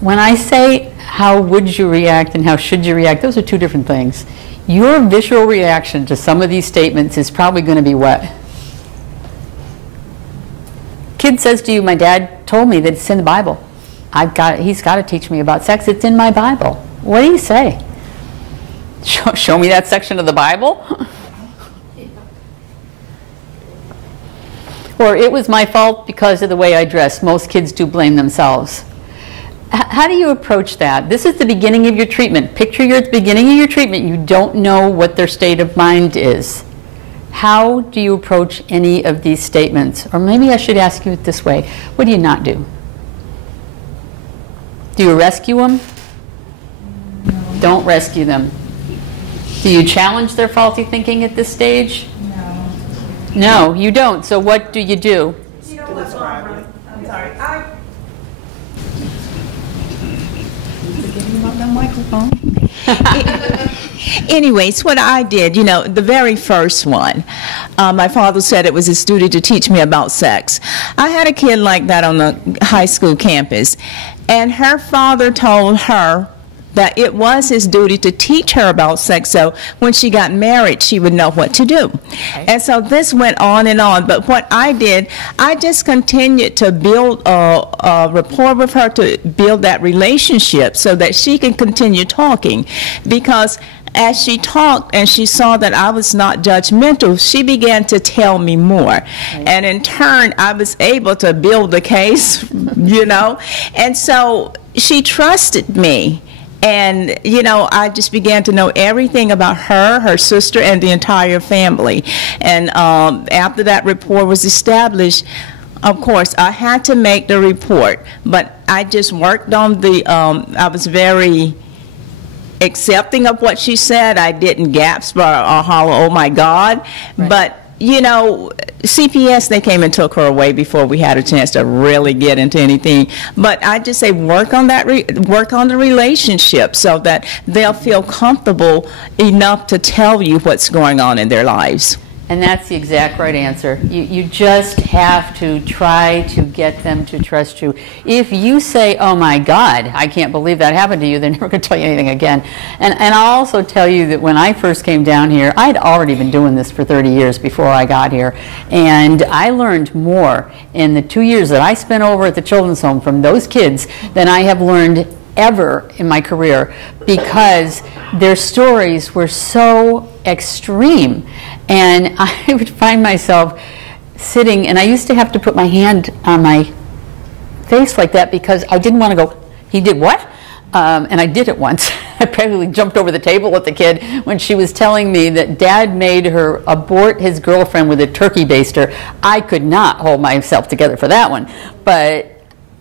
When I say how would you react and how should you react, those are 2 different things. Your visual reaction to some of these statements is probably going to be what? Kid says to you, my dad told me that it's in the Bible. He's got to teach me about sex. It's in my Bible. What do you say? Show me that section of the Bible? Or it was my fault because of the way I dressed. Most kids do blame themselves. How do you approach that? This is the beginning of your treatment. Picture you're at the beginning of your treatment. You don't know what their state of mind is. How do you approach any of these statements? Or maybe I should ask you it this way. What do you not do? Do you rescue them? No. Don't rescue them. Do you challenge their faulty thinking at this stage? No. No, you don't. So what do you do? You know what's wrong? I'm sorry. Anyways, what I did, the very first one, my father said it was his duty to teach me about sex. I had a kid like that on the high school campus, and her father told her that it was his duty to teach her about sex, so when she got married, she would know what to do. Okay. And so this went on and on, but what I did, I just continued to build a rapport with her, to build that relationship so that she can continue talking, because as she talked and she saw that I was not judgmental, she began to tell me more. Right. And in turn, I was able to build a case, and so she trusted me. And, I just began to know everything about her, her sister, and the entire family. And after that rapport was established, of course, I had to make the report. But I just worked on I was very accepting of what she said. I didn't gasp or holler, oh my God. Right. But, CPS, they came and took her away before we had a chance to really get into anything. But I just say work on that, work on the relationship so that they'll feel comfortable enough to tell you what's going on in their lives. And that's the exact right answer. You just have to try to get them to trust you. If you say, oh my God, I can't believe that happened to you, they're never going to tell you anything again. And I'll also tell you that when I first came down here, I'd already been doing this for 30 years before I got here. And I learned more in the 2 years that I spent over at the children's home from those kids than I have learned ever in my career, because their stories were so extreme. And I would find myself sitting, and I used to have to put my hand on my face like that because I didn't want to go, he did what? And I did it once. I practically jumped over the table at the kid when she was telling me that Dad made her abort his girlfriend with a turkey baster. I could not hold myself together for that one. But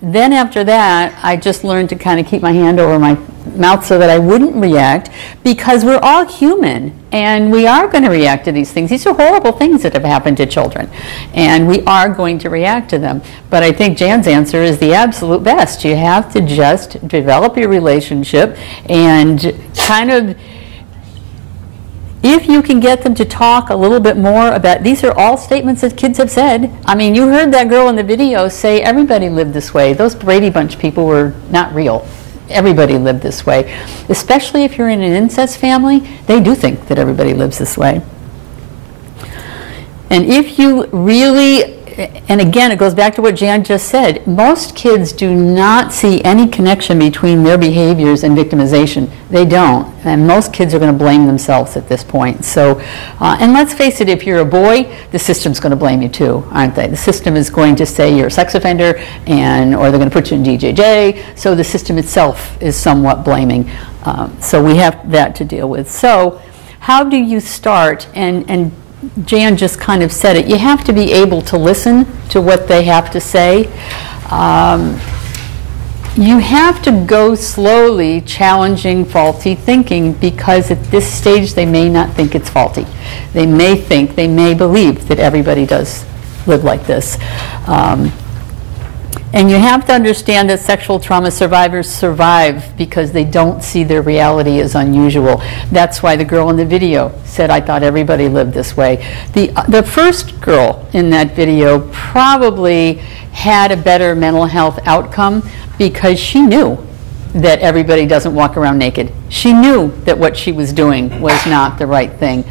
then after that, I just learned to kind of keep my hand over my mouth so that I wouldn't react, because we're all human and we are going to react to these things. These are horrible things that have happened to children, and we are going to react to them. But I think Jan's answer is the absolute best. You have to just develop your relationship and kind of, if you can get them to talk a little bit more about, these are all statements that kids have said. I mean, you heard that girl in the video say everybody lived this way. Those Brady Bunch people were not real. Everybody lived this way. Especially if you're in an incest family, they do think that everybody lives this way. And if you really, and again, it goes back to what Jan just said, most kids do not see any connection between their behaviors and victimization. They don't. And most kids are going to blame themselves at this point. So, and let's face it, if you're a boy, the system's going to blame you too, aren't they? The system is going to say you're a sex offender, or they're going to put you in DJJ. So the system itself is somewhat blaming. So we have that to deal with. So how do you start? And Jan just kind of said it. You have to be able to listen to what they have to say. You have to go slowly challenging faulty thinking, because at this stage they may not think it's faulty. They may think, they may believe that everybody does live like this. And you have to understand that sexual trauma survivors survive because they don't see their reality as unusual. That's why the girl in the video said, I thought everybody lived this way. The first girl in that video probably had a better mental health outcome because she knew that everybody doesn't walk around naked. She knew that what she was doing was not the right thing.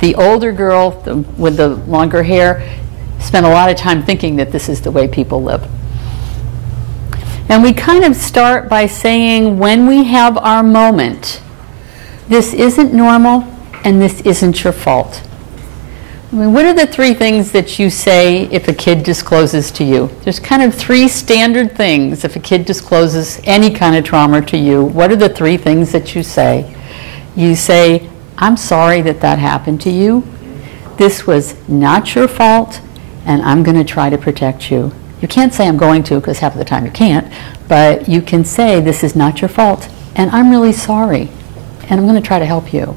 The older girl with the longer hair spent a lot of time thinking that this is the way people live. And we kind of start by saying, when we have our moment, this isn't normal and this isn't your fault. I mean, what are the three things that you say if a kid discloses to you? There's kind of three standard things if a kid discloses any kind of trauma to you. What are the three things that you say? You say, I'm sorry that that happened to you. This was not your fault, and I'm going to try to protect you. You can't say I'm going to, because half of the time you can't, but you can say this is not your fault, and I'm really sorry, and I'm going to try to help you.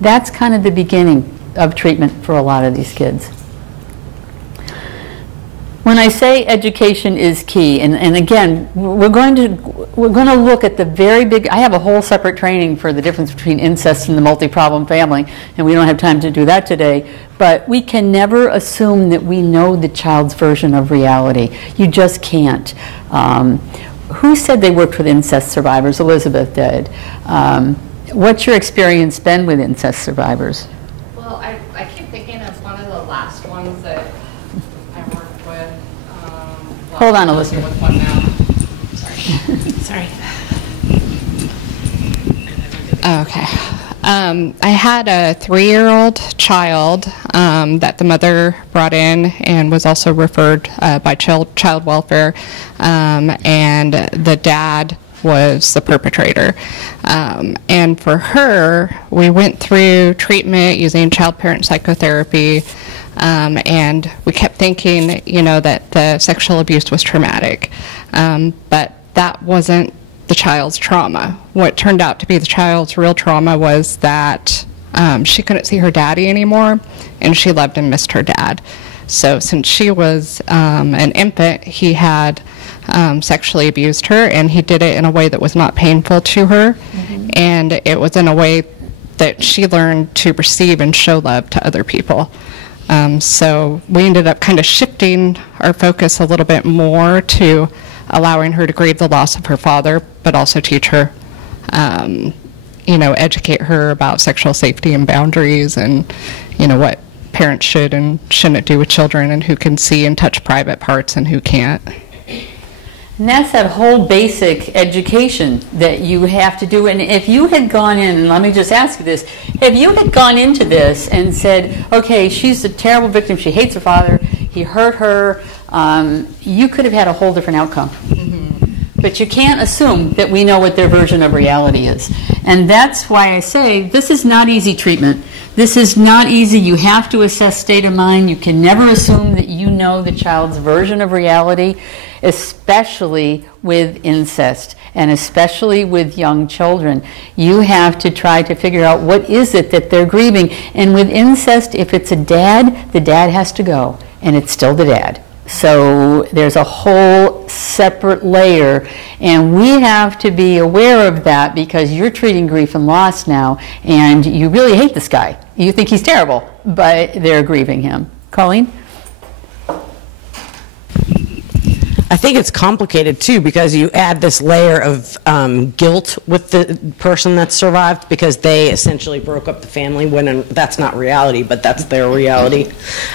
That's kind of the beginning of treatment for a lot of these kids. When I say education is key, and again, we're going to look at the very big, I have a whole separate training for the difference between incest and the multi-problem family, and we don't have time to do that today, but we can never assume that we know the child's version of reality. You just can't. Who said they worked with incest survivors? Elizabeth did. What's your experience been with incest survivors? Well, I keep thinking of one of the last ones that I worked with. Hold on, Elizabeth. With one now. Sorry. Okay. I had a 3-year-old child that the mother brought in and was also referred by child welfare, and the dad was the perpetrator. And for her, we went through treatment using child-parent psychotherapy, and we kept thinking, you know, that the sexual abuse was traumatic, but that wasn't the child's trauma. What turned out to be the child's real trauma was that she couldn't see her daddy anymore, and she loved and missed her dad. So since she was an infant, he had sexually abused her, and he did it in a way that was not painful to her, and it was in a way that she learned to receive and show love to other people. So we ended up kind of shifting our focus a little bit more to allowing her to grieve the loss of her father, but also teach her, you know, educate her about sexual safety and boundaries, and, you know, what parents should and shouldn't do with children, and who can see and touch private parts and who can't. And that's that whole basic education that you have to do. And if you had gone in, and let me just ask you this, if you had gone into this and said, okay, she's a terrible victim, she hates her father, he hurt her, you could have had a whole different outcome. But you can't assume that we know what their version of reality is. And that's why I say this is not easy treatment. This is not easy. You have to assess state of mind. You can never assume that you know the child's version of reality, especially with incest and especially with young children. You have to try to figure out what is it that they're grieving. And with incest, if it's a dad, the dad has to go, and it's still the dad. So there's a whole separate layer, and we have to be aware of that because you're treating grief and loss now, and you really hate this guy. You think he's terrible, but they're grieving him. Colleen? I think it's complicated too because you add this layer of guilt with the person that survived because they essentially broke up the family when that's not reality, but that's their reality.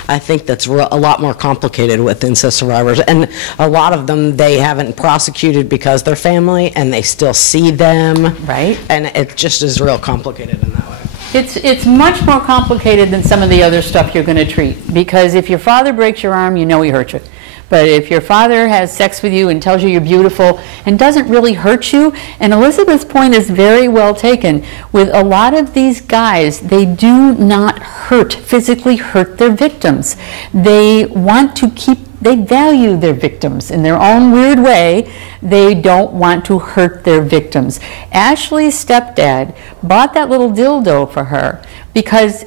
I think that's a lot more complicated with incest survivors, and a lot of them they haven't prosecuted because they're family and they still see them. Right. And it just is real complicated in that way. It's much more complicated than some of the other stuff you're going to treat, because if your father breaks your arm, you know he hurt you. But if your father has sex with you and tells you you're beautiful and doesn't really hurt you, and Elizabeth's point is very well taken, with a lot of these guys, they do not physically hurt their victims. They want to they value their victims in their own weird way. They don't want to hurt their victims. Ashley's stepdad bought that little dildo for her because,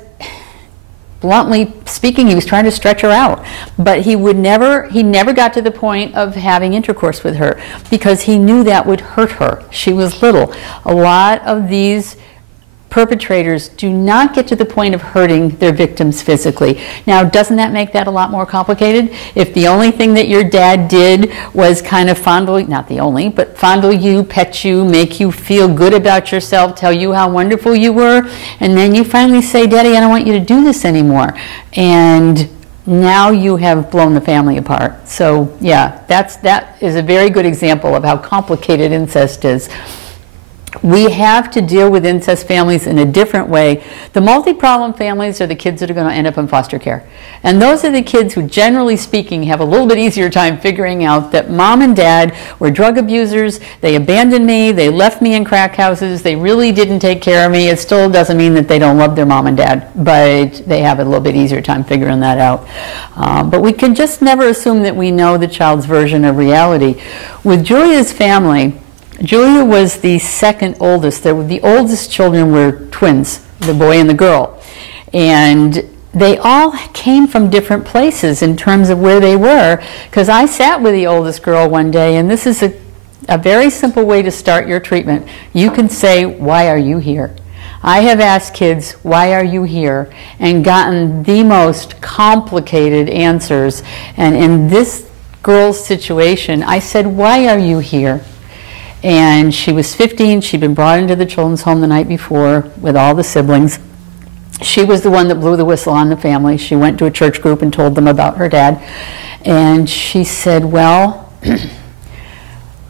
bluntly speaking, he was trying to stretch her out, but he never got to the point of having intercourse with her because he knew that would hurt her. She was little. A lot of these perpetrators do not get to the point of hurting their victims physically. Now, doesn't that make that a lot more complicated? If the only thing that your dad did was kind of fondle, not the only, but fondle you, pet you, make you feel good about yourself, tell you how wonderful you were, and then you finally say, Daddy, I don't want you to do this anymore. And now you have blown the family apart. So yeah, that is a very good example of how complicated incest is. We have to deal with incest families in a different way. The multi-problem families are the kids that are going to end up in foster care. And those are the kids who, generally speaking, have a little bit easier time figuring out that mom and dad were drug abusers, they abandoned me, they left me in crack houses, they really didn't take care of me. It still doesn't mean that they don't love their mom and dad, but they have a little bit easier time figuring that out. But we can just never assume that we know the child's version of reality. With Julia's family, Julia was the second oldest. The oldest children were twins, the boy and the girl. And they all came from different places in terms of where they were. Because I sat with the oldest girl one day, and this is a very simple way to start your treatment. You can say, why are you here? I have asked kids, why are you here? And gotten the most complicated answers. And in this girl's situation, I said, why are you here? And she was 15. She'd been brought into the children's home the night before with all the siblings. She was the one that blew the whistle on the family. She went to a church group and told them about her dad. And she said, well,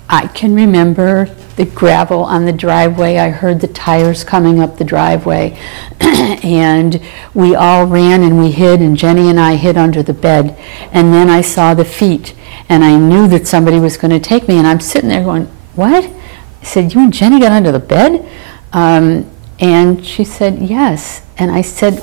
I can remember the gravel on the driveway. I heard the tires coming up the driveway. And we all ran and we hid, and Jenny and I hid under the bed. And then I saw the feet, and I knew that somebody was going to take me. And I'm sitting there going, what? I said, you and Jenny got under the bed? And she said, yes. And I said,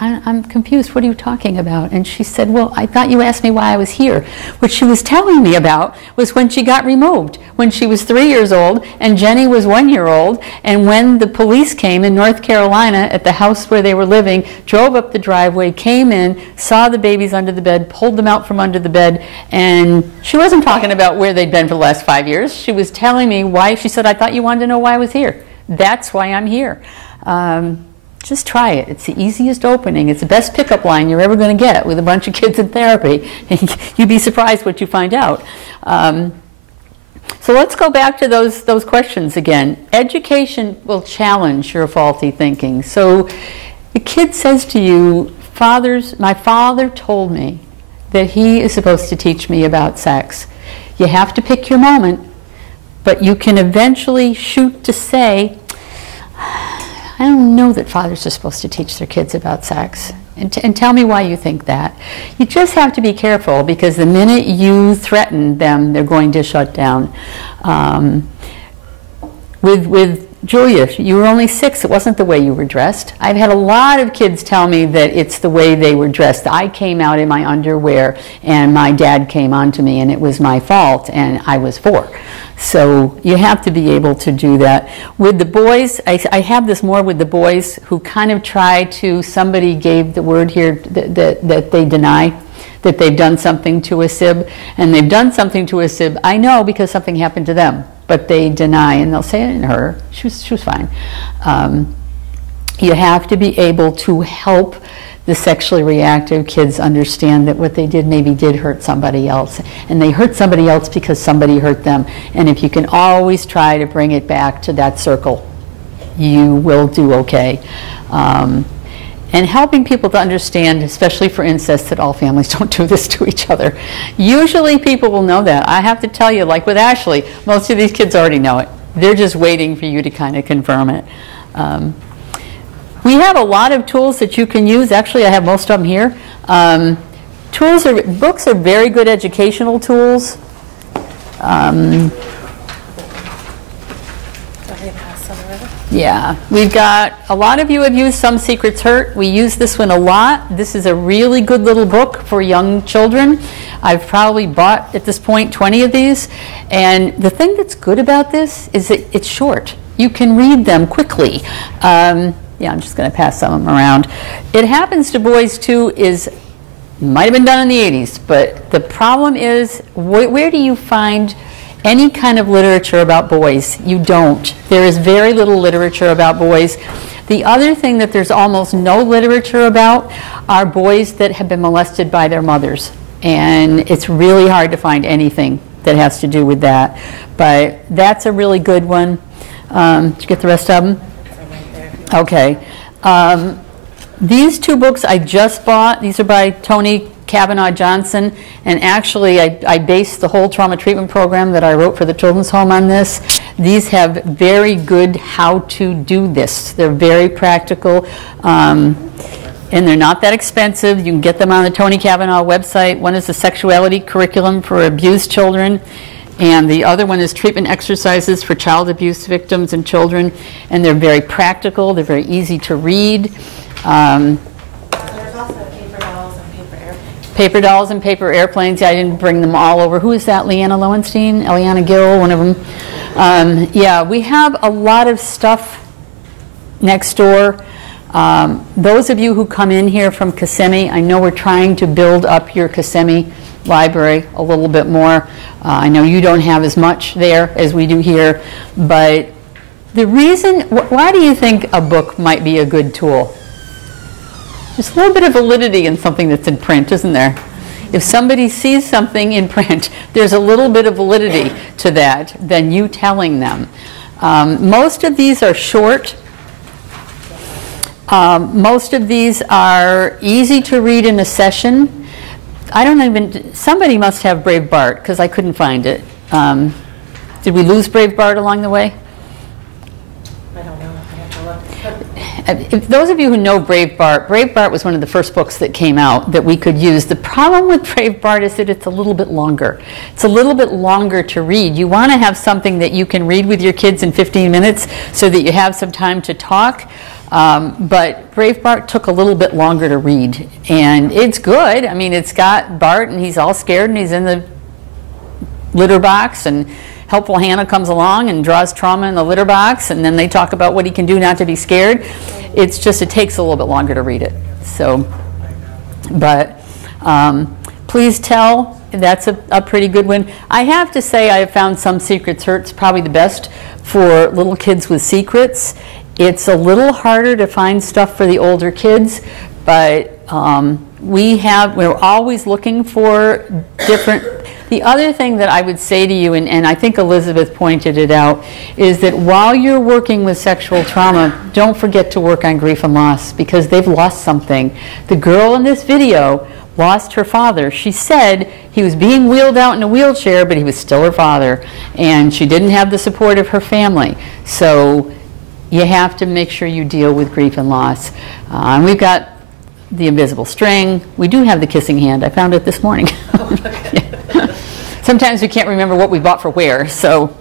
I'm confused. What are you talking about? And she said, well, I thought you asked me why I was here. What she was telling me about was when she got removed, when she was 3 years old and Jenny was 1 year old, and when the police came in North Carolina at the house where they were living, drove up the driveway, came in, saw the babies under the bed, pulled them out from under the bed, and she wasn't talking about where they'd been for the last 5 years. She was telling me why. She said, I thought you wanted to know why I was here. That's why I'm here. Just try it. It's the easiest opening. It's the best pickup line you're ever going to get with a bunch of kids in therapy. You'd be surprised what you find out. So let's go back to those questions again. Education will challenge your faulty thinking. So the kid says to you, my father told me that he is supposed to teach me about sex. You have to pick your moment, but you can eventually shoot to say, I don't know that fathers are supposed to teach their kids about sex. And tell me why you think that. You just have to be careful, because the minute you threaten them, they're going to shut down. With Julia, you were only 6. It wasn't the way you were dressed. I've had a lot of kids tell me that it's the way they were dressed. I came out in my underwear, and my dad came on to me, and it was my fault, and I was 4. So you have to be able to do that. With the boys, I have this more with the boys who kind of try to, somebody gave the word here that they deny that they've done something to a sib, and they've done something to a sib, I know, because something happened to them, but they deny, and they'll say it didn't hurt her. She was fine. You have to be able to help the sexually reactive kids understand that what they did maybe did hurt somebody else, and they hurt somebody else because somebody hurt them. And if you can always try to bring it back to that circle, you will do okay. And helping people to understand, especially for incest, that all families don't do this to each other. Usually people will know that. I have to tell you, like with Ashley, most of these kids already know it. They're just waiting for you to kind of confirm it. We have a lot of tools that you can use. Actually, I have most of them here. Books are very good educational tools. Yeah, we've got, a lot of you have used Some Secrets Hurt. We use this one a lot. This is a really good little book for young children. I've probably bought, at this point, 20 of these. And the thing that's good about this is that it's short. You can read them quickly. Yeah, I'm just going to pass some of them around. It Happens to Boys Too might have been done in the 80s, but the problem is, where do you find any kind of literature about boys? You don't. There is very little literature about boys. The other thing that there's almost no literature about are boys that have been molested by their mothers. And it's really hard to find anything that has to do with that. But that's a really good one. Did you get the rest of them? Okay. These 2 books I just bought. These are by Tony Kavanaugh Johnson, and actually I based the whole trauma treatment program that I wrote for the children's home on this. These have very good how to do this. They're very practical, and they're not that expensive. You can get them on the Tony Kavanaugh website. One is the Sexuality Curriculum for Abused Children, and the other one is Treatment Exercises for Child Abuse Victims and Children, and they're very practical. They're very easy to read. There's also Paper Dolls and Paper Airplanes. Paper Dolls and Paper Airplanes. Yeah, I didn't bring them all over. Who is that? Leanna Lowenstein? Eliana Gill, one of them. Yeah, we have a lot of stuff next door. Those of you who come in here from Kissimmee, I know we're trying to build up your Kissimmee library a little bit more. I know you don't have as much there as we do here, but the reason, why do you think a book might be a good tool? There's a little bit of validity in something that's in print, isn't there? If somebody sees something in print, there's a little bit of validity to that than you telling them. Most of these are short. Most of these are easy to read in a session. I don't even, somebody must have Brave Bart, because I couldn't find it. Did we lose Brave Bart along the way? I don't know. I have to look. If those of you who know Brave Bart was one of the first books that came out that we could use. The problem with Brave Bart is that it's a little bit longer. It's a little bit longer to read. You want to have something that you can read with your kids in 15 minutes so that you have some time to talk. But Brave Bart took a little bit longer to read, and it's good. I mean, it's got Bart, and he's all scared, and he's in the litter box, and Helpful Hannah comes along and draws trauma in the litter box, and then they talk about what he can do not to be scared. It's just, it takes a little bit longer to read it. So, but Please Tell, that's a pretty good one. I have to say I have found Some Secrets Hurt's probably the best for little kids with secrets. It's a little harder to find stuff for the older kids, but we're always looking for different. The other thing that I would say to you, and I think Elizabeth pointed it out, is that while you're working with sexual trauma, don't forget to work on grief and loss, because they've lost something. The girl in this video lost her father. She said he was being wheeled out in a wheelchair, but he was still her father, and she didn't have the support of her family. So you have to make sure you deal with grief and loss. And we've got the invisible string. We do have the kissing hand. I found it this morning. Yeah. Sometimes we can't remember what we bought for where. So,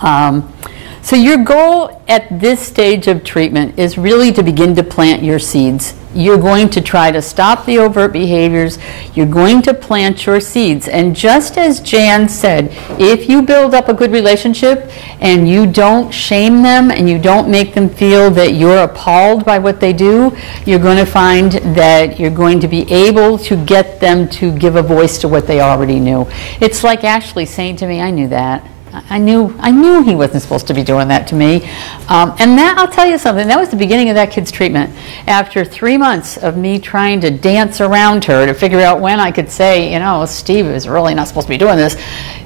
so your goal at this stage of treatment is really to begin to plant your seeds. You're going to try to stop the overt behaviors. You're going to plant your seeds. And just as Jan said, if you build up a good relationship and you don't shame them and you don't make them feel that you're appalled by what they do, you're going to find that you're going to be able to get them to give a voice to what they already knew. It's like Ashley saying to me, I knew that. I knew he wasn't supposed to be doing that to me. And that, I'll tell you something, that was the beginning of that kid's treatment. After 3 months of me trying to dance around her to figure out when I could say, you know, Steve is really not supposed to be doing this,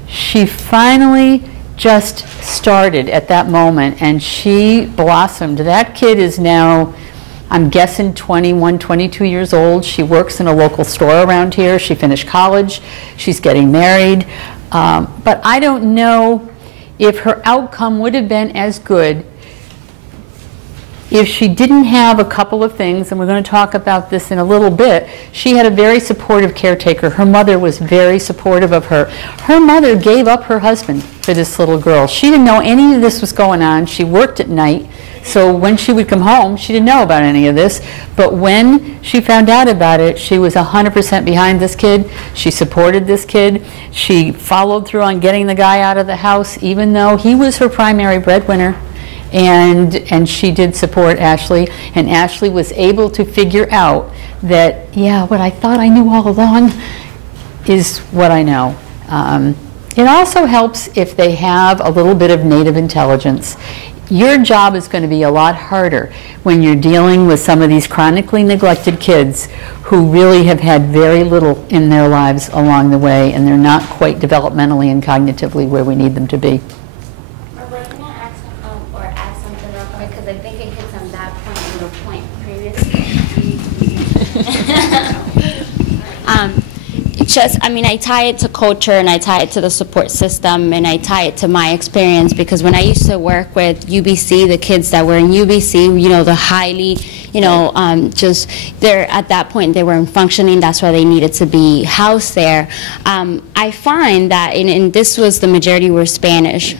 she finally just started at that moment, and she blossomed. That kid is now, I'm guessing, 21, 22 years old. She works in a local store around here. She finished college. She's getting married. But I don't know if her outcome would have been as good if she didn't have a couple of things, and we're going to talk about this in a little bit. She had a very supportive caretaker. Her mother was very supportive of her. Her mother gave up her husband for this little girl. She didn't know any of this was going on. She worked at night, so when she would come home, she didn't know about any of this. But when she found out about it, she was 100% behind this kid. She supported this kid. She followed through on getting the guy out of the house, even though he was her primary breadwinner. And she did support Ashley, and Ashley was able to figure out that, yeah, what I thought I knew all along is what I know. It also helps if they have a little bit of native intelligence. Your job is going to be a lot harder when you're dealing with some of these chronically neglected kids who really have had very little in their lives along the way, and they're not quite developmentally and cognitively where we need them to be. I think it hits on that point and the point previously. I tie it to culture, and I tie it to the support system, and I tie it to my experience, because when I used to work with UBC, the kids that were in UBC, you know, the highly, you know, they're at that point, they weren't functioning, that's why they needed to be housed there. I find that, and this was the majority were Spanish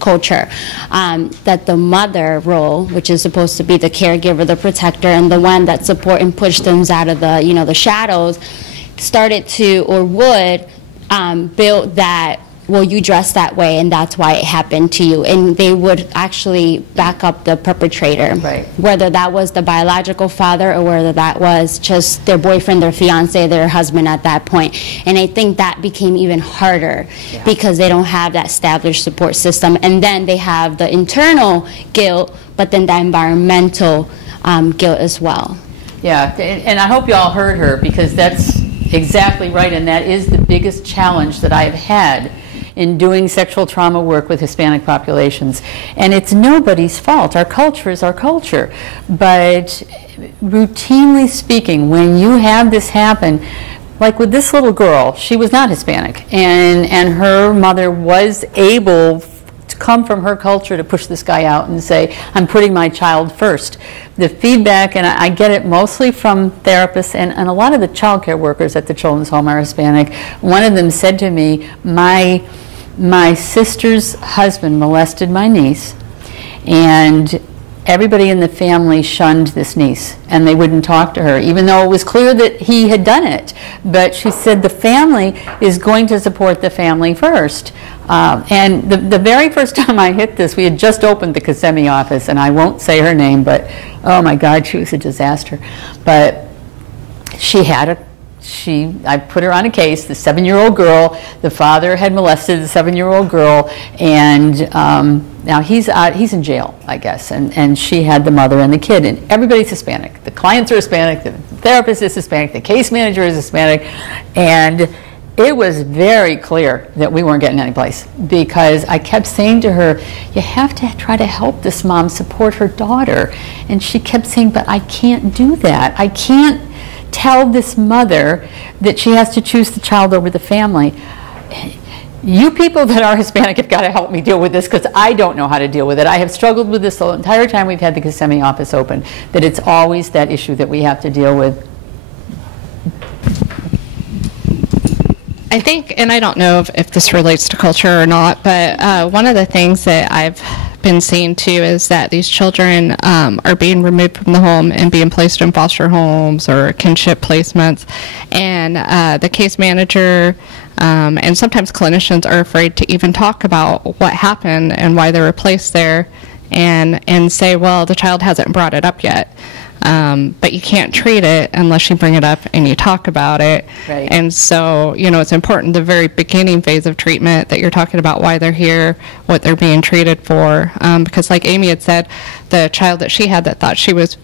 culture, that the mother role, which is supposed to be the caregiver, the protector, and the one that support and push them out of the, you know, the shadows, started to, or would, build that, well, you dress that way and that's why it happened to you. And they would actually back up the perpetrator. Right. Whether that was the biological father or whether that was just their boyfriend, their fiance, their husband at that point. And I think that became even harder because they don't have that established support system. And then they have the internal guilt, but then the environmental guilt as well. Yeah, and I hope you all heard her, because that's exactly right, and that is the biggest challenge that I've had in doing sexual trauma work with Hispanic populations. And it's nobody's fault. Our culture is our culture. But routinely speaking, when you have this happen, like with this little girl, she was not Hispanic, and her mother was able to come from her culture to push this guy out and say, I'm putting my child first. The feedback, and I get it mostly from therapists, and a lot of the child care workers at the children's home are Hispanic. One of them said to me, my sister's husband molested my niece, and everybody in the family shunned this niece, and they wouldn't talk to her, even though it was clear that he had done it. But she said the family is going to support the family first. And the very first time I hit this, we had just opened the Kissimmee office, and I won't say her name, but oh my God, she was a disaster. But she had I put her on a case, the 7-year-old girl, the father had molested the 7-year-old girl, and now he's in jail, I guess, and she had the mother and the kid, and everybody's Hispanic. The clients are Hispanic, the therapist is Hispanic, the case manager is Hispanic, and it was very clear that we weren't getting any place, because I kept saying to her, you have to try to help this mom support her daughter. And she kept saying, but I can't do that. I can't tell this mother that she has to choose the child over the family. You people that are Hispanic have got to help me deal with this, because I don't know how to deal with it. I have struggled with this the entire time we've had the Kissimmee office open, that it's always that issue that we have to deal with. I think, and I don't know if this relates to culture or not, but one of the things that I've been seeing too is that these children are being removed from the home and being placed in foster homes or kinship placements, and the case manager and sometimes clinicians are afraid to even talk about what happened and why they were placed there, and say, well, the child hasn't brought it up yet. But you can't treat it unless you bring it up and you talk about it. Right. And so, it's important the very beginning phase of treatment that you're talking about why they're here, what they're being treated for. Because like Amy had said, the child that she had that thought she was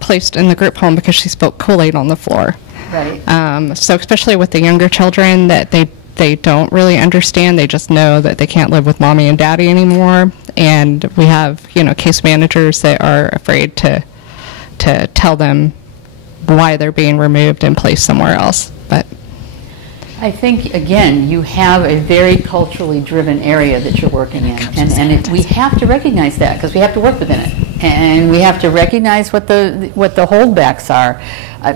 placed in the group home because she spilled Kool-Aid on the floor. Right. So especially with the younger children that they don't really understand. They just know that they can't live with mommy and daddy anymore. And we have, case managers that are afraid to tell them why they're being removed and placed somewhere else. But I think, again, you have a very culturally driven area that you're working in, and we have to recognize that because we have to work within it, and we have to recognize what the holdbacks are.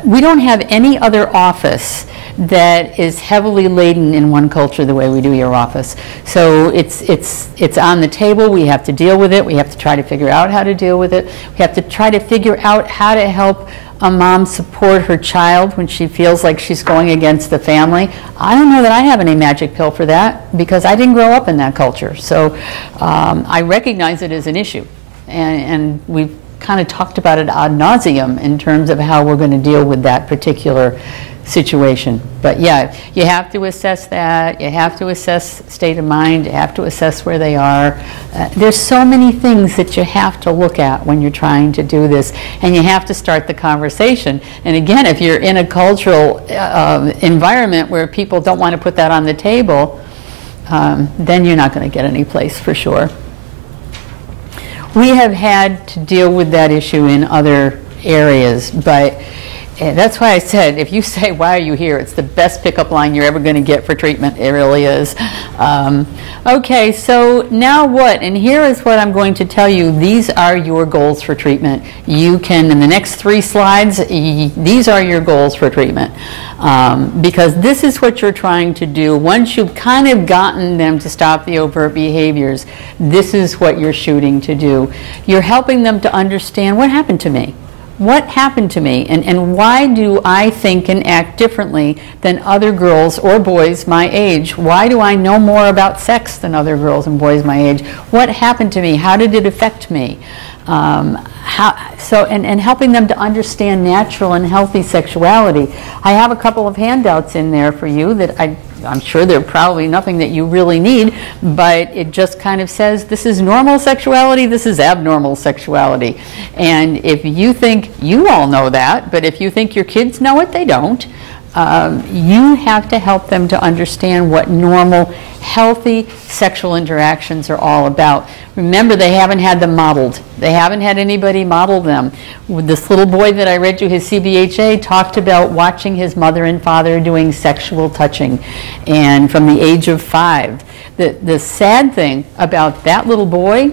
We don't have any other office that is heavily laden in one culture the way we do your office. So it's on the table. We have to deal with it. We have to try to figure out how to deal with it. We have to try to figure out how to help a mom support her child when she feels like she's going against the family. I don't know that I have any magic pill for that because I didn't grow up in that culture. So I recognize it as an issue, and we've kind of talked about it ad nauseum in terms of how we're going to deal with that particular situation. But yeah, you have to assess that. You have to assess state of mind. You have to assess where they are. There's so many things that you have to look at when you're trying to do this, and you have to start the conversation. And again, if you're in a cultural environment where people don't want to put that on the table, then you're not going to get any place for sure. We have had to deal with that issue in other areas, but that's why I said, if you say, why are you here? It's the best pickup line you're ever going to get for treatment. It really is. Okay, so now what? And here is what I'm going to tell you. These are your goals for treatment. You can, in the next 3 slides, these are your goals for treatment. Because this is what you're trying to do. Once you've kind of gotten them to stop the overt behaviors, this is what you're shooting to do. You're helping them to understand what happened to me. What happened to me, and why do I think and act differently than other girls or boys my age? Why do I know more about sex than other girls and boys my age? What happened to me? How did it affect me? And helping them to understand natural and healthy sexuality. I have a couple of handouts in there for you that I'm sure they're probably nothing that you really need, but it just kind of says this is normal sexuality, this is abnormal sexuality. And if you think you all know that, but if you think your kids know it, they don't. You have to help them to understand what normal, healthy sexual interactions are all about. Remember, they haven't had them modeled. They haven't had anybody model them. With this little boy that I read you, his CBHA, talked about watching his mother and father doing sexual touching, and from the age of 5. The sad thing about that little boy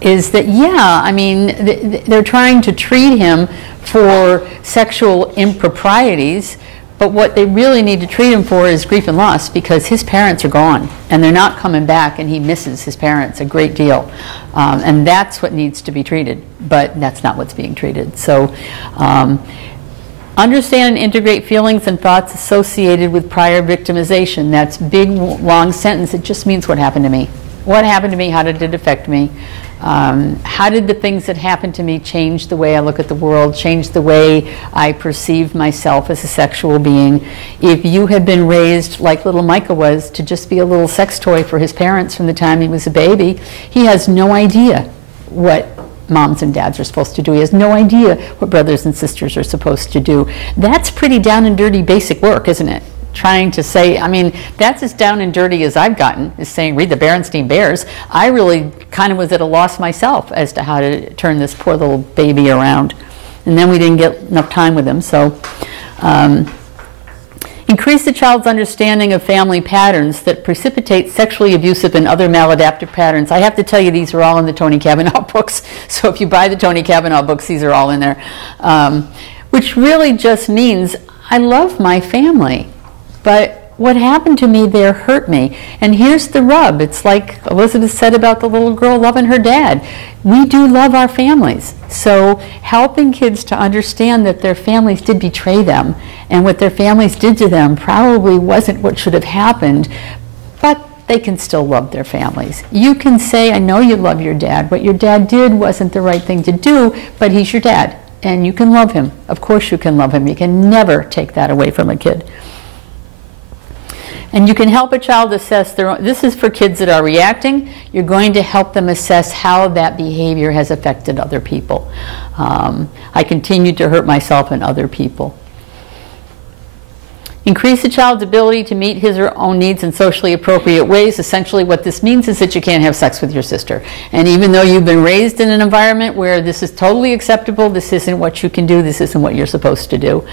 is that, yeah, I mean, they're trying to treat him for sexual improprieties, but what they really need to treat him for is grief and loss, because his parents are gone and they're not coming back, and he misses his parents a great deal. And that's what needs to be treated, but that's not what's being treated. So understand and integrate feelings and thoughts associated with prior victimization. That's big, long sentence. It just means what happened to me. What happened to me? How did it affect me? How did the things that happened to me change the way I look at the world, change the way I perceive myself as a sexual being? If you had been raised like little Micah was, to just be a little sex toy for his parents from the time he was a baby, he has no idea what moms and dads are supposed to do. He has no idea what brothers and sisters are supposed to do. That's pretty down and dirty basic work, isn't it? Trying to say, I mean, that's as down and dirty as I've gotten, is saying, read the Berenstain Bears. I really kind of was at a loss myself as to how to turn this poor little baby around. And then we didn't get enough time with him. So increase the child's understanding of family patterns that precipitate sexually abusive and other maladaptive patterns. I have to tell you, these are all in the Tony Kavanaugh books. So if you buy the Tony Kavanaugh books, these are all in there. Which really just means I love my family. But what happened to me there hurt me. And here's the rub. It's like Elizabeth said about the little girl loving her dad. We do love our families. So helping kids to understand that their families did betray them and what their families did to them probably wasn't what should have happened, but they can still love their families. You can say, I know you love your dad. What your dad did wasn't the right thing to do, but he's your dad, and you can love him. Of course you can love him. You can never take that away from a kid. And you can help a child assess their own. This is for kids that are reacting. You're going to help them assess how that behavior has affected other people. I continued to hurt myself and other people. Increase the child's ability to meet his or her own needs in socially appropriate ways. Essentially what this means is that you can't have sex with your sister. And even though you've been raised in an environment where this is totally acceptable, this isn't what you can do, this isn't what you're supposed to do.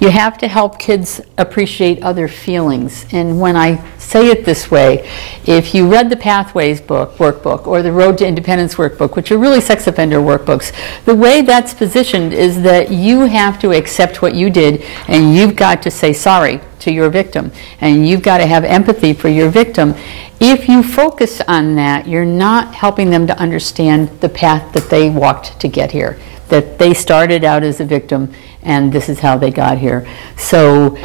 You have to help kids appreciate other feelings. And when I say it this way, if you read the Pathways workbook or the Road to Independence workbook, which are really sex offender workbooks, the way that's positioned is that you have to accept what you did and you've got to say sorry to your victim, and you've got to have empathy for your victim. If you focus on that, you're not helping them to understand the path that they walked to get here, that they started out as a victim and this is how they got here. So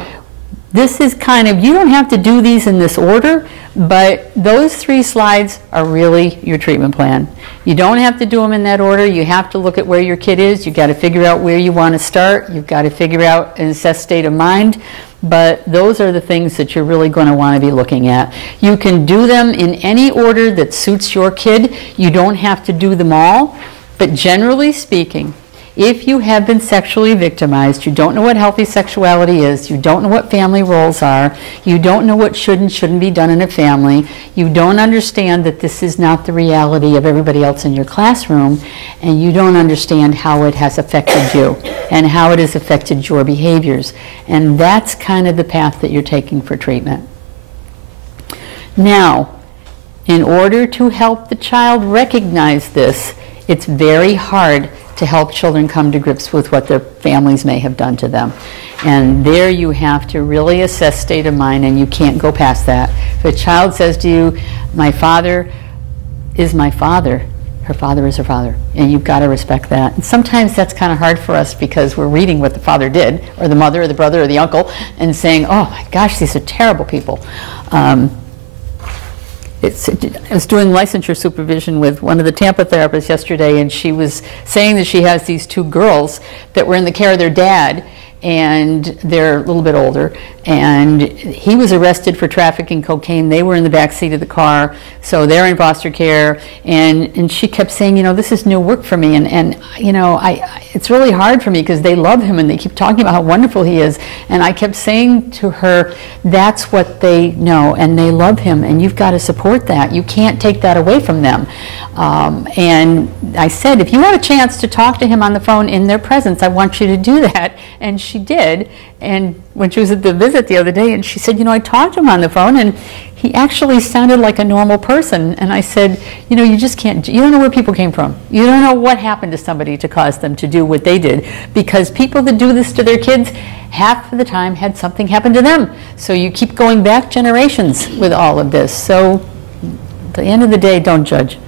this is kind of, you don't have to do these in this order, but those 3 slides are really your treatment plan. You don't have to do them in that order. You have to look at where your kid is. You've got to figure out where you want to start. You've got to figure out an assessed state of mind. But those are the things that you're really going to want to be looking at. You can do them in any order that suits your kid. You don't have to do them all. But generally speaking, if you have been sexually victimized, you don't know what healthy sexuality is, you don't know what family roles are, you don't know what should and shouldn't be done in a family, you don't understand that this is not the reality of everybody else in your classroom, and you don't understand how it has affected you and how it has affected your behaviors. And that's kind of the path that you're taking for treatment. Now, in order to help the child recognize this, it's very hard to help children come to grips with what their families may have done to them. And there you have to really assess state of mind, and you can't go past that. If a child says to you, my father is my father, her father is her father, and you've got to respect that. And sometimes that's kind of hard for us because we're reading what the father did, or the mother, or the brother, or the uncle, and saying, oh my gosh, these are terrible people. I was doing licensure supervision with one of the Tampa therapists yesterday, and she was saying that she has these 2 girls that were in the care of their dad, and they're a little bit older, and he was arrested for trafficking cocaine. They were in the back seat of the car, so they're in foster care, and she kept saying, you know, this is new work for me, and you know, it's really hard for me because they love him and they keep talking about how wonderful he is, and I kept saying to her, that's what they know, and they love him, and you've got to support that. You can't take that away from them. And I said, if you have a chance to talk to him on the phone in their presence, I want you to do that. And she did. And when she was at the visit the other day, and she said, you know, I talked to him on the phone, and he actually sounded like a normal person. And I said, you know, you just can't, you don't know where people came from. You don't know what happened to somebody to cause them to do what they did. Because people that do this to their kids, half of the time had something happen to them. So you keep going back generations with all of this. So at the end of the day, don't judge.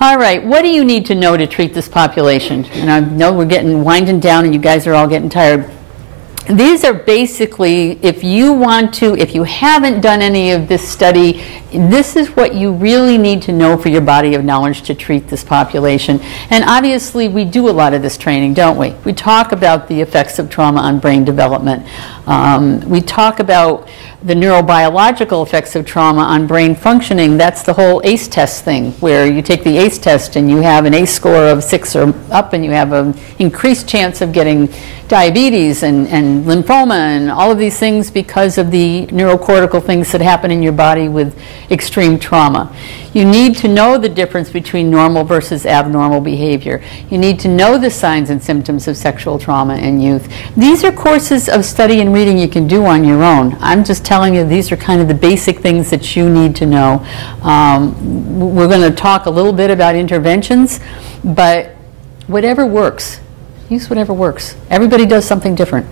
All right, what do you need to know to treat this population? And I know we're winding down and you guys are all getting tired. These are basically, if you haven't done any of this study, this is what you really need to know for your body of knowledge to treat this population. And obviously we do a lot of this training, don't we? We talk about the effects of trauma on brain development. We talk about the neurobiological effects of trauma on brain functioning. That's the whole ACE test thing, where you take the ACE test and you have an ACE score of 6 or up, and you have an increased chance of getting diabetes and lymphoma and all of these things because of the neurocortical things that happen in your body with extreme trauma. You need to know the difference between normal versus abnormal behavior. You need to know the signs and symptoms of sexual trauma in youth. These are courses of study and reading you can do on your own. I'm just telling you these are kind of the basic things that you need to know. We're going to talk a little bit about interventions, but whatever works. Use whatever works. Everybody does something different.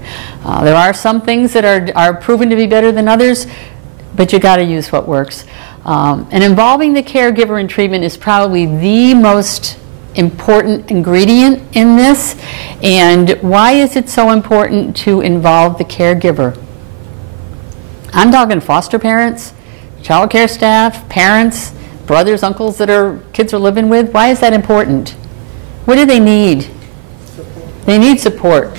There are some things that are proven to be better than others, but you got to use what works. And involving the caregiver in treatment is probably the most important ingredient in this. And why is it so important to involve the caregiver? I'm talking foster parents, child care staff, parents, brothers, uncles that kids are living with. Why is that important? What do they need? They need support.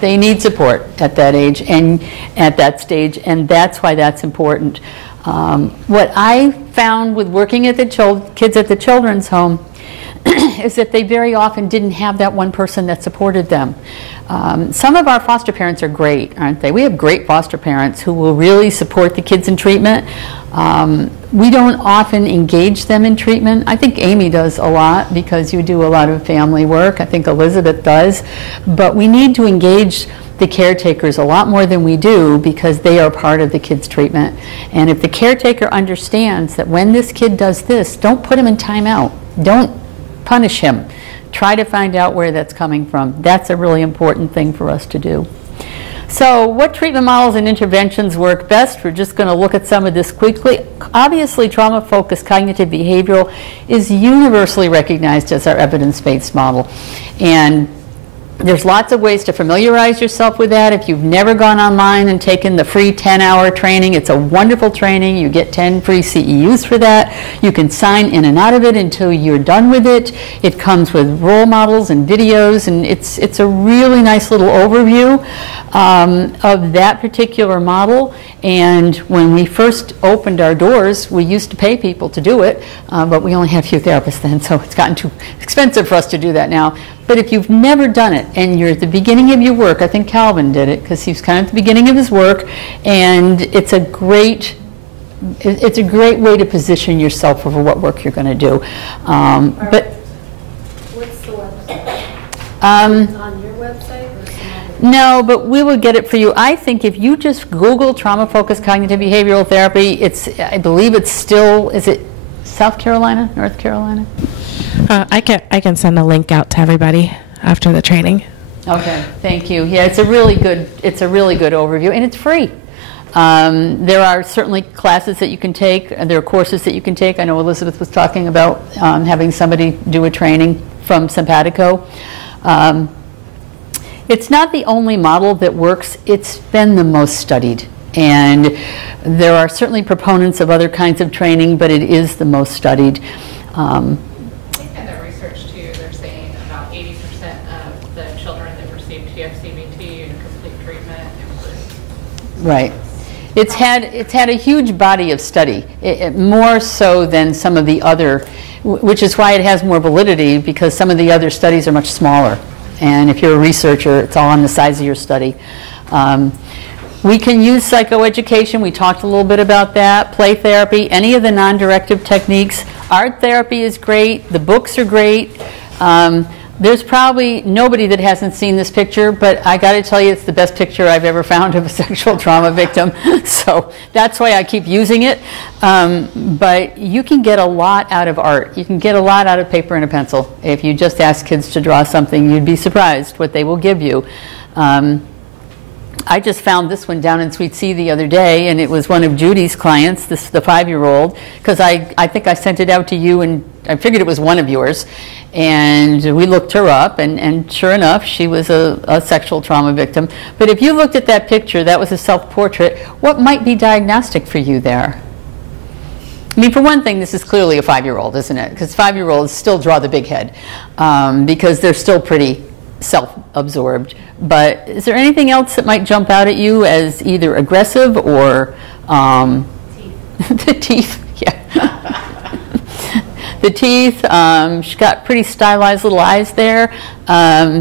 They need support at that age and at that stage, and that's why that's important. What I found with working at the kids at the children's home is that they very often didn't have that one person that supported them. Some of our foster parents are great, aren't they? We have great foster parents who will really support the kids in treatment. We don't often engage them in treatment. I think Amy does a lot because you do a lot of family work. I think Elizabeth does. But we need to engage the caretakers a lot more than we do because they are part of the kids' treatment. And if the caretaker understands that when this kid does this, don't put him in timeout. Don't punish him. Try to find out where that's coming from. That's a really important thing for us to do. So what treatment models and interventions work best? We're just going to look at some of this quickly. Obviously, trauma-focused cognitive behavioral is universally recognized as our evidence-based model. And there's lots of ways to familiarize yourself with that. If you've never gone online and taken the free 10-hour training, it's a wonderful training. You get 10 free CEUs for that. You can sign in and out of it until you're done with it. It comes with role models and videos, and it's a really nice little overview of that particular model. And when we first opened our doors, we used to pay people to do it, but we only had a few therapists then, so it's gotten too expensive for us to do that now. But if you've never done it and you're at the beginning of your work, I think Calvin did it because he's kind of at the beginning of his work, and it's a great way to position yourself for what work you're going to do. But what's the website? On your website? No, but we will get it for you. I think if you just Google trauma-focused cognitive behavioral therapy, I believe it's still, is it South Carolina, North Carolina? I can send a link out to everybody after the training. Okay, thank you. Yeah, it's a really good overview, and it's free. There are certainly classes that you can take, and there are courses that you can take. I know Elizabeth was talking about having somebody do a training from Simpatico. It's not the only model that works. It's been the most studied. And there are certainly proponents of other kinds of training, but it is the most studied. In the research, too, they're saying about 80% of the children that received TFCBT and complete treatment improved. Right. It's had a huge body of study, more so than some of the other, which is why it has more validity, because some of the other studies are much smaller. And if you're a researcher, it's all on the size of your study. We can use psychoeducation. We talked a little bit about that. Play therapy, any of the non-directive techniques. Art therapy is great. The books are great. There's probably nobody that hasn't seen this picture, but I got to tell you, it's the best picture I've ever found of a sexual trauma victim. So that's why I keep using it. But you can get a lot out of art. You can get a lot out of paper and a pencil. If you just ask kids to draw something, you'd be surprised what they will give you. I just found this one down in Suite C the other day, and it was one of Judy's clients, the 5-year-old, because I think I sent it out to you, and I figured it was one of yours. And we looked her up, and sure enough, she was a sexual trauma victim. But if you looked at that picture, that was a self-portrait. What might be diagnostic for you there? I mean, for one thing, this is clearly a 5-year-old, isn't it? Because 5-year-olds still draw the big head because they're still pretty self-absorbed. But is there anything else that might jump out at you as either aggressive or the teeth? Yeah. The teeth, she's got pretty stylized little eyes there.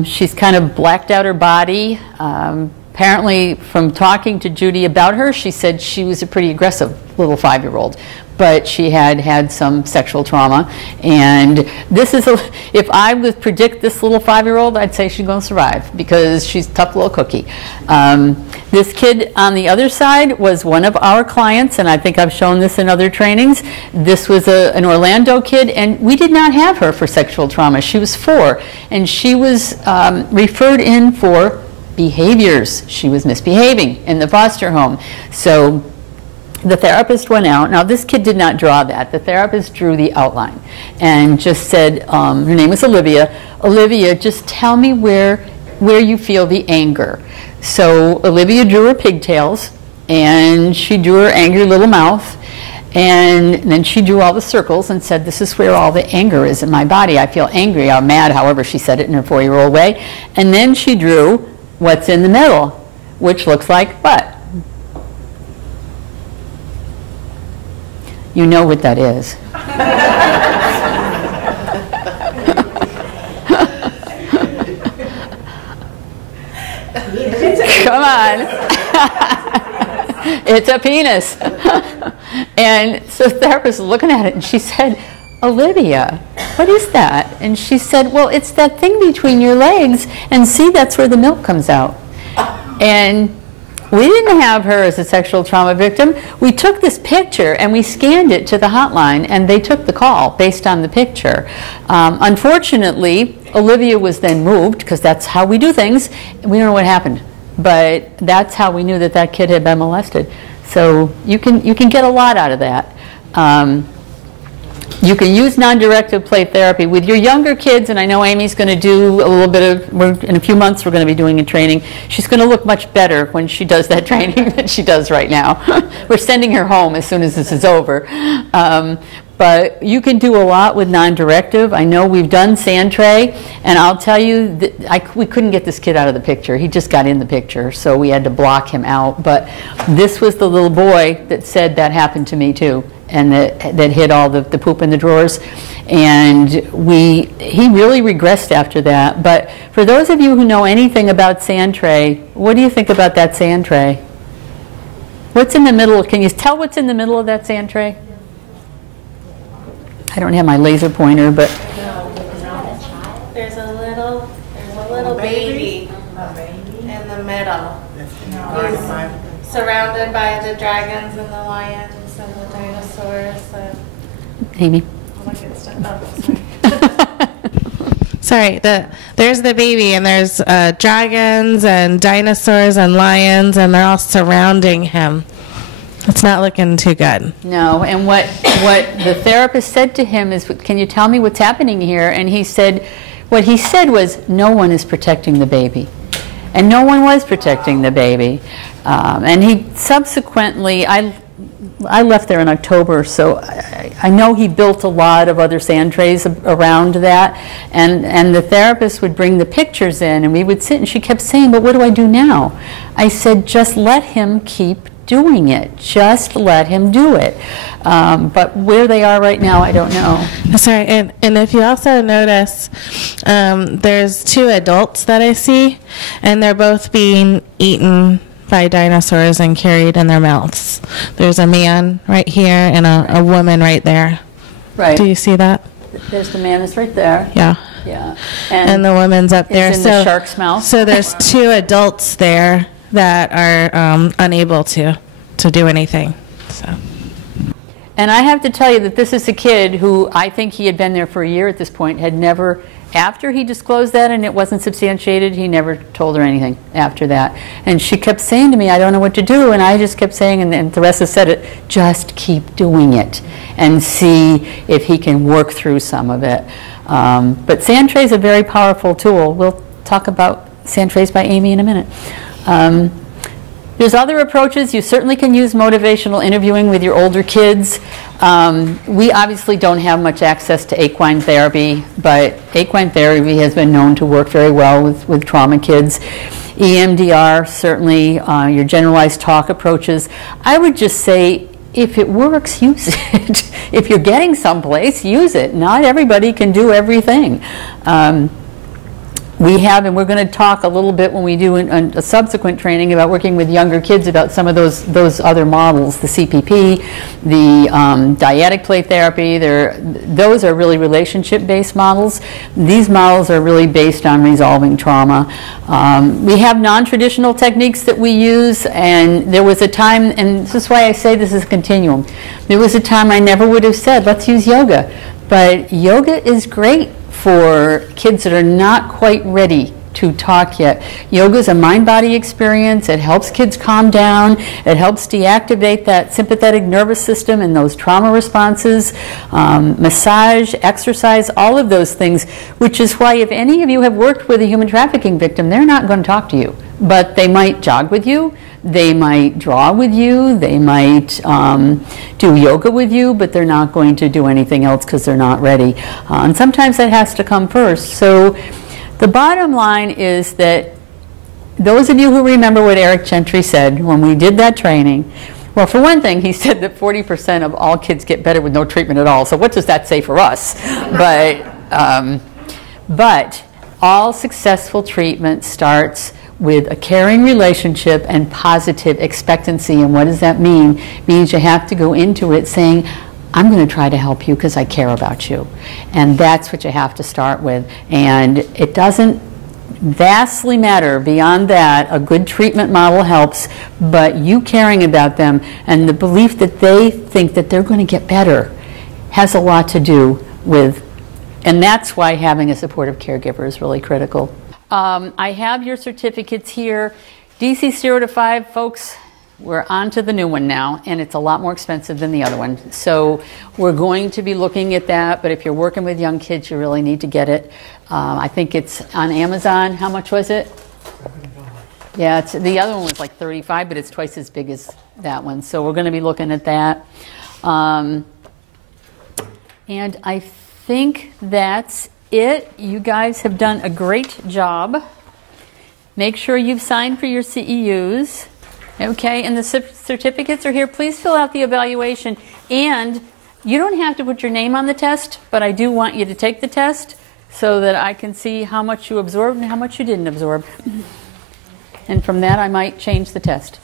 She's kind of blacked out her body. Apparently, from talking to Judy about her, she said she was a pretty aggressive little 5-year-old. but she had had some sexual trauma. And this is, if I would predict this little 5-year-old, I'd say she's going to survive because she's a tough little cookie. This kid on the other side was one of our clients, and I think I've shown this in other trainings. This was an Orlando kid, and we did not have her for sexual trauma. She was 4, and she was referred in for behaviors. She was misbehaving in the foster home. So the therapist went out. Now, this kid did not draw that. The therapist drew the outline and just said, her name was Olivia. Olivia, just tell me where you feel the anger. So Olivia drew her pigtails, and she drew her angry little mouth, and then she drew all the circles and said, this is where all the anger is in my body. I feel angry or mad, however she said it in her 4-year-old way. And then she drew what's in the middle, which looks like what? You know what that is. Come on. It's a penis. And so the therapist was looking at it, and she said, Olivia, what is that? And she said, well, it's that thing between your legs, and see, that's where the milk comes out. And we didn't have her as a sexual trauma victim. We took this picture and we scanned it to the hotline, and they took the call based on the picture. Unfortunately, Olivia was then moved, because that's how we do things. We don't know what happened, but that's how we knew that that kid had been molested. So you can get a lot out of that. You can use non-directive play therapy with your younger kids, and I know Amy's going to do a little bit of, in a few months we're going to be doing a training. She's going to look much better when she does that training than she does right now. We're sending her home as soon as this is over. But you can do a lot with non-directive. I know we've done sand tray, and I'll tell you, that we couldn't get this kid out of the picture. He just got in the picture, so we had to block him out. But this was the little boy that said that happened to me too, and that hid all the poop in the drawers. And he really regressed after that. But for those of you who know anything about sand tray, what do you think about that sand tray? What's in the middle? Can you tell what's in the middle of that sand tray? I don't have my laser pointer, but There's a little baby in the middle. He's surrounded by the dragons and the lions and the dinosaurs and Amy. all that good stuff. Oh, Sorry, there's the baby, and there's dragons and dinosaurs and lions, and they're all surrounding him. It's not looking too good. No, and what the therapist said to him is, can you tell me what's happening here? And he said, what he said was, no one is protecting the baby. And no one was protecting the baby. And he subsequently, I left there in October, so I know he built a lot of other sand trays around that. And the therapist would bring the pictures in, and we would sit, and she kept saying, but what do I do now? I said, just let him keep doing it. Just let him do it. But where they are right now, I don't know. Sorry, and if you also notice, there's 2 adults that I see, and they're both being eaten by dinosaurs and carried in their mouths. There's a man right here and a woman right there. Right. Do you see that? There's the man that's right there. Yeah. Yeah. And the woman's up there. It's in the shark's mouth. So there's 2 adults there that are unable to do anything. So. And I have to tell you that this is a kid who, I think he had been there for a year at this point, had never, after he disclosed that and it wasn't substantiated, he never told her anything after that. And she kept saying to me, I don't know what to do, and I just kept saying, and Teresa said it, just keep doing it and see if he can work through some of it. But sand tray is a very powerful tool. We'll talk about sand trays by Amy in a minute. There's other approaches. You certainly can use motivational interviewing with your older kids. We obviously don't have much access to equine therapy, but equine therapy has been known to work very well with trauma kids. EMDR, certainly your generalized talk approaches. I would just say, if it works, use it. If you're getting someplace, use it. Not everybody can do everything. We have, and we're going to talk a little bit when we do a subsequent training about working with younger kids about some of those other models, the CPP, the dyadic play therapy. Those are really relationship-based models. These models are really based on resolving trauma. We have non-traditional techniques that we use, and there was a time, and this is why I say this is a continuum. There was a time I never would have said, let's use yoga. But yoga is great for kids that are not quite ready to talk yet. Yoga is a mind-body experience. It helps kids calm down. It helps deactivate that sympathetic nervous system and those trauma responses. Massage, exercise, all of those things, which is why if any of you have worked with a human trafficking victim, they're not going to talk to you. But they might jog with you, they might draw with you, they might do yoga with you, but they're not going to do anything else because they're not ready. And sometimes that has to come first. So the bottom line is that those of you who remember what Eric Gentry said when we did that training, well, for one thing, he said that 40% of all kids get better with no treatment at all. So what does that say for us? But all successful treatment starts with a caring relationship and positive expectancy. And what does that mean? It means you have to go into it saying, I'm going to try to help you because I care about you. And that's what you have to start with. And it doesn't vastly matter beyond that. A good treatment model helps, but you caring about them and the belief that they think that they're going to get better has a lot to do with, and that's why having a supportive caregiver is really critical. I have your certificates here. DC 0 to 5, folks, we're on to the new one now, and it's a lot more expensive than the other one. So we're going to be looking at that, but if you're working with young kids, you really need to get it. I think it's on Amazon. How much was it? Yeah, the other one was like $35, but it's twice as big as that one. So we're going to be looking at that. And I think that's it. You guys have done a great job. Make sure you've signed for your CEUs. Okay, and the certificates are here. Please fill out the evaluation. And you don't have to put your name on the test, but I do want you to take the test so that I can see how much you absorbed and how much you didn't absorb. And from that, I might change the test.